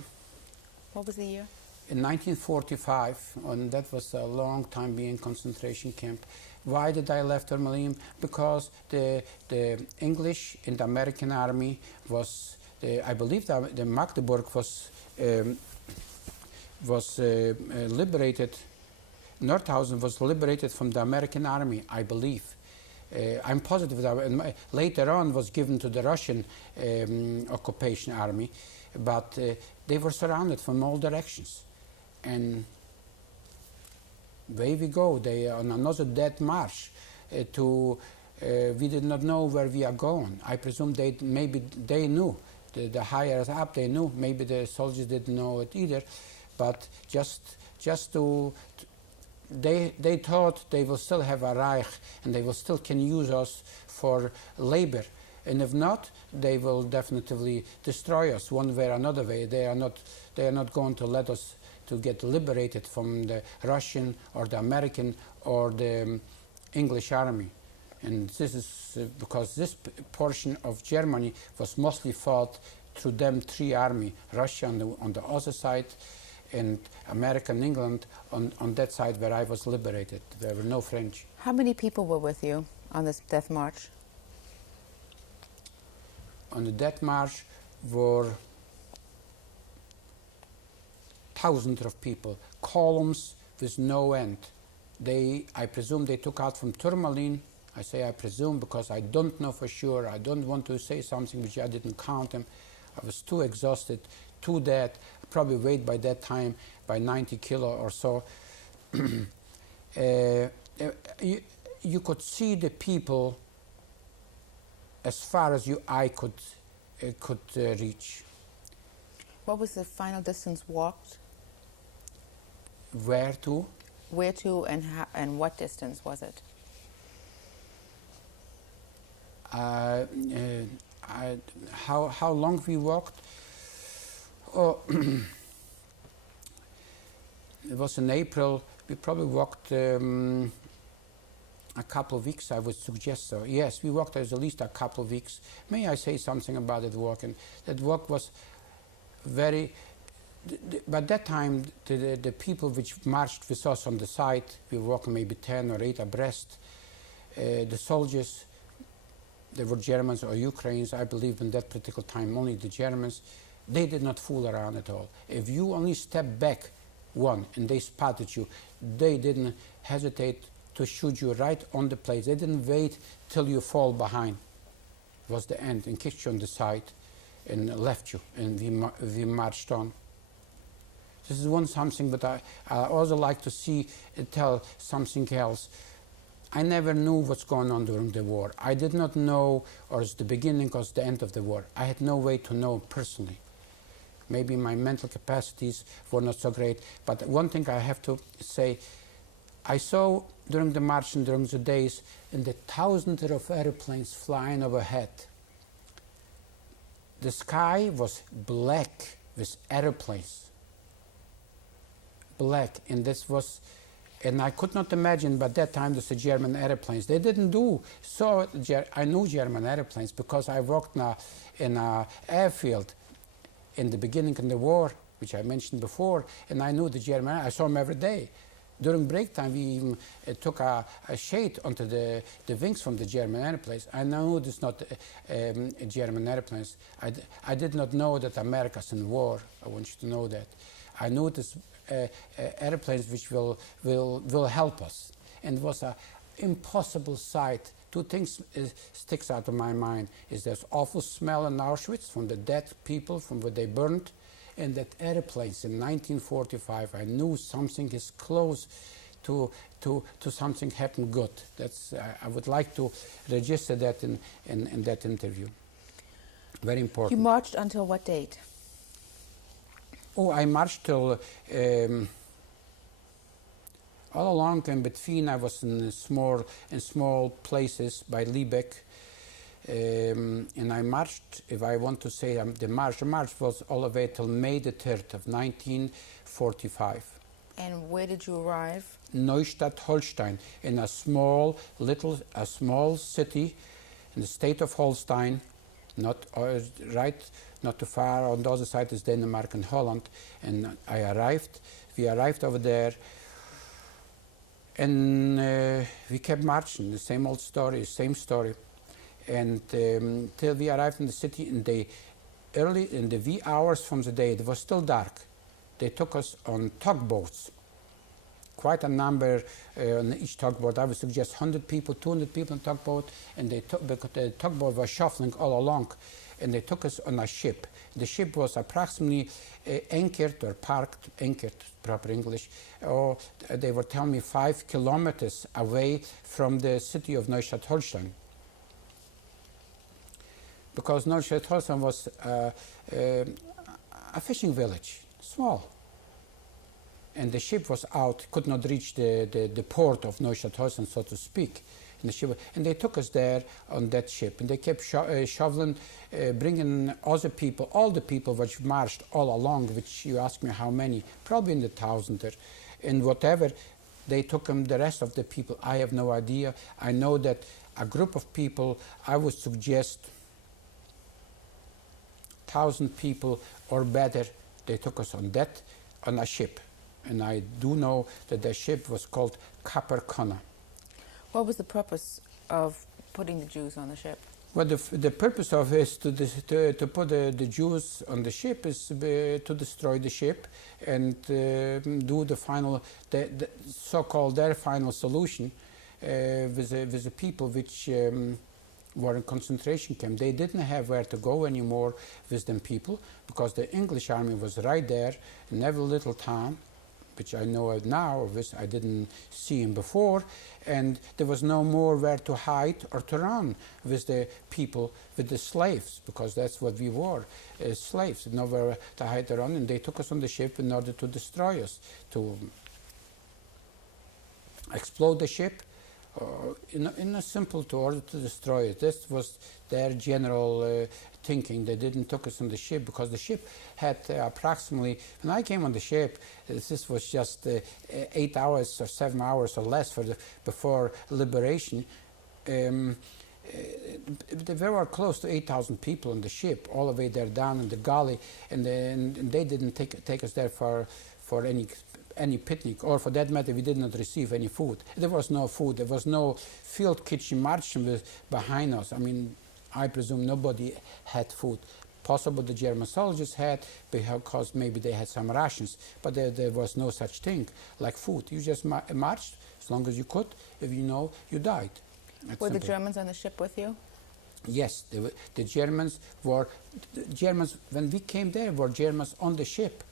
What was the year? In 1945, and that was a long time being concentration camp. Why did I left Tourmaline? Because the English in the American army was, I believe the Magdeburg was liberated. Nordhausen was liberated from the American army, I believe. I'm positive that later on was given to the Russian occupation army, but they were surrounded from all directions. And away we go, they on another dead march we did not know where we are going. I presume maybe they knew, the higher up they knew, maybe the soldiers didn't know it either, but they thought they will still have a Reich and they will still can use us for labor, and if not, they will definitely destroy us one way or another way. They are not going to let us to get liberated from the Russian or the American or the English army. And this is because this portion of Germany was mostly fought through them three armies, Russia on the other side, and America and England on that side where I was liberated. There were no French. How many people were with you on this death march? On the death march were thousands of people, columns with no end. I presume they took out from Tourmaline. I say I presume because I don't know for sure. I don't want to say something which I didn't count them. I was too exhausted, too dead. Probably weighed by that time by 90 kilo or so. You could see the people as far as your eye could reach. What was the final distance walked? Where to? Where to and what distance was it? How long we walked? Oh, it was in April. We probably walked a couple of weeks, I would suggest so. Yes, we walked at least a couple of weeks. May I say something about that walk? And that walk was very... By that time, the people which marched with us on the side, we were walking maybe 10 or 8 abreast. The soldiers, they were Germans or Ukrainians, I believe in that particular time, only the Germans. They did not fool around at all. If you only step back one and they spotted you, they didn't hesitate to shoot you right on the place. They didn't wait till you fall behind. It was the end, and kicked you on the side and left you, and we marched on. This is something, but I also like to tell something else. I never knew what's going on during the war. I did not know, or it's the beginning or it's the end of the war. I had no way to know personally. Maybe my mental capacities were not so great, but one thing I have to say, I saw during the march and during the days, in the thousands of airplanes flying overhead. The sky was black with airplanes. Black, and this was And I could not imagine by that time the German airplanes. They didn't do so. I knew German airplanes because I worked in a airfield in the beginning of the war, which I mentioned before, and I knew the German. I saw them every day. During break time, we even took a shade onto the wings from the German airplanes. I know this not German airplanes. I did not know that America's in war. I want you to know that. I knew this airplanes which will help us. And it was an impossible sight. Two things sticks out of my mind. Is there's awful smell in Auschwitz from the dead people, from what they burned. And that airplanes in 1945, I knew something is close to something happened good. That's I would like to register that in that interview. Very important. You marched until what date? Oh, I marched till all along in between. I was in small places by Liebeck. And I marched, if I want to say the march was all the way till May the 3rd of 1945. And where did you arrive? Neustadt Holstein, in a small city in the state of Holstein, not too far. On the other side is Denmark and Holland. And we arrived over there, and we kept marching, the same old story, same story. And till we arrived in the city in the wee hours from the day, it was still dark. They took us on tugboats, quite a number on each tugboat. I would suggest 100 people, 200 people on tugboat, and because the tugboat was shuffling all along, and they took us on a ship. The ship was approximately anchored or parked, anchored, proper English, or they were telling me 5 kilometers away from the city of Neustadt Holstein. Because Neustadt Holstein was a fishing village, small. And the ship was out, could not reach the port of Neustadt Holstein, so to speak. And they took us there on that ship. And they kept shoveling, bringing other people, all the people which marched all along, which you ask me how many, probably in the thousands. And whatever, they took them, the rest of the people, I have no idea. I know that a group of people, I would suggest 1,000 people or better, they took us on a ship. And I do know that the ship was called Capercona. What was the purpose of putting the Jews on the ship? Well, the purpose of it is to put the Jews on the ship is to destroy the ship and do the final, the so-called their final solution with the people which were in concentration camp. They didn't have where to go anymore with them people because the English army was right there in every little town, which I know of now, of which I didn't see him before, and there was no more where to hide or to run with the people, with the slaves, because that's what we were, slaves, nowhere to hide or run, and they took us on the ship in order to destroy us, to explode the ship, in a simple to order to destroy it. This was their general thinking. They didn't took us on the ship because the ship had approximately, when I came on the ship, this was just 8 hours or 7 hours or less before liberation. There were close to 8,000 people on the ship, all the way there down in the galley, and they didn't take us there for any picnic, or for that matter, we did not receive any food. There was no food. There was no field kitchen marching behind us. I mean, I presume nobody had food. Possible the German soldiers had, because maybe they had some rations, but there was no such thing like food. You just marched as long as you could. If you know, you died. That's Were simple. the Germans on the ship with you? Yes, the Germans, when we came there, were Germans on the ship.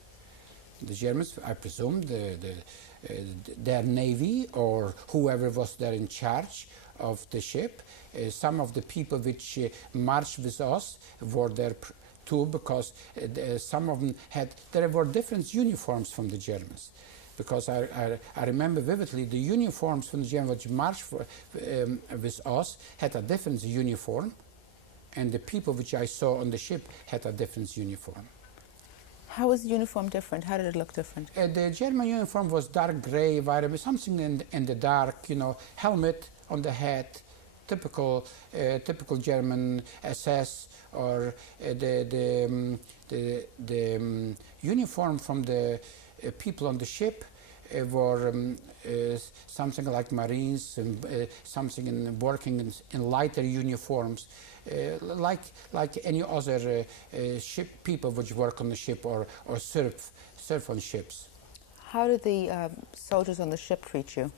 The Germans, I presume, their navy or whoever was there in charge of the ship. Some of the people which marched with us were there too, because some of them there were different uniforms from the Germans. Because I remember vividly the uniforms from the Germans which marched with us had a different uniform, and the people which I saw on the ship had a different uniform. How was the uniform different? How did it look different? The German uniform was dark gray, something in the dark, helmet on the head, typical German SS, or the uniform from the people on the ship were something like Marines, and something working in lighter uniforms, like any other ship people which work on the ship or surf on ships. How did the soldiers on the ship treat you?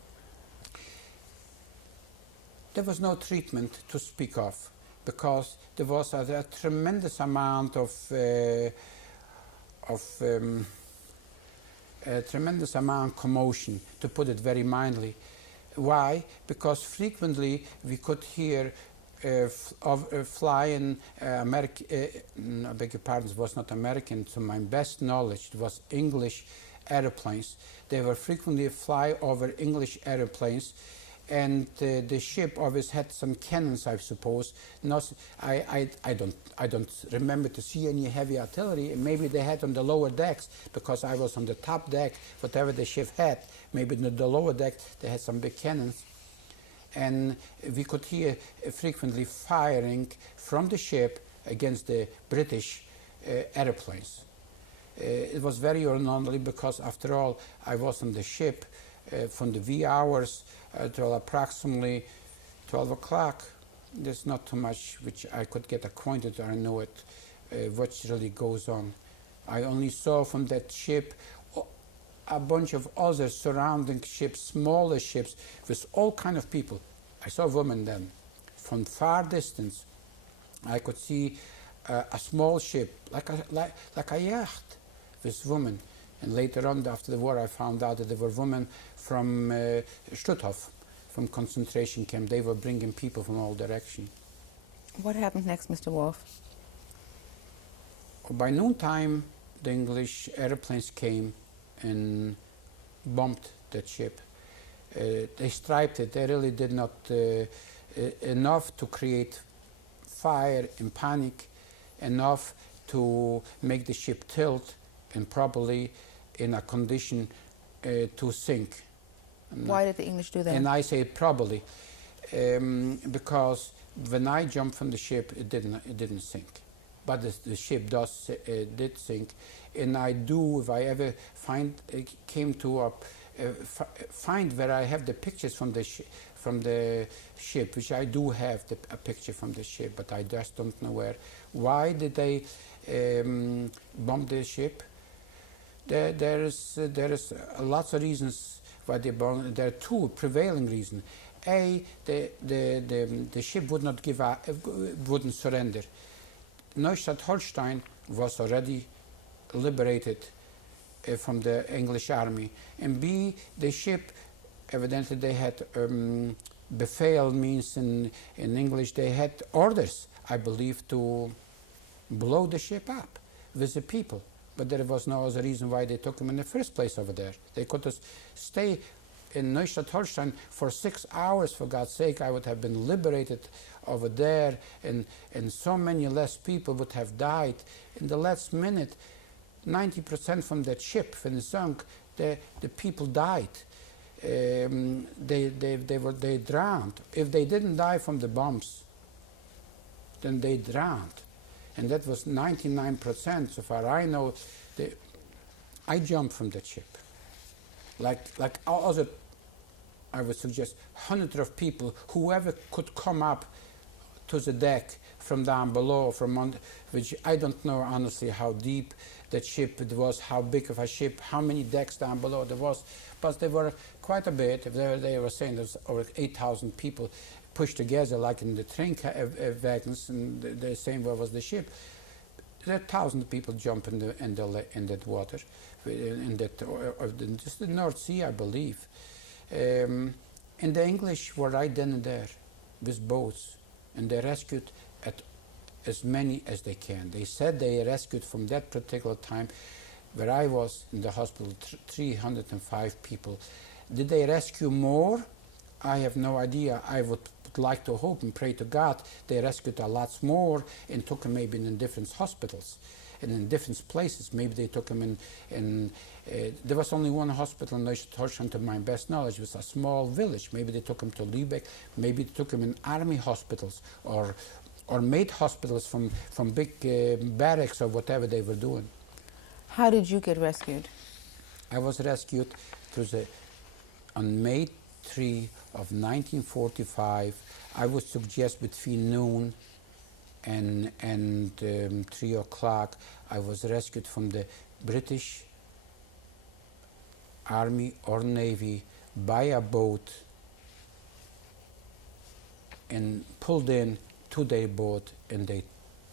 There was no treatment to speak of, because there was a tremendous amount of commotion, to put it very mildly. Why? Because frequently we could hear flying American, I beg your pardon, it was not American, to my best knowledge, it was English airplanes. They were frequently fly over English airplanes, and the ship always had some cannons, I suppose. I don't remember to see any heavy artillery. Maybe they had on the lower decks, because I was on the top deck. Whatever the ship had, maybe on the lower deck they had some big cannons, and we could hear frequently firing from the ship against the British airplanes. It was very unlikely, because after all I was on the ship from the wee hours till approximately 12 o'clock. There's not too much which I could get acquainted, or I know it, what really goes on. I only saw from that ship a bunch of other surrounding ships, smaller ships, with all kind of people. I saw women then. From far distance, I could see a small ship, like a yacht, with women. And later on, after the war, I found out that there were women from Stutthof, from concentration camp. They were bringing people from all directions. What happened next, Mr. Wolf? By noontime, the English airplanes came and bombed that ship. They striped it. They really did not enough to create fire and panic, enough to make the ship tilt and probably in a condition to sink. Why did the English do that? And I say probably because when I jumped from the ship, it didn't sink, but the ship did sink. And I do, if I ever find where I have the pictures from the ship, which I do have a picture from the ship, but I just don't know where. Why did they bomb the ship? There is lots of reasons why they bombed. There are two prevailing reasons. A, the ship would not give up, wouldn't surrender. Neustadt-Holstein was already liberated from the English army. And B, the ship, evidently they had befehl, means in English, they had orders, I believe, to blow the ship up with the people. But there was no other reason why they took them in the first place over there. They could just stay in Neustadt-Holstein for 6 hours, for God's sake. I would have been liberated over there, and so many less people would have died. In the last minute, 90% from that ship, when it sunk, the people died. They drowned. If they didn't die from the bombs, then they drowned. And that was 99%, so far I know. I jumped from that ship. Like other, I would suggest, hundreds of people, whoever could come up to the deck from down below, which I don't know honestly how deep that ship it was, how big of a ship, how many decks down below there was, but there were quite a bit. They were saying there's over 8,000 people pushed together, like in the train wagons, and they're saying where was the ship. There are 1,000 people jump in that water, just the North Sea, I believe. And the English were right then and there with boats, and they rescued as many as they can. They said they rescued from that particular time, where I was in the hospital, 305 people. Did they rescue more? I have no idea. I would like to hope and pray to God they rescued a lot more and took them maybe in different hospitals. and in different places. Maybe they took him in there was only one hospital in Deutschland, to my best knowledge. It was a small village. Maybe they took him to Lübeck. Maybe they took him in army hospitals or made hospitals from big barracks or whatever they were doing. How did you get rescued? I was rescued on May 3 of 1945. I would suggest between noon and 3 o'clock. I was rescued from the British Army or Navy by a boat and pulled in to their boat, and they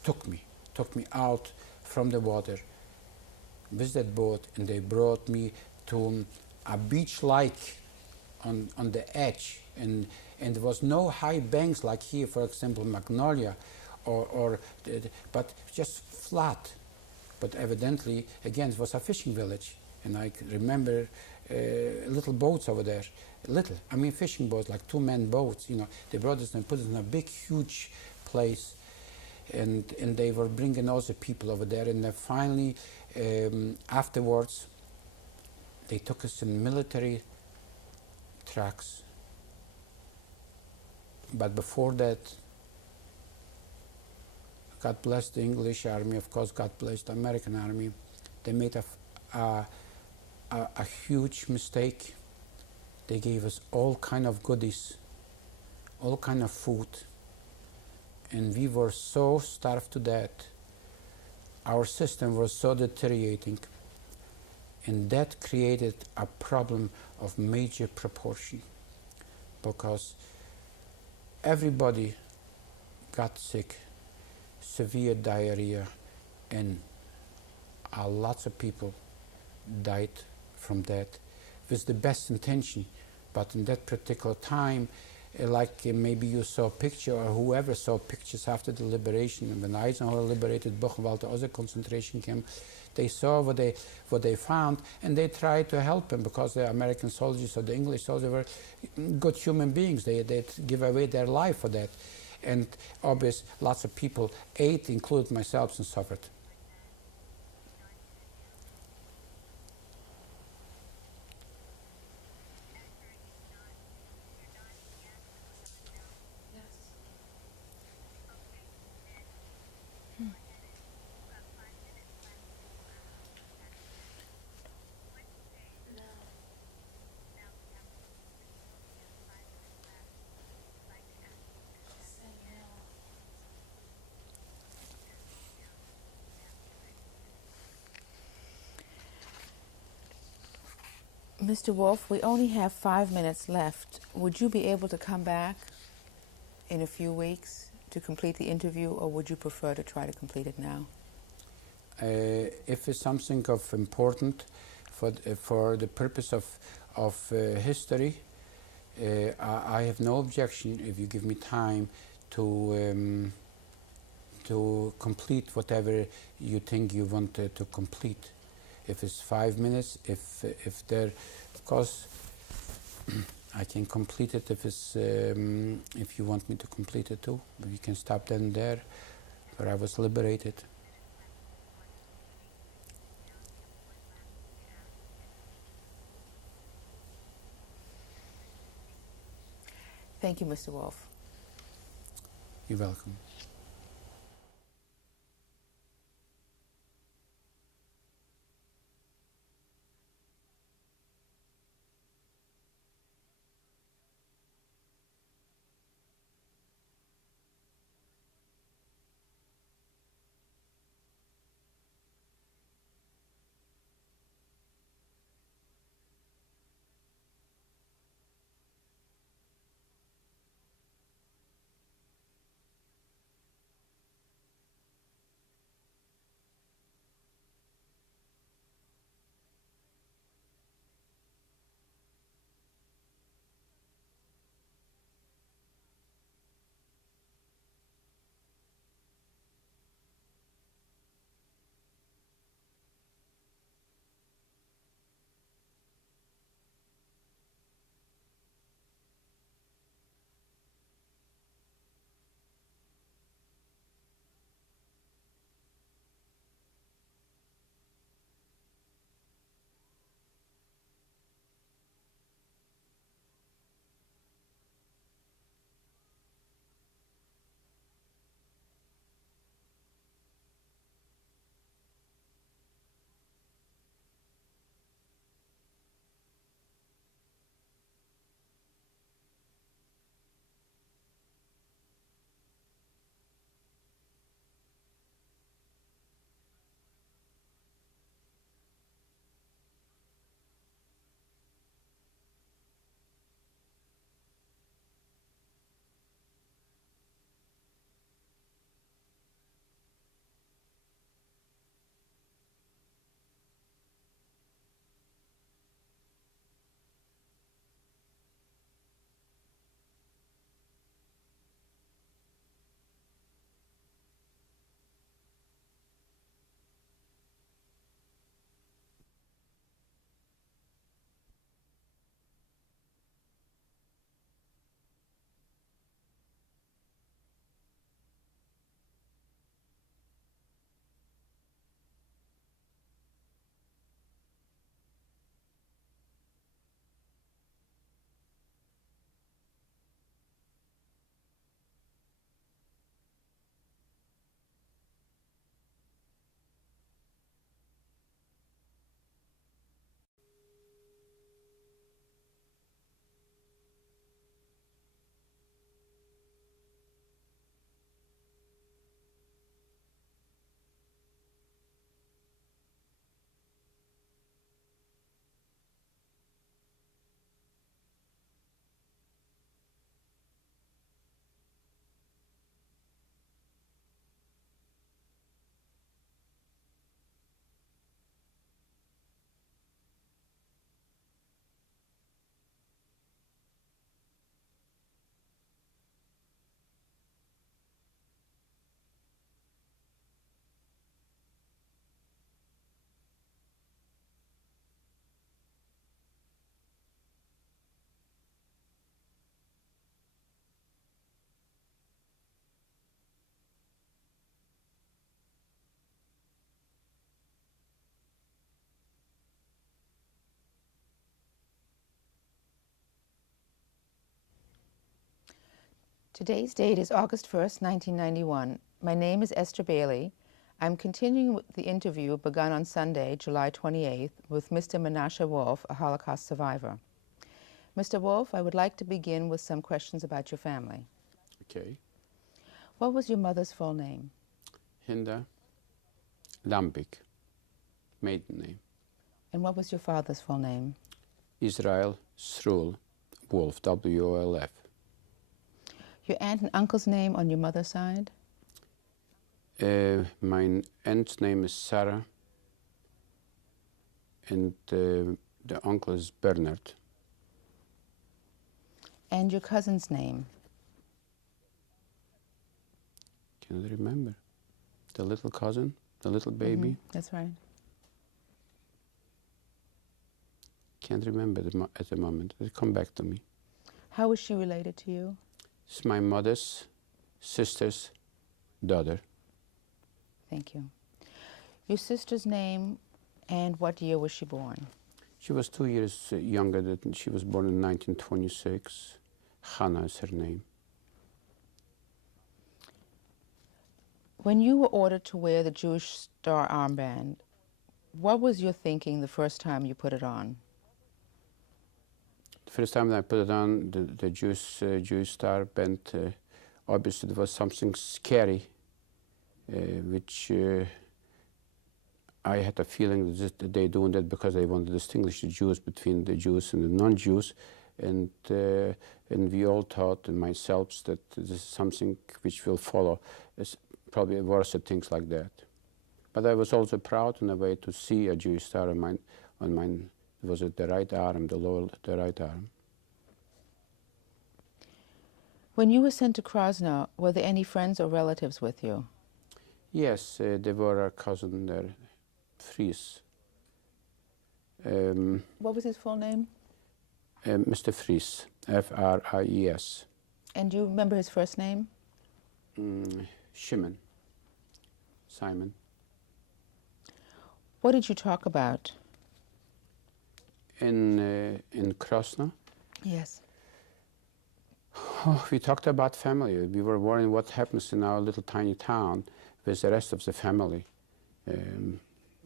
took me out from the water with that boat, and they brought me to a beach like on the edge, and there was no high banks like here, for example, Magnolia, but just flat. But evidently, again, it was a fishing village, and I remember little boats over there. Fishing boats, like two-man boats. They brought us and put us in a big, huge place, and they were bringing also people over there. And then finally, afterwards, they took us in military trucks. But before that, God bless the English Army, of course, God bless the American Army. They made a huge mistake. They gave us all kind of goodies, all kind of food, and we were so starved to death. Our system was so deteriorating, and that created a problem of major proportion, because everybody got sick, severe diarrhea, and lots of people died from that with the best intention. But in that particular time, maybe you saw a picture, or whoever saw pictures after the liberation, and when Eisenhower liberated Buchenwald, the other concentration camp, they saw what they found, and they tried to help them, because the American soldiers or the English soldiers were good human beings. They'd give away their life for that. And obviously, lots of people ate, including myself, and suffered. Mr. Wolf, we only have 5 minutes left. Would you be able to come back in a few weeks to complete the interview, or would you prefer to try to complete it now? If it's something of important for the purpose of history, I have no objection if you give me time to complete whatever you think you want to complete. If it's 5 minutes, if of course, I can complete it if you want me to complete it too. But you can stop then there, where I was liberated. Thank you, Mr. Wolf. You're welcome. Today's date is August 1st, 1991. My name is Esther Bailey. I'm continuing with the interview begun on Sunday, July 28th, with Mr. Menashe Wolf, a Holocaust survivor. Mr. Wolf, I would like to begin with some questions about your family. Okay. What was your mother's full name? Hinda Lambik, maiden name. And what was your father's full name? Israel Srul Wolf, W-O-L-F. Your aunt and uncle's name on your mother's side? My aunt's name is Sarah, and the uncle is Bernard. And your cousin's name? Can I remember? The little cousin, the little baby. That's right. Can't remember at the moment. It'll come back to me. How was she related to you? It's my mother's sister's daughter. Thank you. Your sister's name and what year was she born? She was 2 years younger than she was born in 1926. Hannah is her name. When you were ordered to wear the Jewish star armband, what was your thinking the first time you put it on? The first time that I put it on, the Jewish star band, obviously it was something scary, which I had a feeling that they're doing that because they want to distinguish the Jews between the Jews and the non-Jews, and we all thought, and myself, that this is something which will follow, is probably worse at things like that. But I was also proud in a way to see a Jewish star on mine. It was at the right arm, the right arm. When you were sent to Krasnow, were there any friends or relatives with you? Yes, there were a cousin there, Fries. What was his full name? Mr. Fries, F-R-I-E-S. And do you remember his first name? Shimon, Simon. What did you talk about? In Krasnow? Yes. Oh, we talked about family. We were worrying what happens in our little tiny town with the rest of the family.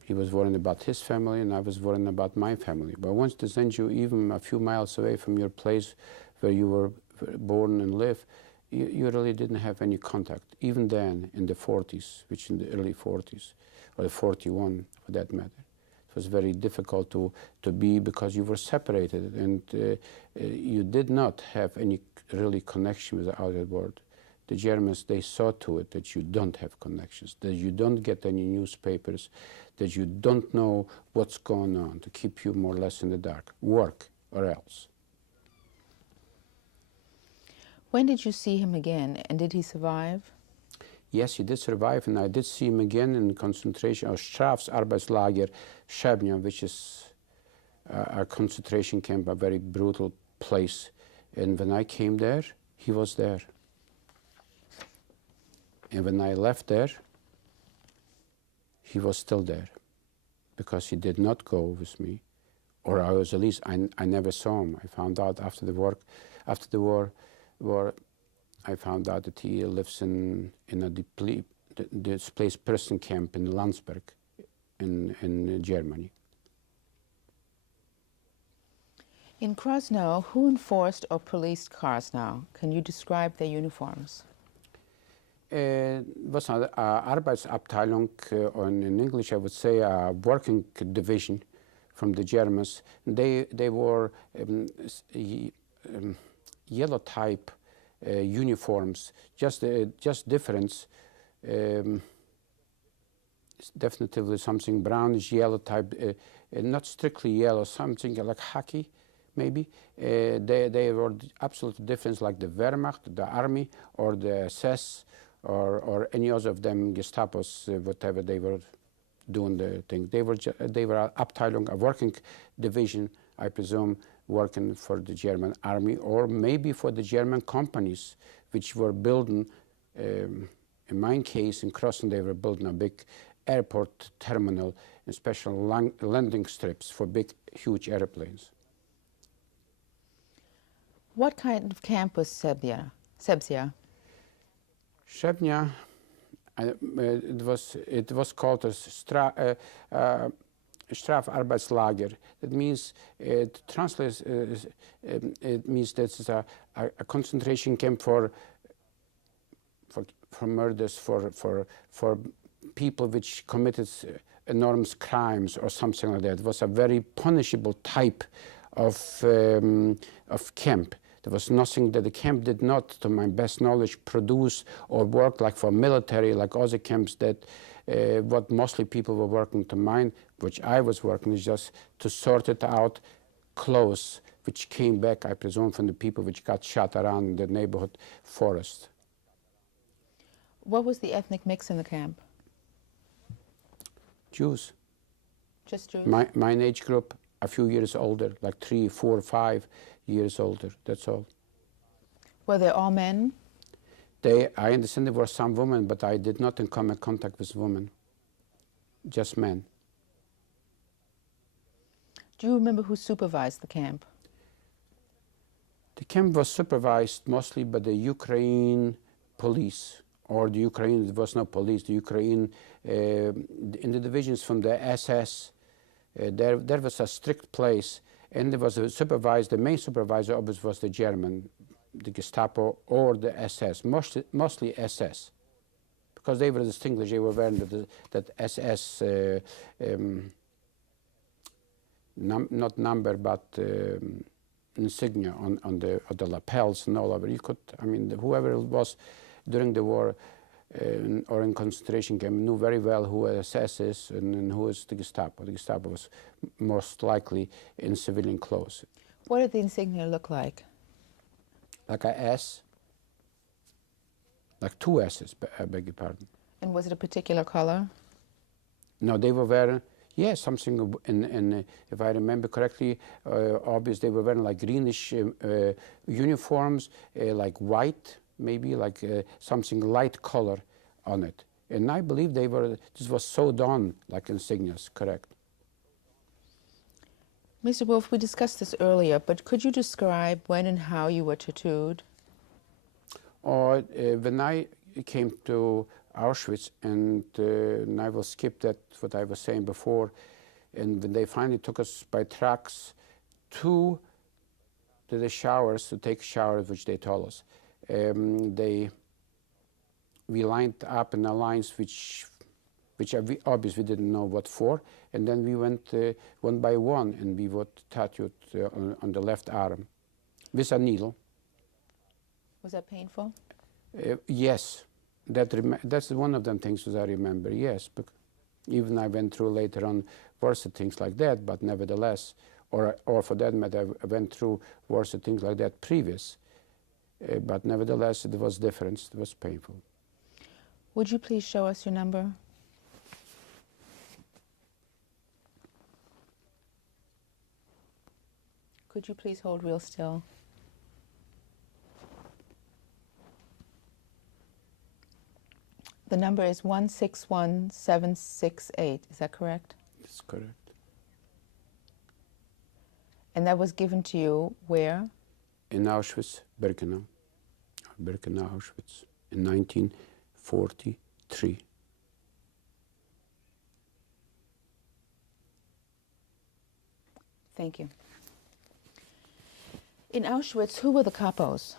He was worrying about his family, and I was worrying about my family. But once they send you even a few miles away from your place where you were born and live, you really didn't have any contact. Even then, in the 40s, which in the early 40s, or the 41 for that matter. It was very difficult to be because you were separated, and you did not have any really connection with the outer world. The Germans, they saw to it that you don't have connections, that you don't get any newspapers, that you don't know what's going on, to keep you more or less in the dark. Work or else. When did you see him again, and did he survive? Yes, he did survive, and I did see him again in concentration, or Strafsarbeitslager Szebnia, which is a concentration camp, a very brutal place. And when I came there, he was there. And when I left there, he was still there, because he did not go with me, or I was at least, I never saw him. I found out after the war, I found out that he lives in a displaced person camp in Landsberg in Germany. In Krasnow, who enforced or policed Krasnow? Can you describe their uniforms? Was an Arbeitsabteilung, or in English I would say a working division from the Germans. They wore yellow type uniforms, just difference. It's definitely something brownish yellow type, not strictly yellow, something like khaki maybe. They were absolute difference, like the Wehrmacht, the army, or the SS, or any other of them, Gestapos, whatever they were doing the thing. They were Abteilung, a working division, I presume, working for the German army, or maybe for the German companies, which were building, in my case, in Krasnow, they were building a big airport terminal and special landing strips for big, huge airplanes. What kind of camp was Szebnia? Sebsia. Srebnia, it was called a Strafarbeitslager. That means, it translates, it means that it's a concentration camp for murders, for people which committed enormous crimes or something like that. It was a very punishable type of camp. There was nothing that the camp did not, to my best knowledge, produce or work like for military, like other camps that what mostly people were working to mine, which I was working, is just to sort it out clothes, which came back, I presume, from the people which got shot around the neighborhood forest. What was the ethnic mix in the camp? Jews. Just Jews? Mine age group, a few years older, like 3, 4, 5 years older, that's all. Were they all men? I understand there were some women, but I did not come in contact with women, just men. Do you remember who supervised the camp? The camp was supervised mostly by the Ukraine police, or the Ukraine, there was no police, the Ukraine, in the divisions from the SS, there was a strict place, and there was a supervisor, the main supervisor obviously was the German, the Gestapo or the SS, mostly SS, because they were distinguished, they were wearing that SS, not number, but insignia on the lapels and all over. You could, I mean, whoever it was during the war or in concentration camp knew very well who SS is and who is the Gestapo. The Gestapo was most likely in civilian clothes. What did the insignia look like? Like a S, like 2 S's, I beg your pardon. And was it a particular color? No, they were wearing, yes, something in if I remember correctly, obviously they were wearing like greenish uniforms, like white, maybe like something light color on it. And I believe this was sewed on like insignias, correct. Mr. Wolf, we discussed this earlier, but could you describe when and how you were tattooed? When I came to Auschwitz, and I will skip that, what I was saying before, and when they finally took us by trucks to the showers, to take showers, which they told us, we lined up in the lines which we obviously didn't know what for, and then we went one by one, and we were tattooed on the left arm with a needle. Was that painful? Yes, that's one of them things that I remember, yes. But even I went through later on worse things like that, but nevertheless, or for that matter, I went through worse things like that previous. But nevertheless, it was different, it was painful. Would you please show us your number? Could you please hold real still? The number is 161768, is that correct? That's correct. And that was given to you where? In Auschwitz, Birkenau, Auschwitz, in 1943. Thank you. In Auschwitz, who were the capos?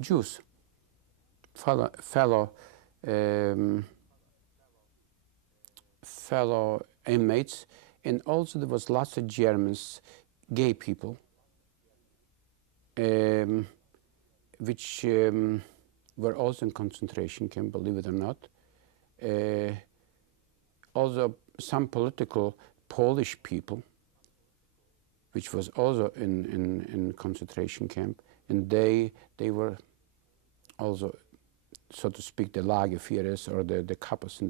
Jews, fellow inmates, and also there was lots of Germans, gay people, which were also in concentration camp, believe it or not. Also some political Polish people, which was also in concentration camp, and they were also, so to speak, the Lagerführers or the capos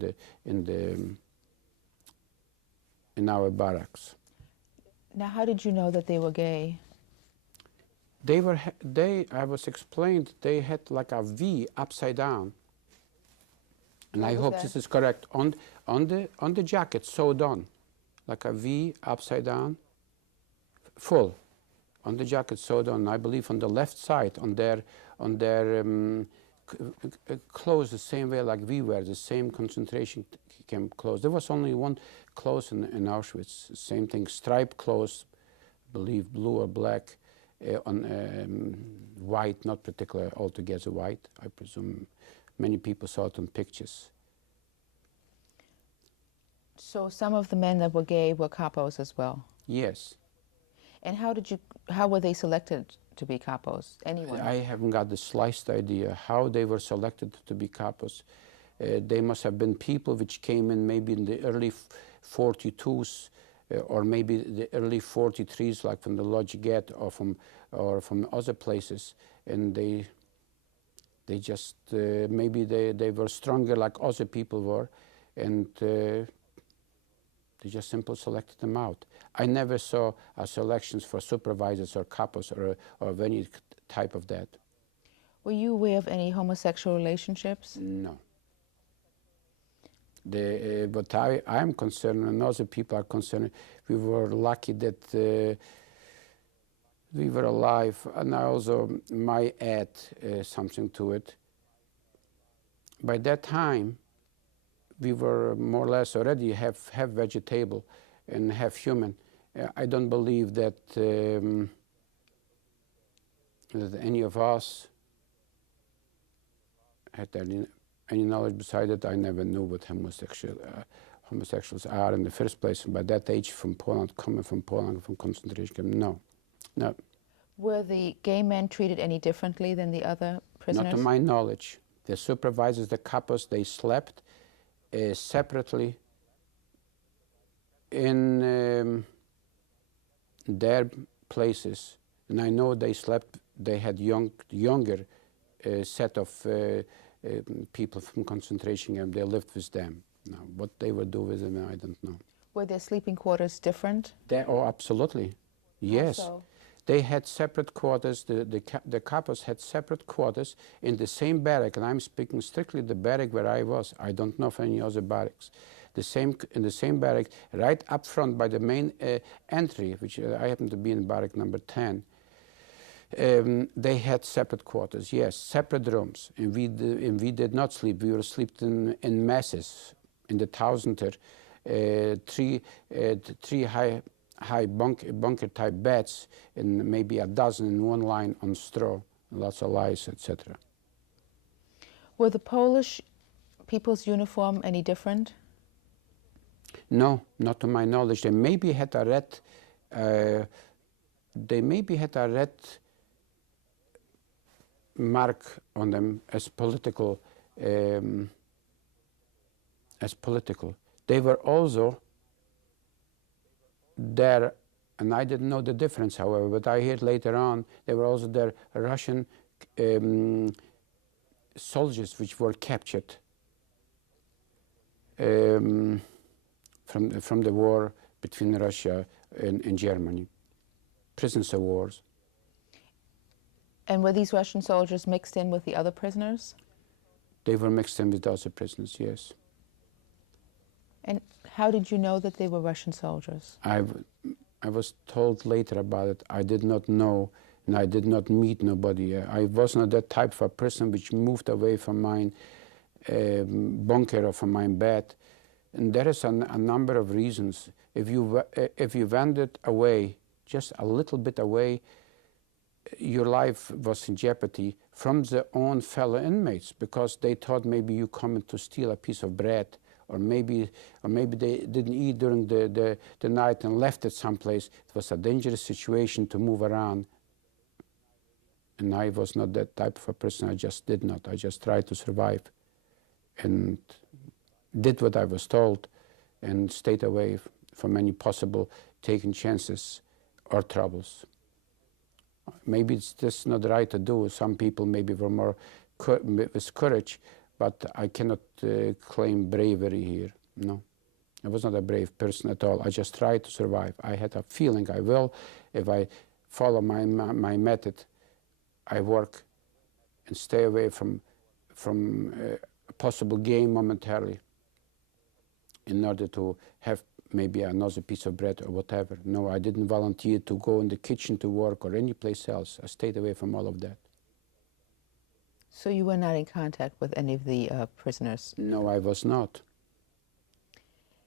in our barracks. Now, how did you know that they were gay? I was explained, they had like a V upside down. And I hope this is correct. On the jacket, sewed on, like a V upside down, full. on the jacket sewed on, I believe, on the left side, on their clothes, the same way like we wear, the same concentration camp clothes. There was only one clothes in Auschwitz, same thing, striped clothes, I believe blue or black, on white, not particularly altogether white. I presume many people saw it on pictures. So some of the men that were gay were capos as well? Yes. And how were they selected to be capos? Anyone? I haven't got the slightest idea how they were selected to be capos. They must have been people which came in maybe in the early 42s or maybe the early 43s, like from the Lodge Gate or from other places, and they just maybe they were stronger like other people were, and they just simply selected them out. I never saw selections for supervisors or capos or of any type of that. Were you aware of any homosexual relationships? No. But I'm concerned, and other people are concerned, we were lucky that we were alive, and I also might add something to it. By that time, we were more or less already half vegetable and half human. I don't believe that that any of us had any knowledge beside it. I never knew what homosexuals are in the first place. And by that age, from Poland, coming from Poland, from concentration camp, no. Were the gay men treated any differently than the other prisoners? Not to my knowledge. The supervisors, the capos, they slept separately in their places, and I know they slept. They had younger set of people from concentration camp. They lived with them. Now, what they would do with them, I don't know. Were their sleeping quarters different? Oh, absolutely, yes. Also? They had separate quarters. The capos had separate quarters in the same barrack, and I'm speaking strictly the barrack where I was. I don't know of any other barracks. In the same barrack, right up front by the main entry, which I happen to be in barrack number 10. They had separate quarters, yes, separate rooms, and we did not sleep. We were sleeping in masses, in the thousander, three high bunker type beds, and maybe a dozen in one line on straw, lots of lice, etc. Were the Polish people's uniform any different? No, not to my knowledge. They maybe had a red mark on them as political. They were also there, and I didn't know the difference, however, but I heard later on they were also there Russian soldiers which were captured from the war between Russia and Germany, prisoners of wars. And were these Russian soldiers mixed in with the other prisoners? They were mixed in with other prisoners, yes. And how did you know that they were Russian soldiers? I was told later about it. I did not know, and I did not meet nobody. I was not that type of a person which moved away from my bunker or from my bed. And there is a number of reasons. If you wandered away, just a little bit away, your life was in jeopardy from their own fellow inmates, because they thought maybe you coming to steal a piece of bread, or maybe they didn't eat during the night and left it someplace. It was a dangerous situation to move around. And I was not that type of a person. I just did not. I just tried to survive and did what I was told and stayed away from any possible taking chances or troubles. Maybe it's just not right to do. Some people maybe were more with courage, but I cannot claim bravery here. No, I was not a brave person at all. I just tried to survive. I had a feeling I will. If I follow my method, I work and stay away from possible gain momentarily in order to have maybe another piece of bread or whatever. No, I didn't volunteer to go in the kitchen to work or any place else. I stayed away from all of that. So you were not in contact with any of the prisoners? No, I was not.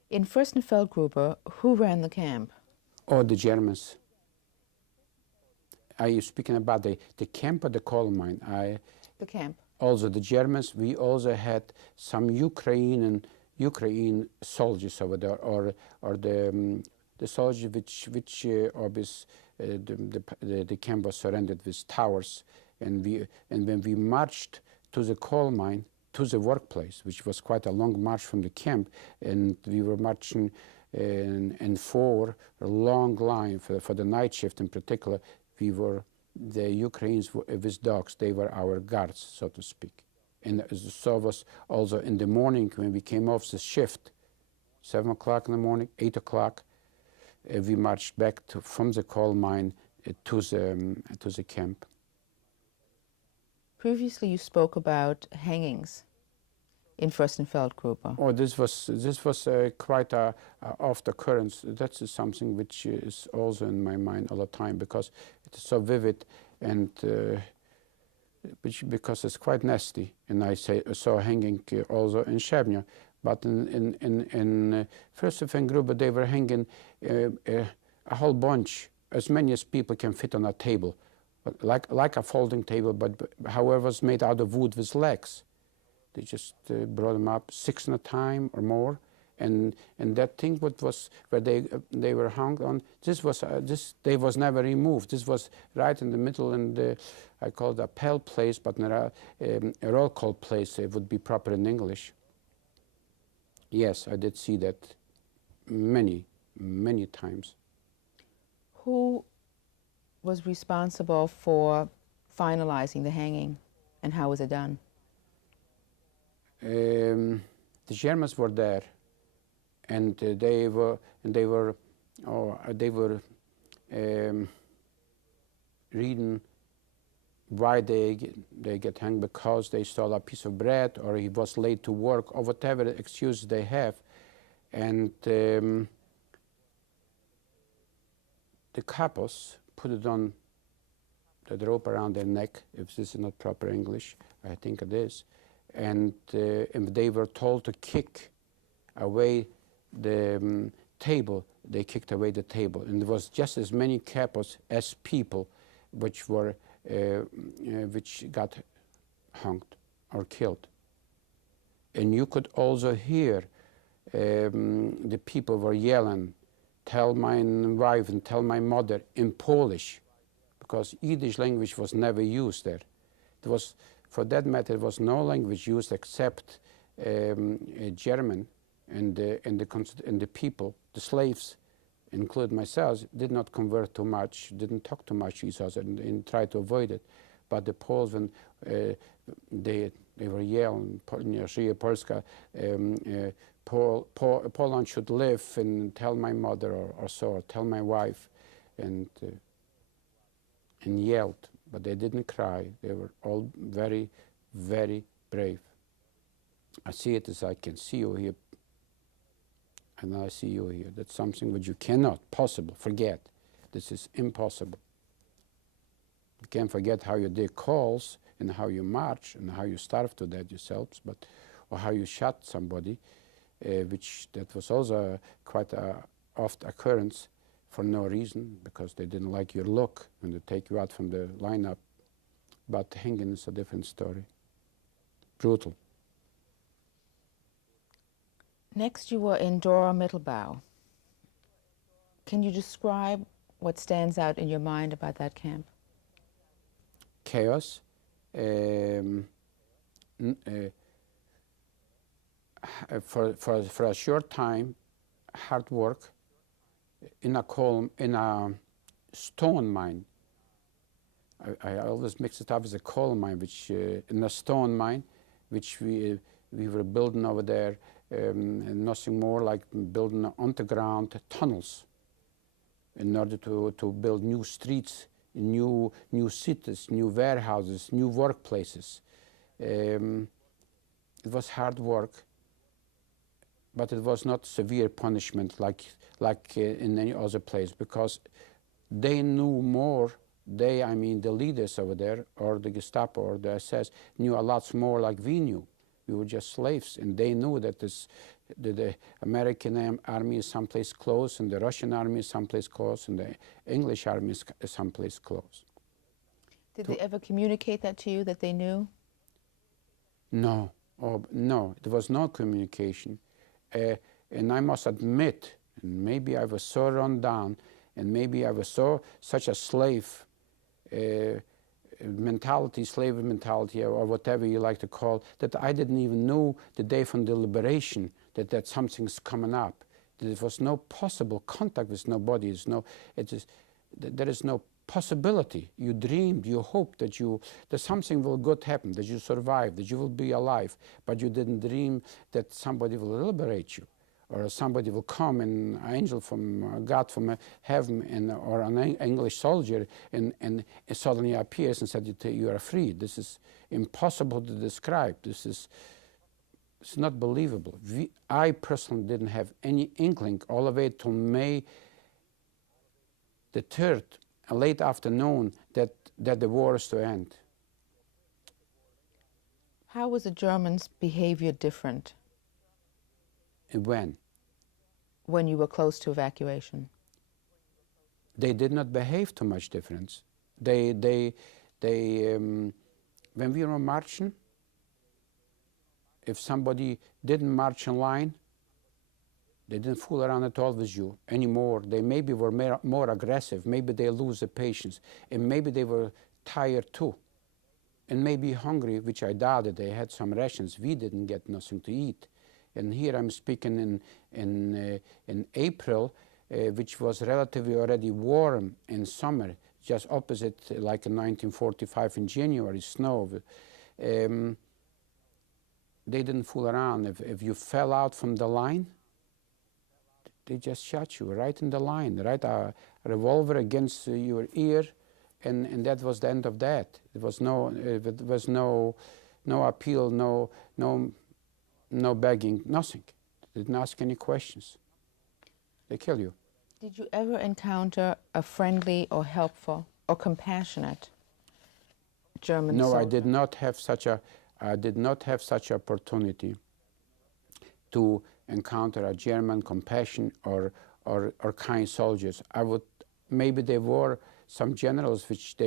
In Fürstenfeldgruber, who ran the camp? Oh, the Germans. Are you speaking about the camp or the coal mine? The camp. Also, the Germans, we also had some Ukraine soldiers over there, or the soldiers which the camp was surrounded with towers, and when we marched to the coal mine, to the workplace, which was quite a long march from the camp, and we were marching in four, a long line for the night shift in particular. We were, the Ukrainians with dogs, they were our guards, so to speak. And so was also in the morning when we came off the shift, 7 o'clock in the morning, 8 o'clock, we marched back from the coal mine to the camp. Previously you spoke about hangings in Fürstenfeldgruber. Oh, this was quite a oft occurrence. That's something which is also in my mind all the time, because it is so vivid, and because it's quite nasty. And I saw hanging also in Szczebnia, but in Fürstenfeldgruber they were hanging a whole bunch, as many as people can fit on a table, but like a folding table, but however was made out of wood with legs. They just brought them up 6 at a time or more, and that thing what was where they were hung on. This they was never removed. This was right in the middle, and I call it a pale place, but not a roll call place. It would be proper in English. Yes, I did see that many times. Who was responsible for finalizing the hanging, and how was it done? The Germans were there, and they were reading why they get hung, because they stole a piece of bread, or he was late to work, or whatever excuse they have, and the capos put it on the rope around their neck. If this is not proper English, I think it is. And they were told to kick away the table. They kicked away the table, and there was just as many capos as people which got hung or killed. And you could also hear the people were yelling, "Tell my wife and tell my mother," in Polish, because Yiddish language was never used there. It was, for that matter, there was no language used except German, and the people, the slaves, including myself, did not convert too much, didn't talk too much to each other, and tried to avoid it. But the Poles, when they were yelling, "Żyje Polska," Poland should live, and tell my mother, or so, or tell my wife, and yelled. But they didn't cry. They were all very, very brave. I see it as I can see you here, and I see you here. That's something which you cannot possibly forget. This is impossible. You can't forget how you did calls, and how you march, and how you starved to death yourselves, or how you shot somebody, which that was also quite a oft occurrence for no reason, because they didn't like your look when they take you out from the lineup. But hanging is a different story. Brutal. Next, you were in Dora Mittelbau. Can you describe what stands out in your mind about that camp? Chaos. For a short time, hard work in a stone mine. I always mix it up as a coal mine, which in a stone mine, which we were building over there, and nothing more like building underground tunnels in order to build new streets, new cities, new warehouses, new workplaces. It was hard work, but it was not severe punishment like in any other place, because they knew more. They, I mean, the leaders over there, or the Gestapo, or the SS, knew a lot more like we knew. We were just slaves, and they knew that the American army is someplace close, and the Russian army is someplace close, and the English army is someplace close. Did they ever communicate that to you, that they knew? No, no, there was no communication. And I must admit, and maybe I was so run down, and maybe I was such a slave mentality, slavery mentality, or whatever you like to call, that I didn't even know the day from the liberation that something's coming up. There was no possible contact with nobody. There is no possibility. You dreamed, you hoped that something will good happen, that you survive, that you will be alive, but you didn't dream that somebody will liberate you, or somebody will come, an angel from God from heaven, or an English soldier, and suddenly appears and said, you are free. This is impossible to describe. It's not believable. I personally didn't have any inkling all the way till May the 3rd, a late afternoon, that the war is to end. How was the Germans' behavior different? When? When you were close to evacuation? They did not behave too much difference. When we were marching, if somebody didn't march in line, they didn't fool around at all with you anymore. They maybe were more aggressive. Maybe they lose the patience. And maybe they were tired too. And maybe hungry, which I doubted. They had some rations. We didn't get nothing to eat. And here I'm speaking in April, which was relatively already warm in summer, just opposite like in 1945 in January, snow. They didn't fool around. If you fell out from the line, they just shot you right in the line, right? A revolver against your ear, and that was the end of that. There was no appeal, no begging, nothing. They didn't ask any questions. They kill you. Did you ever encounter a friendly or helpful or compassionate German soldier? No, I did not have such opportunity to encounter a German compassion or kind soldiers. Maybe there were some generals which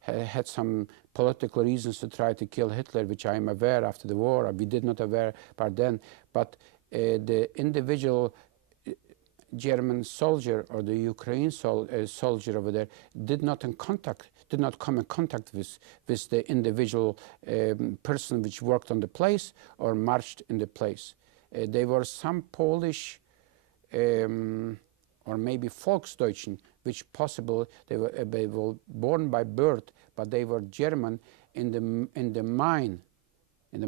had some political reasons to try to kill Hitler, which I am aware after the war. We did not aware by then, but the individual German soldier or the Ukraine soldier over there did not come in contact with the individual person which worked on the place or marched in the place. They were some Polish or maybe Volksdeutschen, which possible they were born by birth, but they were German in the mine, and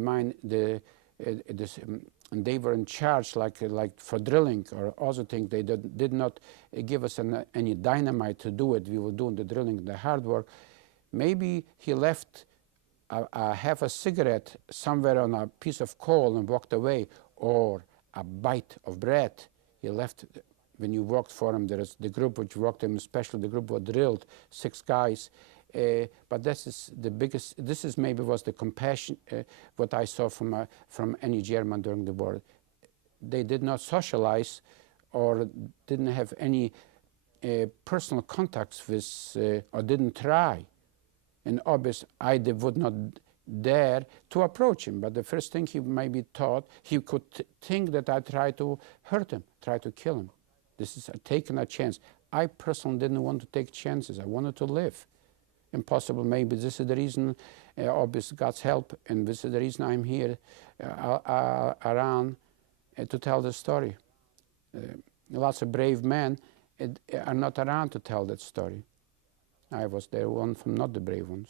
they were in charge like for drilling or other things. They did not give us any dynamite to do it. We were doing the drilling, the hard work. Maybe he left half a cigarette somewhere on a piece of coal and walked away, or a bite of bread he left. When you worked for him, there is the group which worked him, especially the group were drilled, 6 guys. But this is the biggest. This is maybe was the compassion what I saw from any German during the war. They did not socialize, or didn't have any personal contacts with, or didn't try. And obviously, I would not dare to approach him. But the first thing he maybe thought, he could think that I tried to hurt him, try to kill him. This is taking a chance. I personally didn't want to take chances. I wanted to live. Impossible. Maybe this is the reason, obviously God's help, and this is the reason I'm here around to tell the story. Lots of brave men are not around to tell that story. I was there, one from not the brave ones.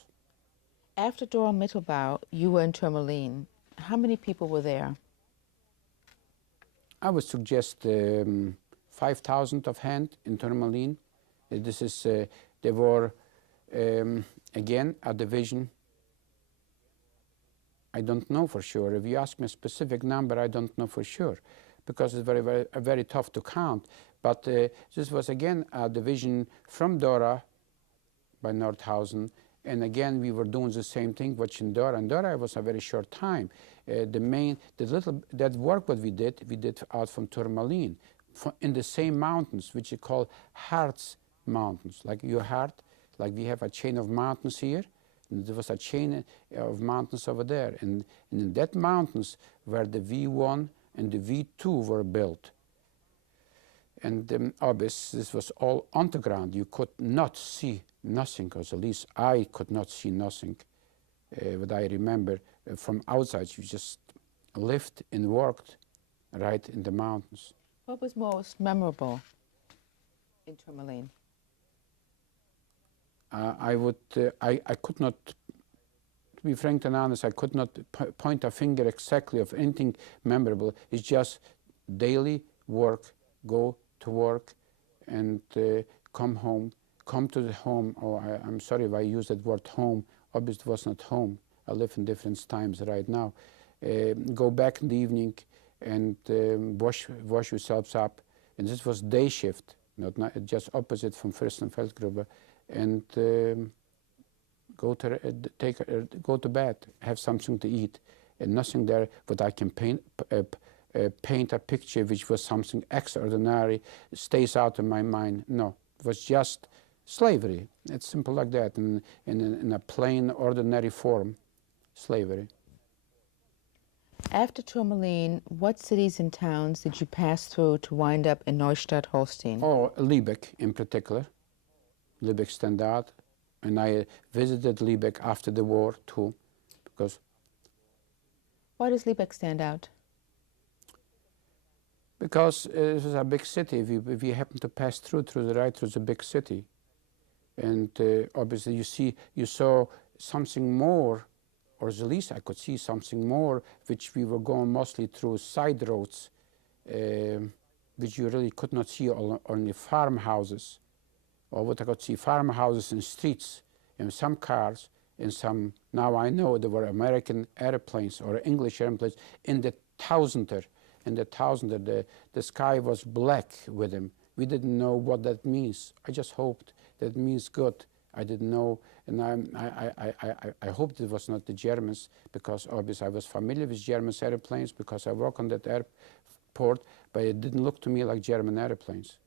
After Dora Mittelbau, you were in Tourmaline. How many people were there? I would suggest 5,000 of hand in Tourmaline. This is, there were, again, a division. I don't know for sure. If you ask me a specific number, I don't know for sure. because it's very tough to count. But this was again a division from Dora by Nordhausen, and again we were doing the same thing, which in Dora. And Dora was a very short time. That work what we did out from Tourmaline, in the same mountains, which you call Harz Mountains, like your heart, like we have a chain of mountains here, and there was a chain of mountains over there, and in that mountains where the V1 and the V2 were built. And obviously this was all underground. You could not see nothing, or at least I could not see nothing. What I remember from outside, you just lived and worked right in the mountains. What was most memorable in Tourmaline? I could not, to be frank and honest, I could not point a finger exactly of anything memorable. It's just daily work, go to work and come home, come to the home. Oh, I'm sorry if I use that word home. Obviously it was not home. I live in different times right now. Go back in the evening and wash yourselves up. And this was day shift, not just opposite from Fürstenfeldgrube. And go to bed, have something to eat, and nothing there but I can paint a picture which was something extraordinary, stays out of my mind. No, it was just slavery. It's simple like that, in a plain, ordinary form, slavery. After Tourmaline, what cities and towns did you pass through to wind up in Neustadt-Holstein? Oh, Lübeck in particular. Lübeck stand out. And I visited Lübeck after the war too, because... Why does Lübeck stand out? Because it was a big city. We happened to pass through the big city. And obviously you saw something more, or at least I could see something more, which we were going mostly through side roads, which you really could not see on the farmhouses. Or what I could see, farmhouses and streets, and some cars, and some, now I know there were American airplanes or English airplanes in the Tausender. In the Tausender, the sky was black with them. We didn't know what that means. I just hoped that means good. I didn't know, and I hoped it was not the Germans, because obviously I was familiar with German airplanes because I work on that airport, but it didn't look to me like German airplanes.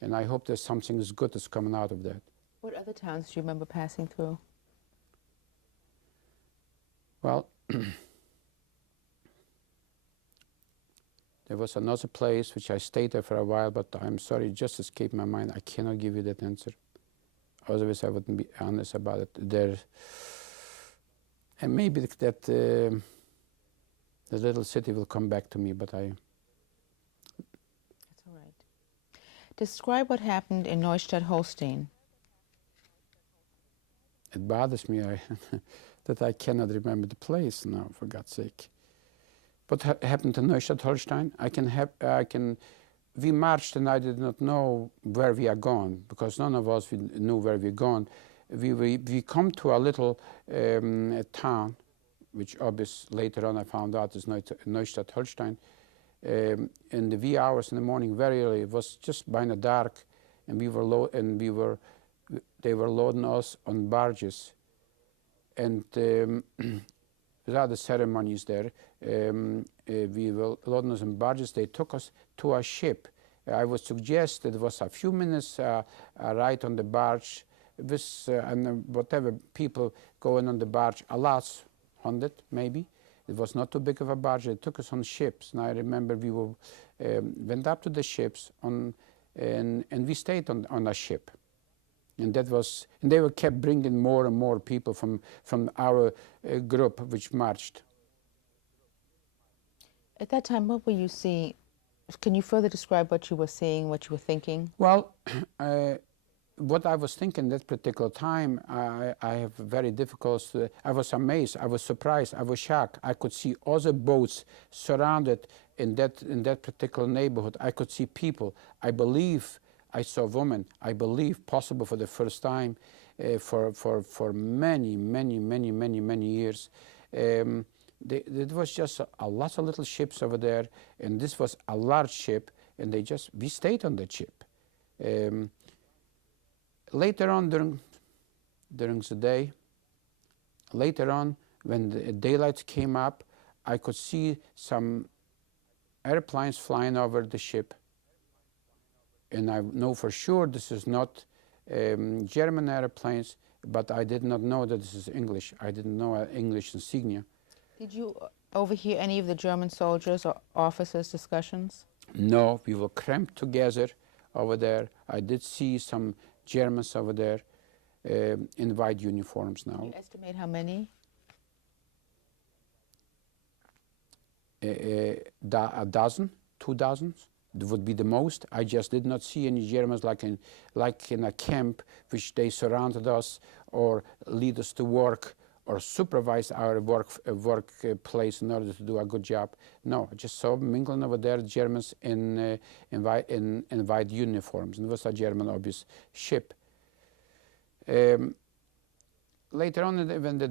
And I hope there's something as good that's coming out of that. What other towns do you remember passing through? Well, there was another place which I stayed there for a while, but I'm sorry, it just escaped my mind. I cannot give you that answer. Otherwise, I wouldn't be honest about it. There, and maybe that the little city will come back to me, but I... That's all right. Describe what happened in Neustadt-Holstein. It bothers me that I cannot remember the place now, for God's sake. What happened in Neustadt-Holstein? We marched and I did not know where we are going, because none of us knew where we're going. We come to a little town, which obviously later on I found out is Neustadt-Holstein. In the wee hours in the morning, very early, it was just by the dark, and they were loading us on barges. And without the ceremonies there, we were loading us on barges. They took us to a ship. I would suggest that it was a few minutes ride on the barge with and whatever people going on the barge, a lot, 100 maybe. It was not too big of a barge. They took us on ships. And I remember we went up to the ships and we stayed on a ship. And they were kept bringing more and more people from our group which marched. At that time, what were you seeing? Can you further describe what you were seeing, what you were thinking? Well, what I was thinking that particular time, I have very difficult. I was amazed. I was surprised. I was shocked. I could see other boats surrounded in that particular neighborhood. I could see people. I believe I saw women. I believe possible for the first time for many years. It was just a lot of little ships over there, and this was a large ship, and we stayed on the ship. Later on during the day, later on when the daylight came up, I could see some airplanes flying over the ship, and I know for sure this is not German airplanes, but I did not know that this is English. I didn't know English insignia. Did you overhear any of the German soldiers or officers' discussions? No, we were cramped together over there. I did see some Germans over there in white uniforms now. Can you estimate how many? A dozen, 2 dozens would be the most. I just did not see any Germans like in a camp which they surrounded us or lead us to work or supervise our workplace in order to do a good job. No, I just saw mingling over there Germans in white uniforms, and it was a German obvious ship. Later on, when the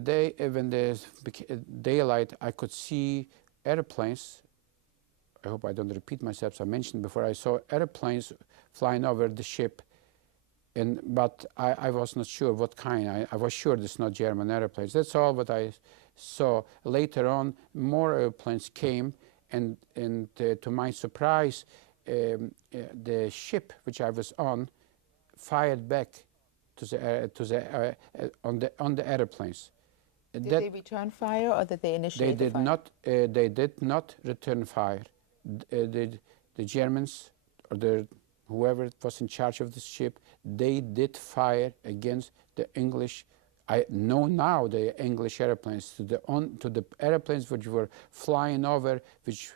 daylight, I could see airplanes. I hope I don't repeat myself. I mentioned before, I saw airplanes flying over the ship, but I was not sure what kind. I was sure it's not German airplanes. That's all what I saw. Later on, more airplanes came, and to my surprise, the ship which I was on fired back on the airplanes. Did they return fire, or did they initiate the fire? They did not return fire. The Germans, or whoever was in charge of the ship, they did fire against the English. I know now the English airplanes, to the airplanes which were flying over, which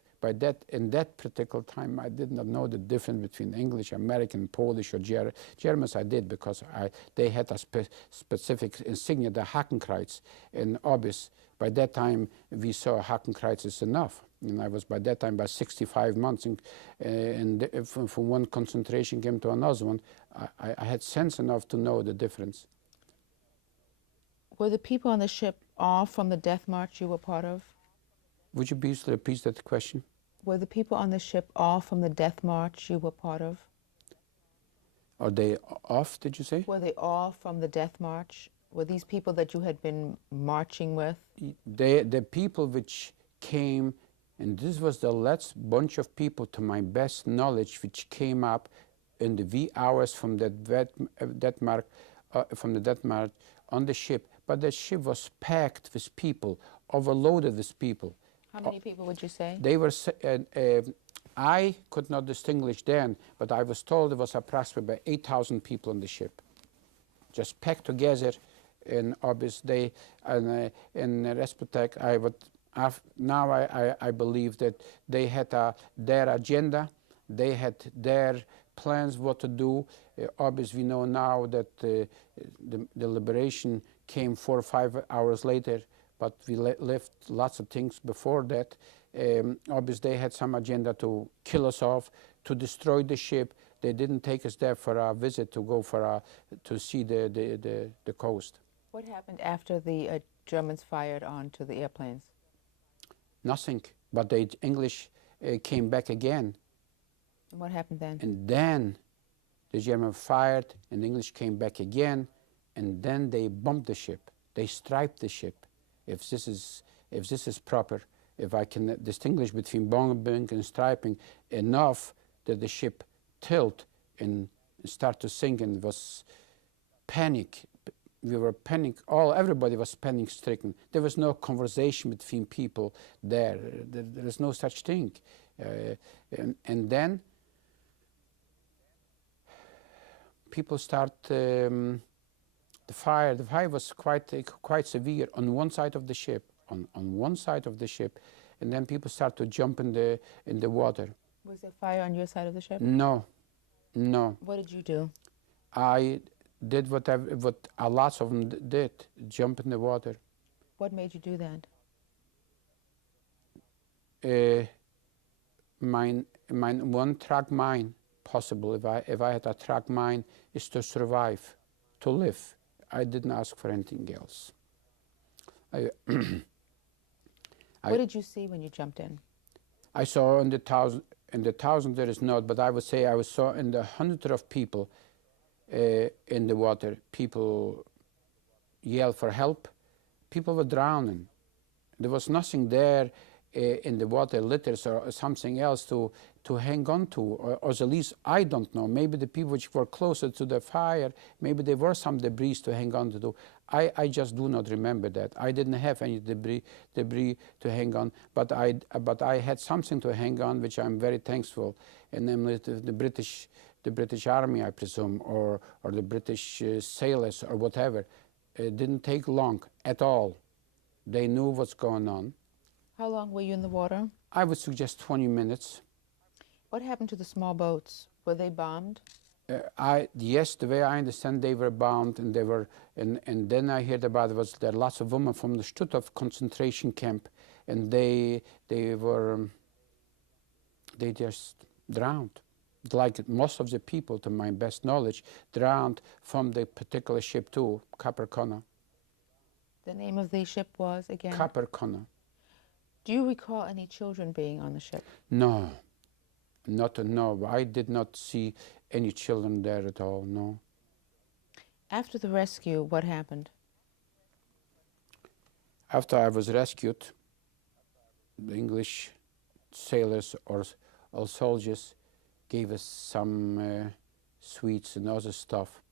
in that particular time I did not know the difference between English, American, Polish, or Germans. I did, because they had a specific insignia, the Hakenkreuz, and obvious. By that time we saw Hakenkreuz is enough. And I was by that time about 65 months, and from one concentration camp to another one, I had sense enough to know the difference. Were the people on the ship all from the death march you were part of? Would you please repeat that question? Were the people on the ship all from the death march you were part of? Are they off, did you say? Were they all from the death march? Were these people that you had been marching with? The people which came, and this was the last bunch of people, to my best knowledge, which came up in the wee hours from the death march on the ship. But the ship was packed with people, overloaded with people. How many people would you say? They were. I could not distinguish then, but I was told there was approximately 8,000 people on the ship, just packed together. In obvious day, and in Respotec, I believe that they had their agenda, they had their plans what to do. Obviously, we know now that the liberation came 4 or 5 hours later, but we left lots of things before that. Obviously, they had some agenda to kill us off, to destroy the ship. They didn't take us there for a visit to go to see the coast. What happened after the Germans fired onto the airplanes? Nothing, but the English came back again. And what happened then? And then the Germans fired, and the English came back again, and then they bombed the ship. They striped the ship. If this is proper, if I can distinguish between bombing and striping enough that the ship tilt and start to sink, and was panic. We were panic. Everybody was panic-stricken. There was no conversation between people there. There is no such thing. And then people start the fire. The fire was quite severe on one side of the ship. On one side of the ship, and then people start to jump in the water. Was there fire on your side of the ship? No, no. What did you do? I did what a lot of them did, jump in the water. What made you do that? My one track mind possible, if I had a track mind, is to survive, to live. I didn't ask for anything else. What did you see when you jumped in? I saw in the thousand there is not, but I would say I saw in the hundreds of people in the water. People yell for help. People were drowning. There was nothing there in the water, litters or something else to hang on to, or at least I don't know. Maybe the people which were closer to the fire, maybe there were some debris to hang on to. I just do not remember that. I didn't have any debris to hang on, but I had something to hang on, which I'm very thankful. And namely the British Army, I presume, or the British sailors or whatever. It didn't take long at all. They knew what's going on. How long were you in the water? I would suggest 20 minutes. What happened to the small boats? Were they bombed? Yes, the way I understand, they were bombed, and they were, and then I heard about it was there lots of women from the Stutthof concentration camp, and they just drowned, like most of the people, to my best knowledge, drowned from the particular ship too, Capricorn. The name of the ship was again? Capricorn. Do you recall any children being on the ship? No. No, I did not see any children there at all, no. After the rescue, what happened? After I was rescued, the English sailors or soldiers gave us some sweets and other stuff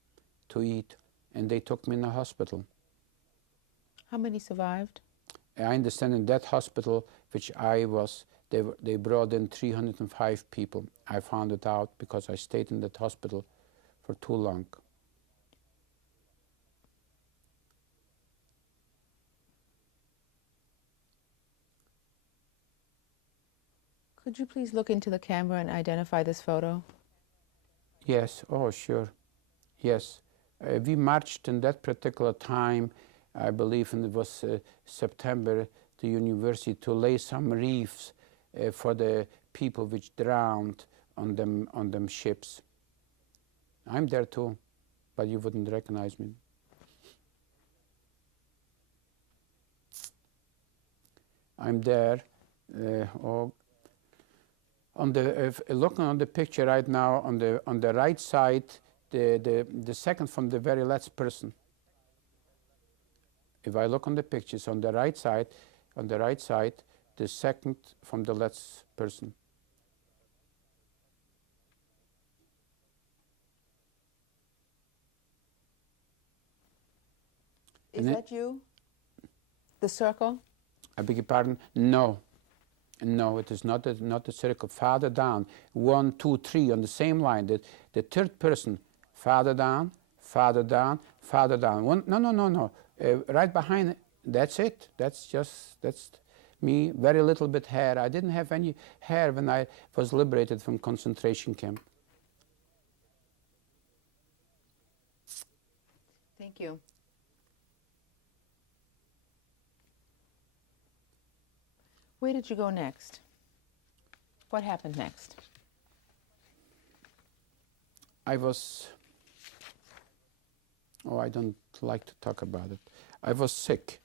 to eat, and they took me in the hospital. How many survived? I understand in that hospital, which I was, they brought in 305 people. I found it out because I stayed in that hospital for too long. Could you please look into the camera and identify this photo? Yes, oh sure, yes. We marched in that particular time, I believe, and it was September, the university, to lay some reefs for the people which drowned on them ships. I'm there too, but you wouldn't recognize me. I'm there. Looking on the picture right now, on the right side, the second from the very last person. If I look on the pictures on the right side, the second from the last person. Is that you? The circle? I beg your pardon? No. No, it is not the circle. Farther down. 1, 2, 3 on the same line. The third person. Farther down, farther down, farther down. No. Right behind it. That's it. That's me. Very little bit hair. I didn't have any hair when I was liberated from concentration camp. Thank you. Where did you go next? What happened next? I don't like to talk about it. I was sick,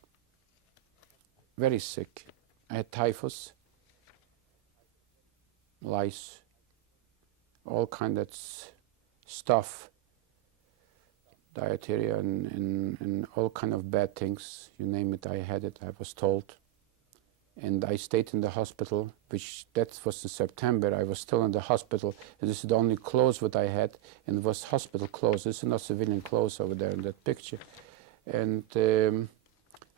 very sick. I had typhus, lice, all kind of stuff, diarrhea and all kind of bad things. You name it, I had it, I was told. And I stayed in the hospital, that was in September. I was still in the hospital, and this is the only clothes that I had, and it was hospital clothes. This is not civilian clothes over there in that picture. And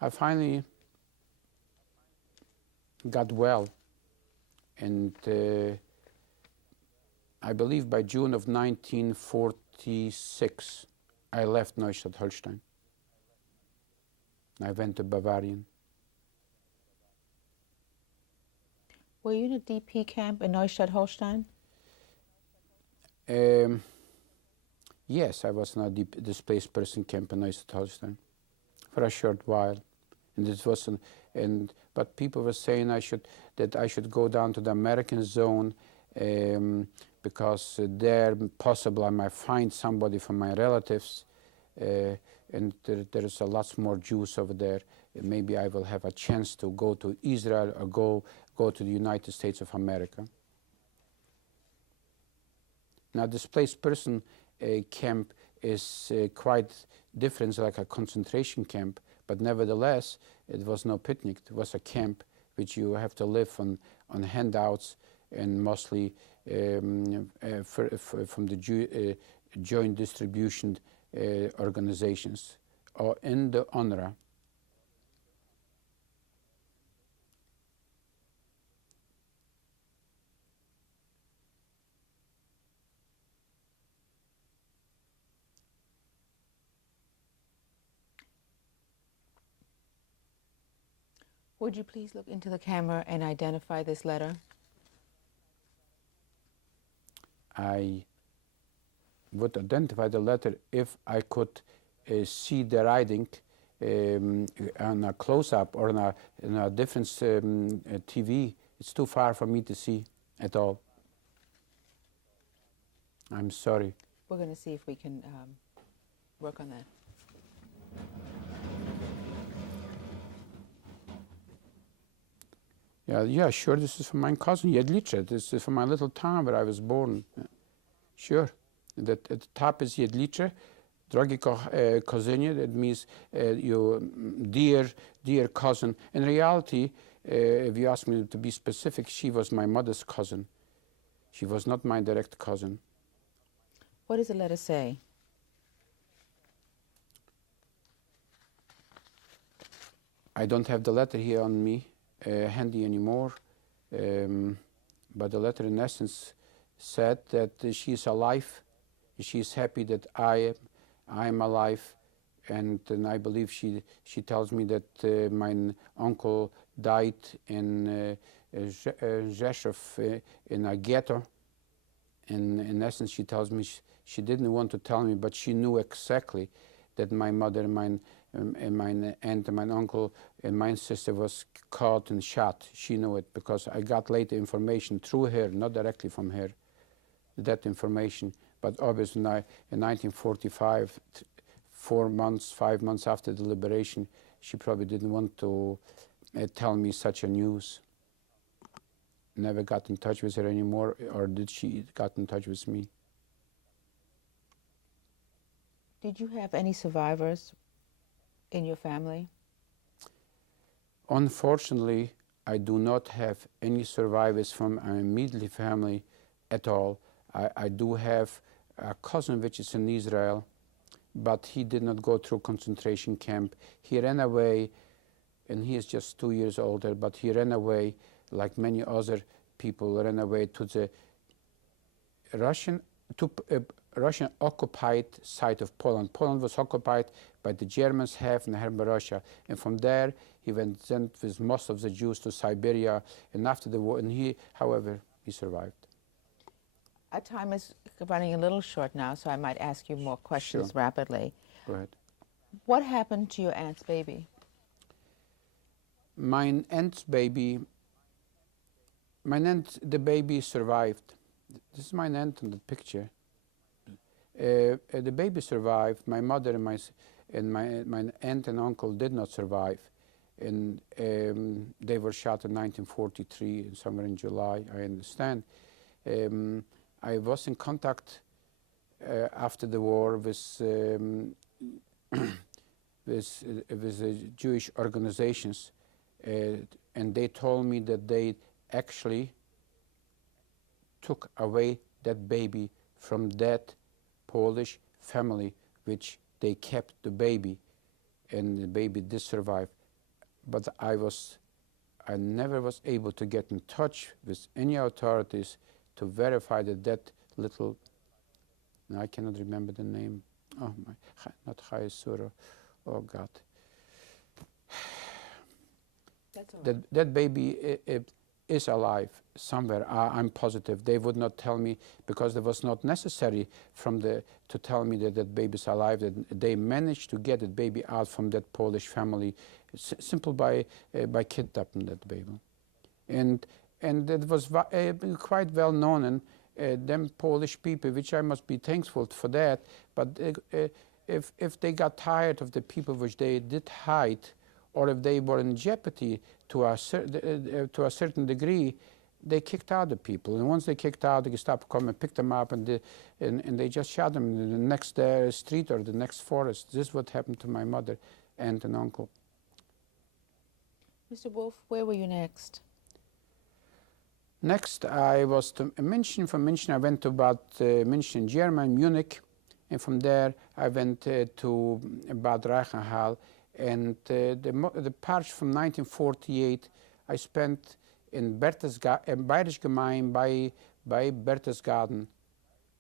I finally got well, and I believe by June of 1946, I left Neustadt-Holstein. I went to Bavarian. Were you in a DP camp in Neustadt-Holstein? Yes, I was in a displaced person camp in Neustadt-Holstein for a short while, and it wasn't. But people were saying that I should go down to the American zone because there possibly I might find somebody from my relatives, and there is a lot more Jews over there. Maybe I will have a chance to go to Israel or go to the United States of America. Now, displaced person camp is quite different, like a concentration camp, but nevertheless, it was no picnic. It was a camp which you have to live on handouts and mostly from the joint distribution organizations or in the UNRWA. Would you please look into the camera and identify this letter? I would identify the letter if I could see the writing on a close-up or on a different TV. It's too far for me to see at all. I'm sorry. We're going to see if we can work on that. Yeah, sure, this is from my cousin Jedlice. This is from my little town where I was born. Sure. At the top is Jedlice, drogi cousin. That means your dear cousin. In reality, if you ask me to be specific, she was my mother's cousin. She was not my direct cousin. What does the letter say? I don't have the letter here on me handy anymore, but the letter in essence said that she is alive. She is happy that I am alive, and I believe she tells me that my uncle died in Rzeszów in a ghetto. And in essence, she tells me she didn't want to tell me, but she knew exactly that my mother, my aunt, my uncle, and my sister was caught and shot. She knew it because I got later information through her, not directly from her, that information. But obviously, in 1945, 5 months after the liberation, she probably didn't want to tell me such a news. Never got in touch with her anymore, or did she got in touch with me? Did you have any survivors in your family? Unfortunately, I do not have any survivors from my immediate family at all. I do have a cousin which is in Israel, but he did not go through concentration camp. He ran away, and he is just 2 years older, but he ran away like many other people ran away to the Russian occupied side of Poland. Poland was occupied by the Germans, half and half by Russia. And from there, he went with most of the Jews to Siberia. And after the war, however, he survived. Our time is running a little short now, so I might ask you more questions Sure. rapidly. Go ahead. What happened to your aunt's baby? My aunt's baby, the baby survived. This is my aunt in the picture. The baby survived. My mother and my aunt and uncle did not survive, and they were shot in 1943, somewhere in July. I understand. I was in contact after the war with Jewish organizations, and they told me that they actually took away that baby from that Polish family, which they kept the baby, and the baby did survive. But I never was able to get in touch with any authorities to verify that little, I cannot remember the name. Oh my, not Chayesura. Oh God. That's all right. That baby is alive somewhere. I'm positive. They would not tell me because it was not necessary to tell me that baby's alive. That they managed to get that baby out from that Polish family, simple by kidnapping that baby, and it was quite well known. And them Polish people, which I must be thankful for that, but if they got tired of the people which they did hide, or if they were in jeopardy to a certain degree, they kicked out the people. And once they kicked out, the Gestapo come and picked them up, and they just shot them in the next street or the next forest. This is what happened to my mother, aunt, and uncle. Mr. Wolf, where were you next? Next, I was to München. From München, I went to Bad München, Germany, Munich, and from there I went to Bad Reichenhall. And the part from 1948 I spent in Bayerisch by Berchtesgaden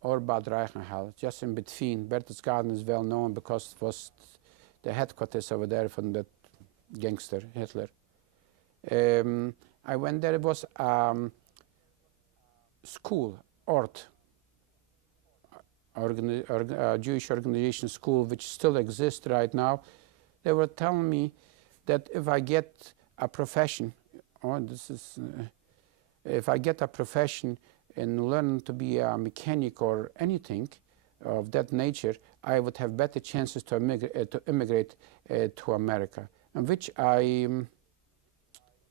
or Bad Reichenhall, just in between. Berchtesgaden is well known because it was the headquarters over there from that gangster, Hitler. I went there. It was school, Ort, Jewish organization school, which still exists right now. They were telling me that if I get a profession, if I get a profession and learn to be a mechanic or anything of that nature, I would have better chances to immigrate to America. And which I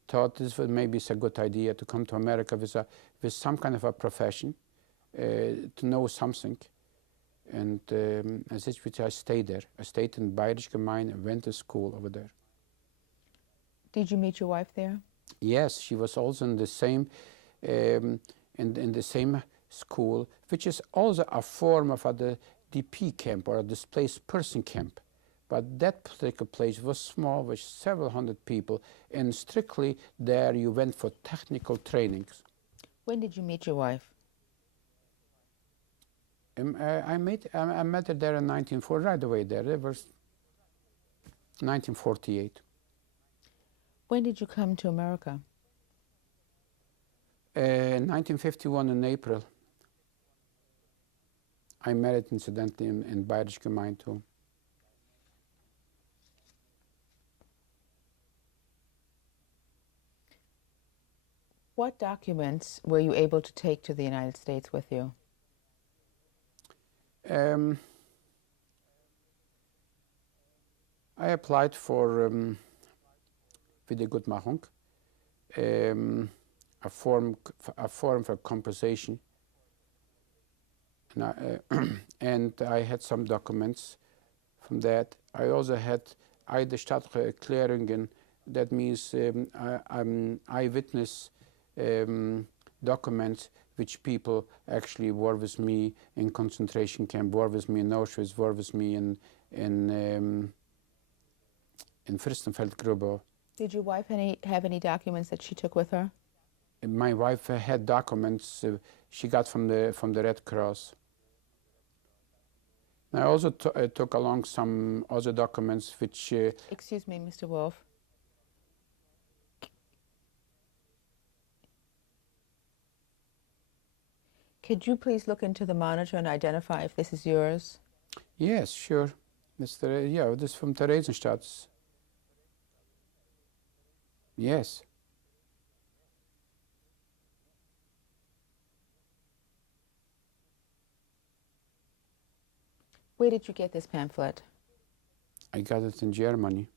thought this was maybe a good idea, to come to America with some kind of a profession, to know something. And as which I stayed there. I stayed in Bayerisch Gemeinde and went to school over there. Did you meet your wife there? Yes, she was also in the same in the same school, which is also a form of the DP camp, or a displaced person camp. But that particular place was small, with several hundred people, and strictly there you went for technical trainings. When did you meet your wife? I met her there in 1940, right away there. It was 1948. When did you come to America? 1951 in April. I married incidentally in Bayerisch Gemeinde too. What documents were you able to take to the United States with you? I applied for Wiedergutmachung, a form for compensation, and I had some documents from that. I also had eidesstattliche Erklärungen. That means eyewitness documents which people actually were with me in concentration camp, were with me in Auschwitz, were with me in Fürstenfeldgrube. Did your wife have any documents that she took with her? My wife had documents she got from the Red Cross. I also took along some other documents which... Excuse me, Mr. Wolf. Could you please look into the monitor and identify if this is yours? Yes, sure. This is from Theresienstadt. Yes. Where did you get this pamphlet? I got it in Germany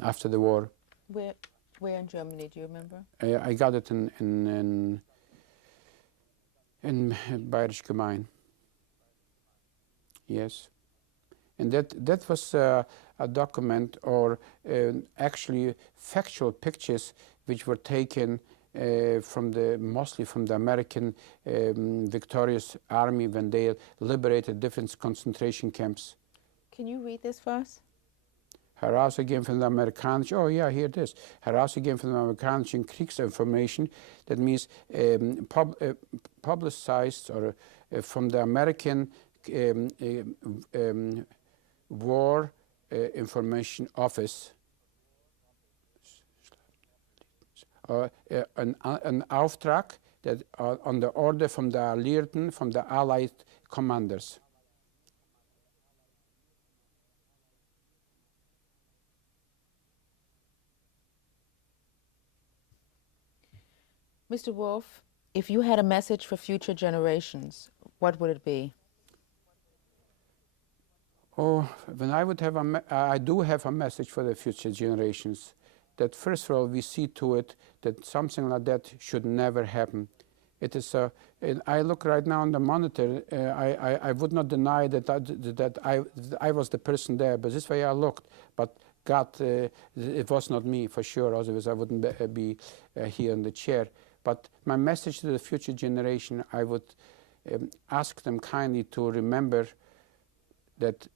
after the war. Where in Germany, do you remember? I got it in Bayerisch Gemeinde. Yes. And that was a document, or actually factual pictures which were taken mostly from the American victorious army when they liberated different concentration camps. Can you read this for us? Herausgegeben von der amerikanischen, oh yeah, here it is. Herausgegeben von der amerikanischen Kriegsinformation. That means publicized, or from the American War Information Office. An Auftrag that on the order from the Alliierten, from the Allied commanders. Mr. Wolf, if you had a message for future generations, what would it be? Oh, when I would have I do have a message for the future generations. That first of all, we see to it that something like that should never happen. It is and I look right now on the monitor. I would not deny that I was the person there, but this way I looked. But God, it was not me for sure. Otherwise, I wouldn't be here in the chair. But my message to the future generation, I would ask them kindly to remember that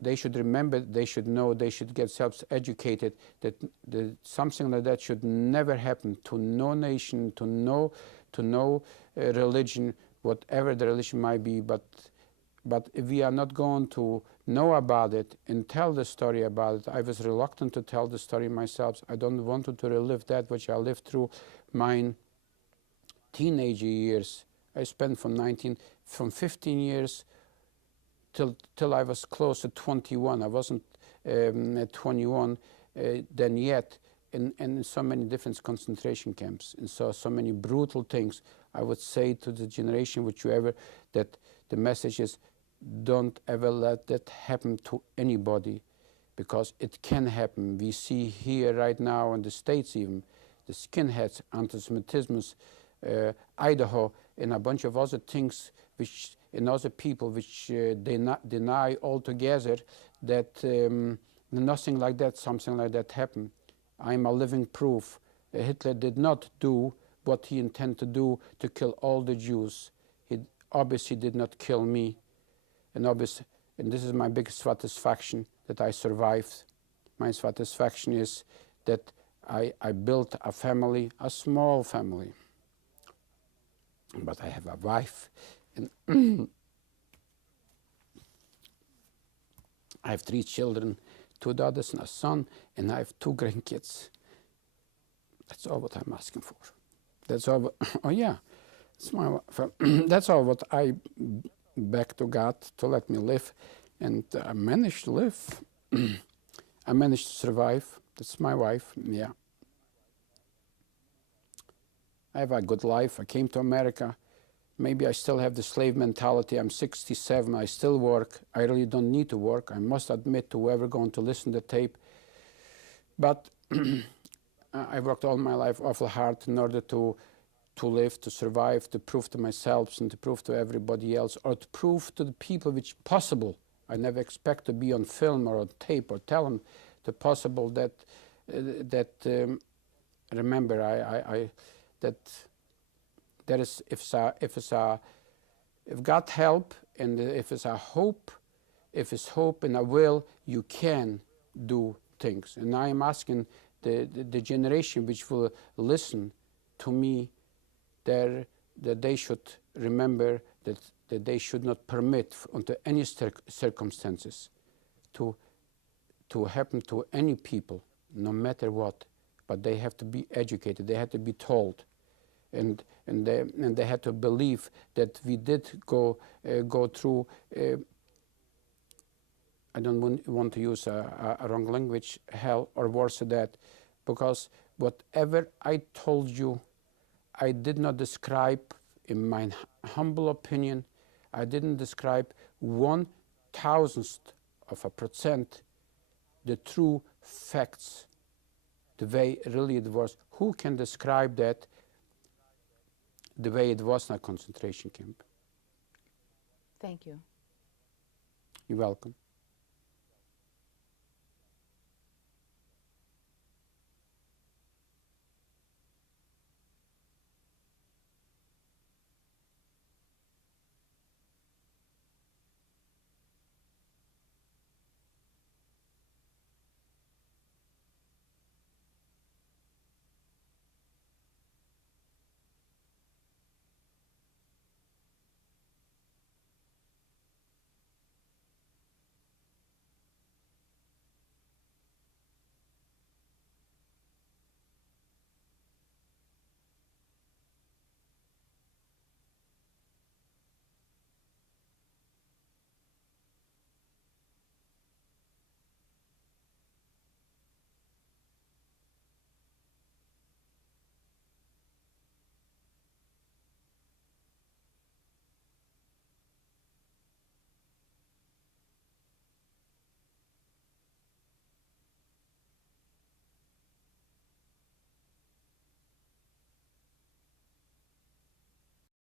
they should remember, they should know, they should get self-educated, that something like that should never happen to no nation, to no religion, whatever the religion might be. But if we are not going to know about it and tell the story about it, I was reluctant to tell the story myself. I don't want to relive that which I lived through my teenage years. I spent from 15 years till I was close to 21. I wasn't 21 then yet, in so many different concentration camps, and saw so many brutal things. I would say to the generation whichever that the message is, don't ever let that happen to anybody, because it can happen. We see here right now in the States even, the skinheads, anti-Semitism, Idaho, and a bunch of other things which in other people which deny altogether that nothing like that, something like that happened. I'm a living proof. Hitler did not do what he intended to do to kill all the Jews. He obviously did not kill me. And this is my biggest satisfaction, that I survived. My satisfaction is that I built a family, a small family. But I have a wife, and I have 3 children, 2 daughters and a son, and I have 2 grandkids. That's all what I'm asking for. That's all. Oh yeah, that's all what I beg to God to let me live, and I managed to live. I managed to survive. That's my wife. Yeah. I have a good life. I came to America. Maybe I still have the slave mentality. I'm 67. I still work. I really don't need to work. I must admit to whoever going to listen to the tape. But I worked all my life awful hard in order to live, to survive, to prove to myself and to prove to everybody else, or to prove to the people which possible. I never expect to be on film or on tape or tell them the possible that remember that there is, if God help, and if it's a hope, if it's hope and a will, you can do things. And I am asking the generation which will listen to me, that they should remember that they should not permit under any circumstances to happen to any people, no matter what. But they have to be educated. They have to be told. And they had to believe that we did go through. I don't want to use a wrong language, hell or worse than that, because whatever I told you, I did not describe, in my humble opinion, I didn't describe 1/1000% the true facts, the way really it was. Who can describe that? The way it was in a concentration camp. Thank you. You're welcome.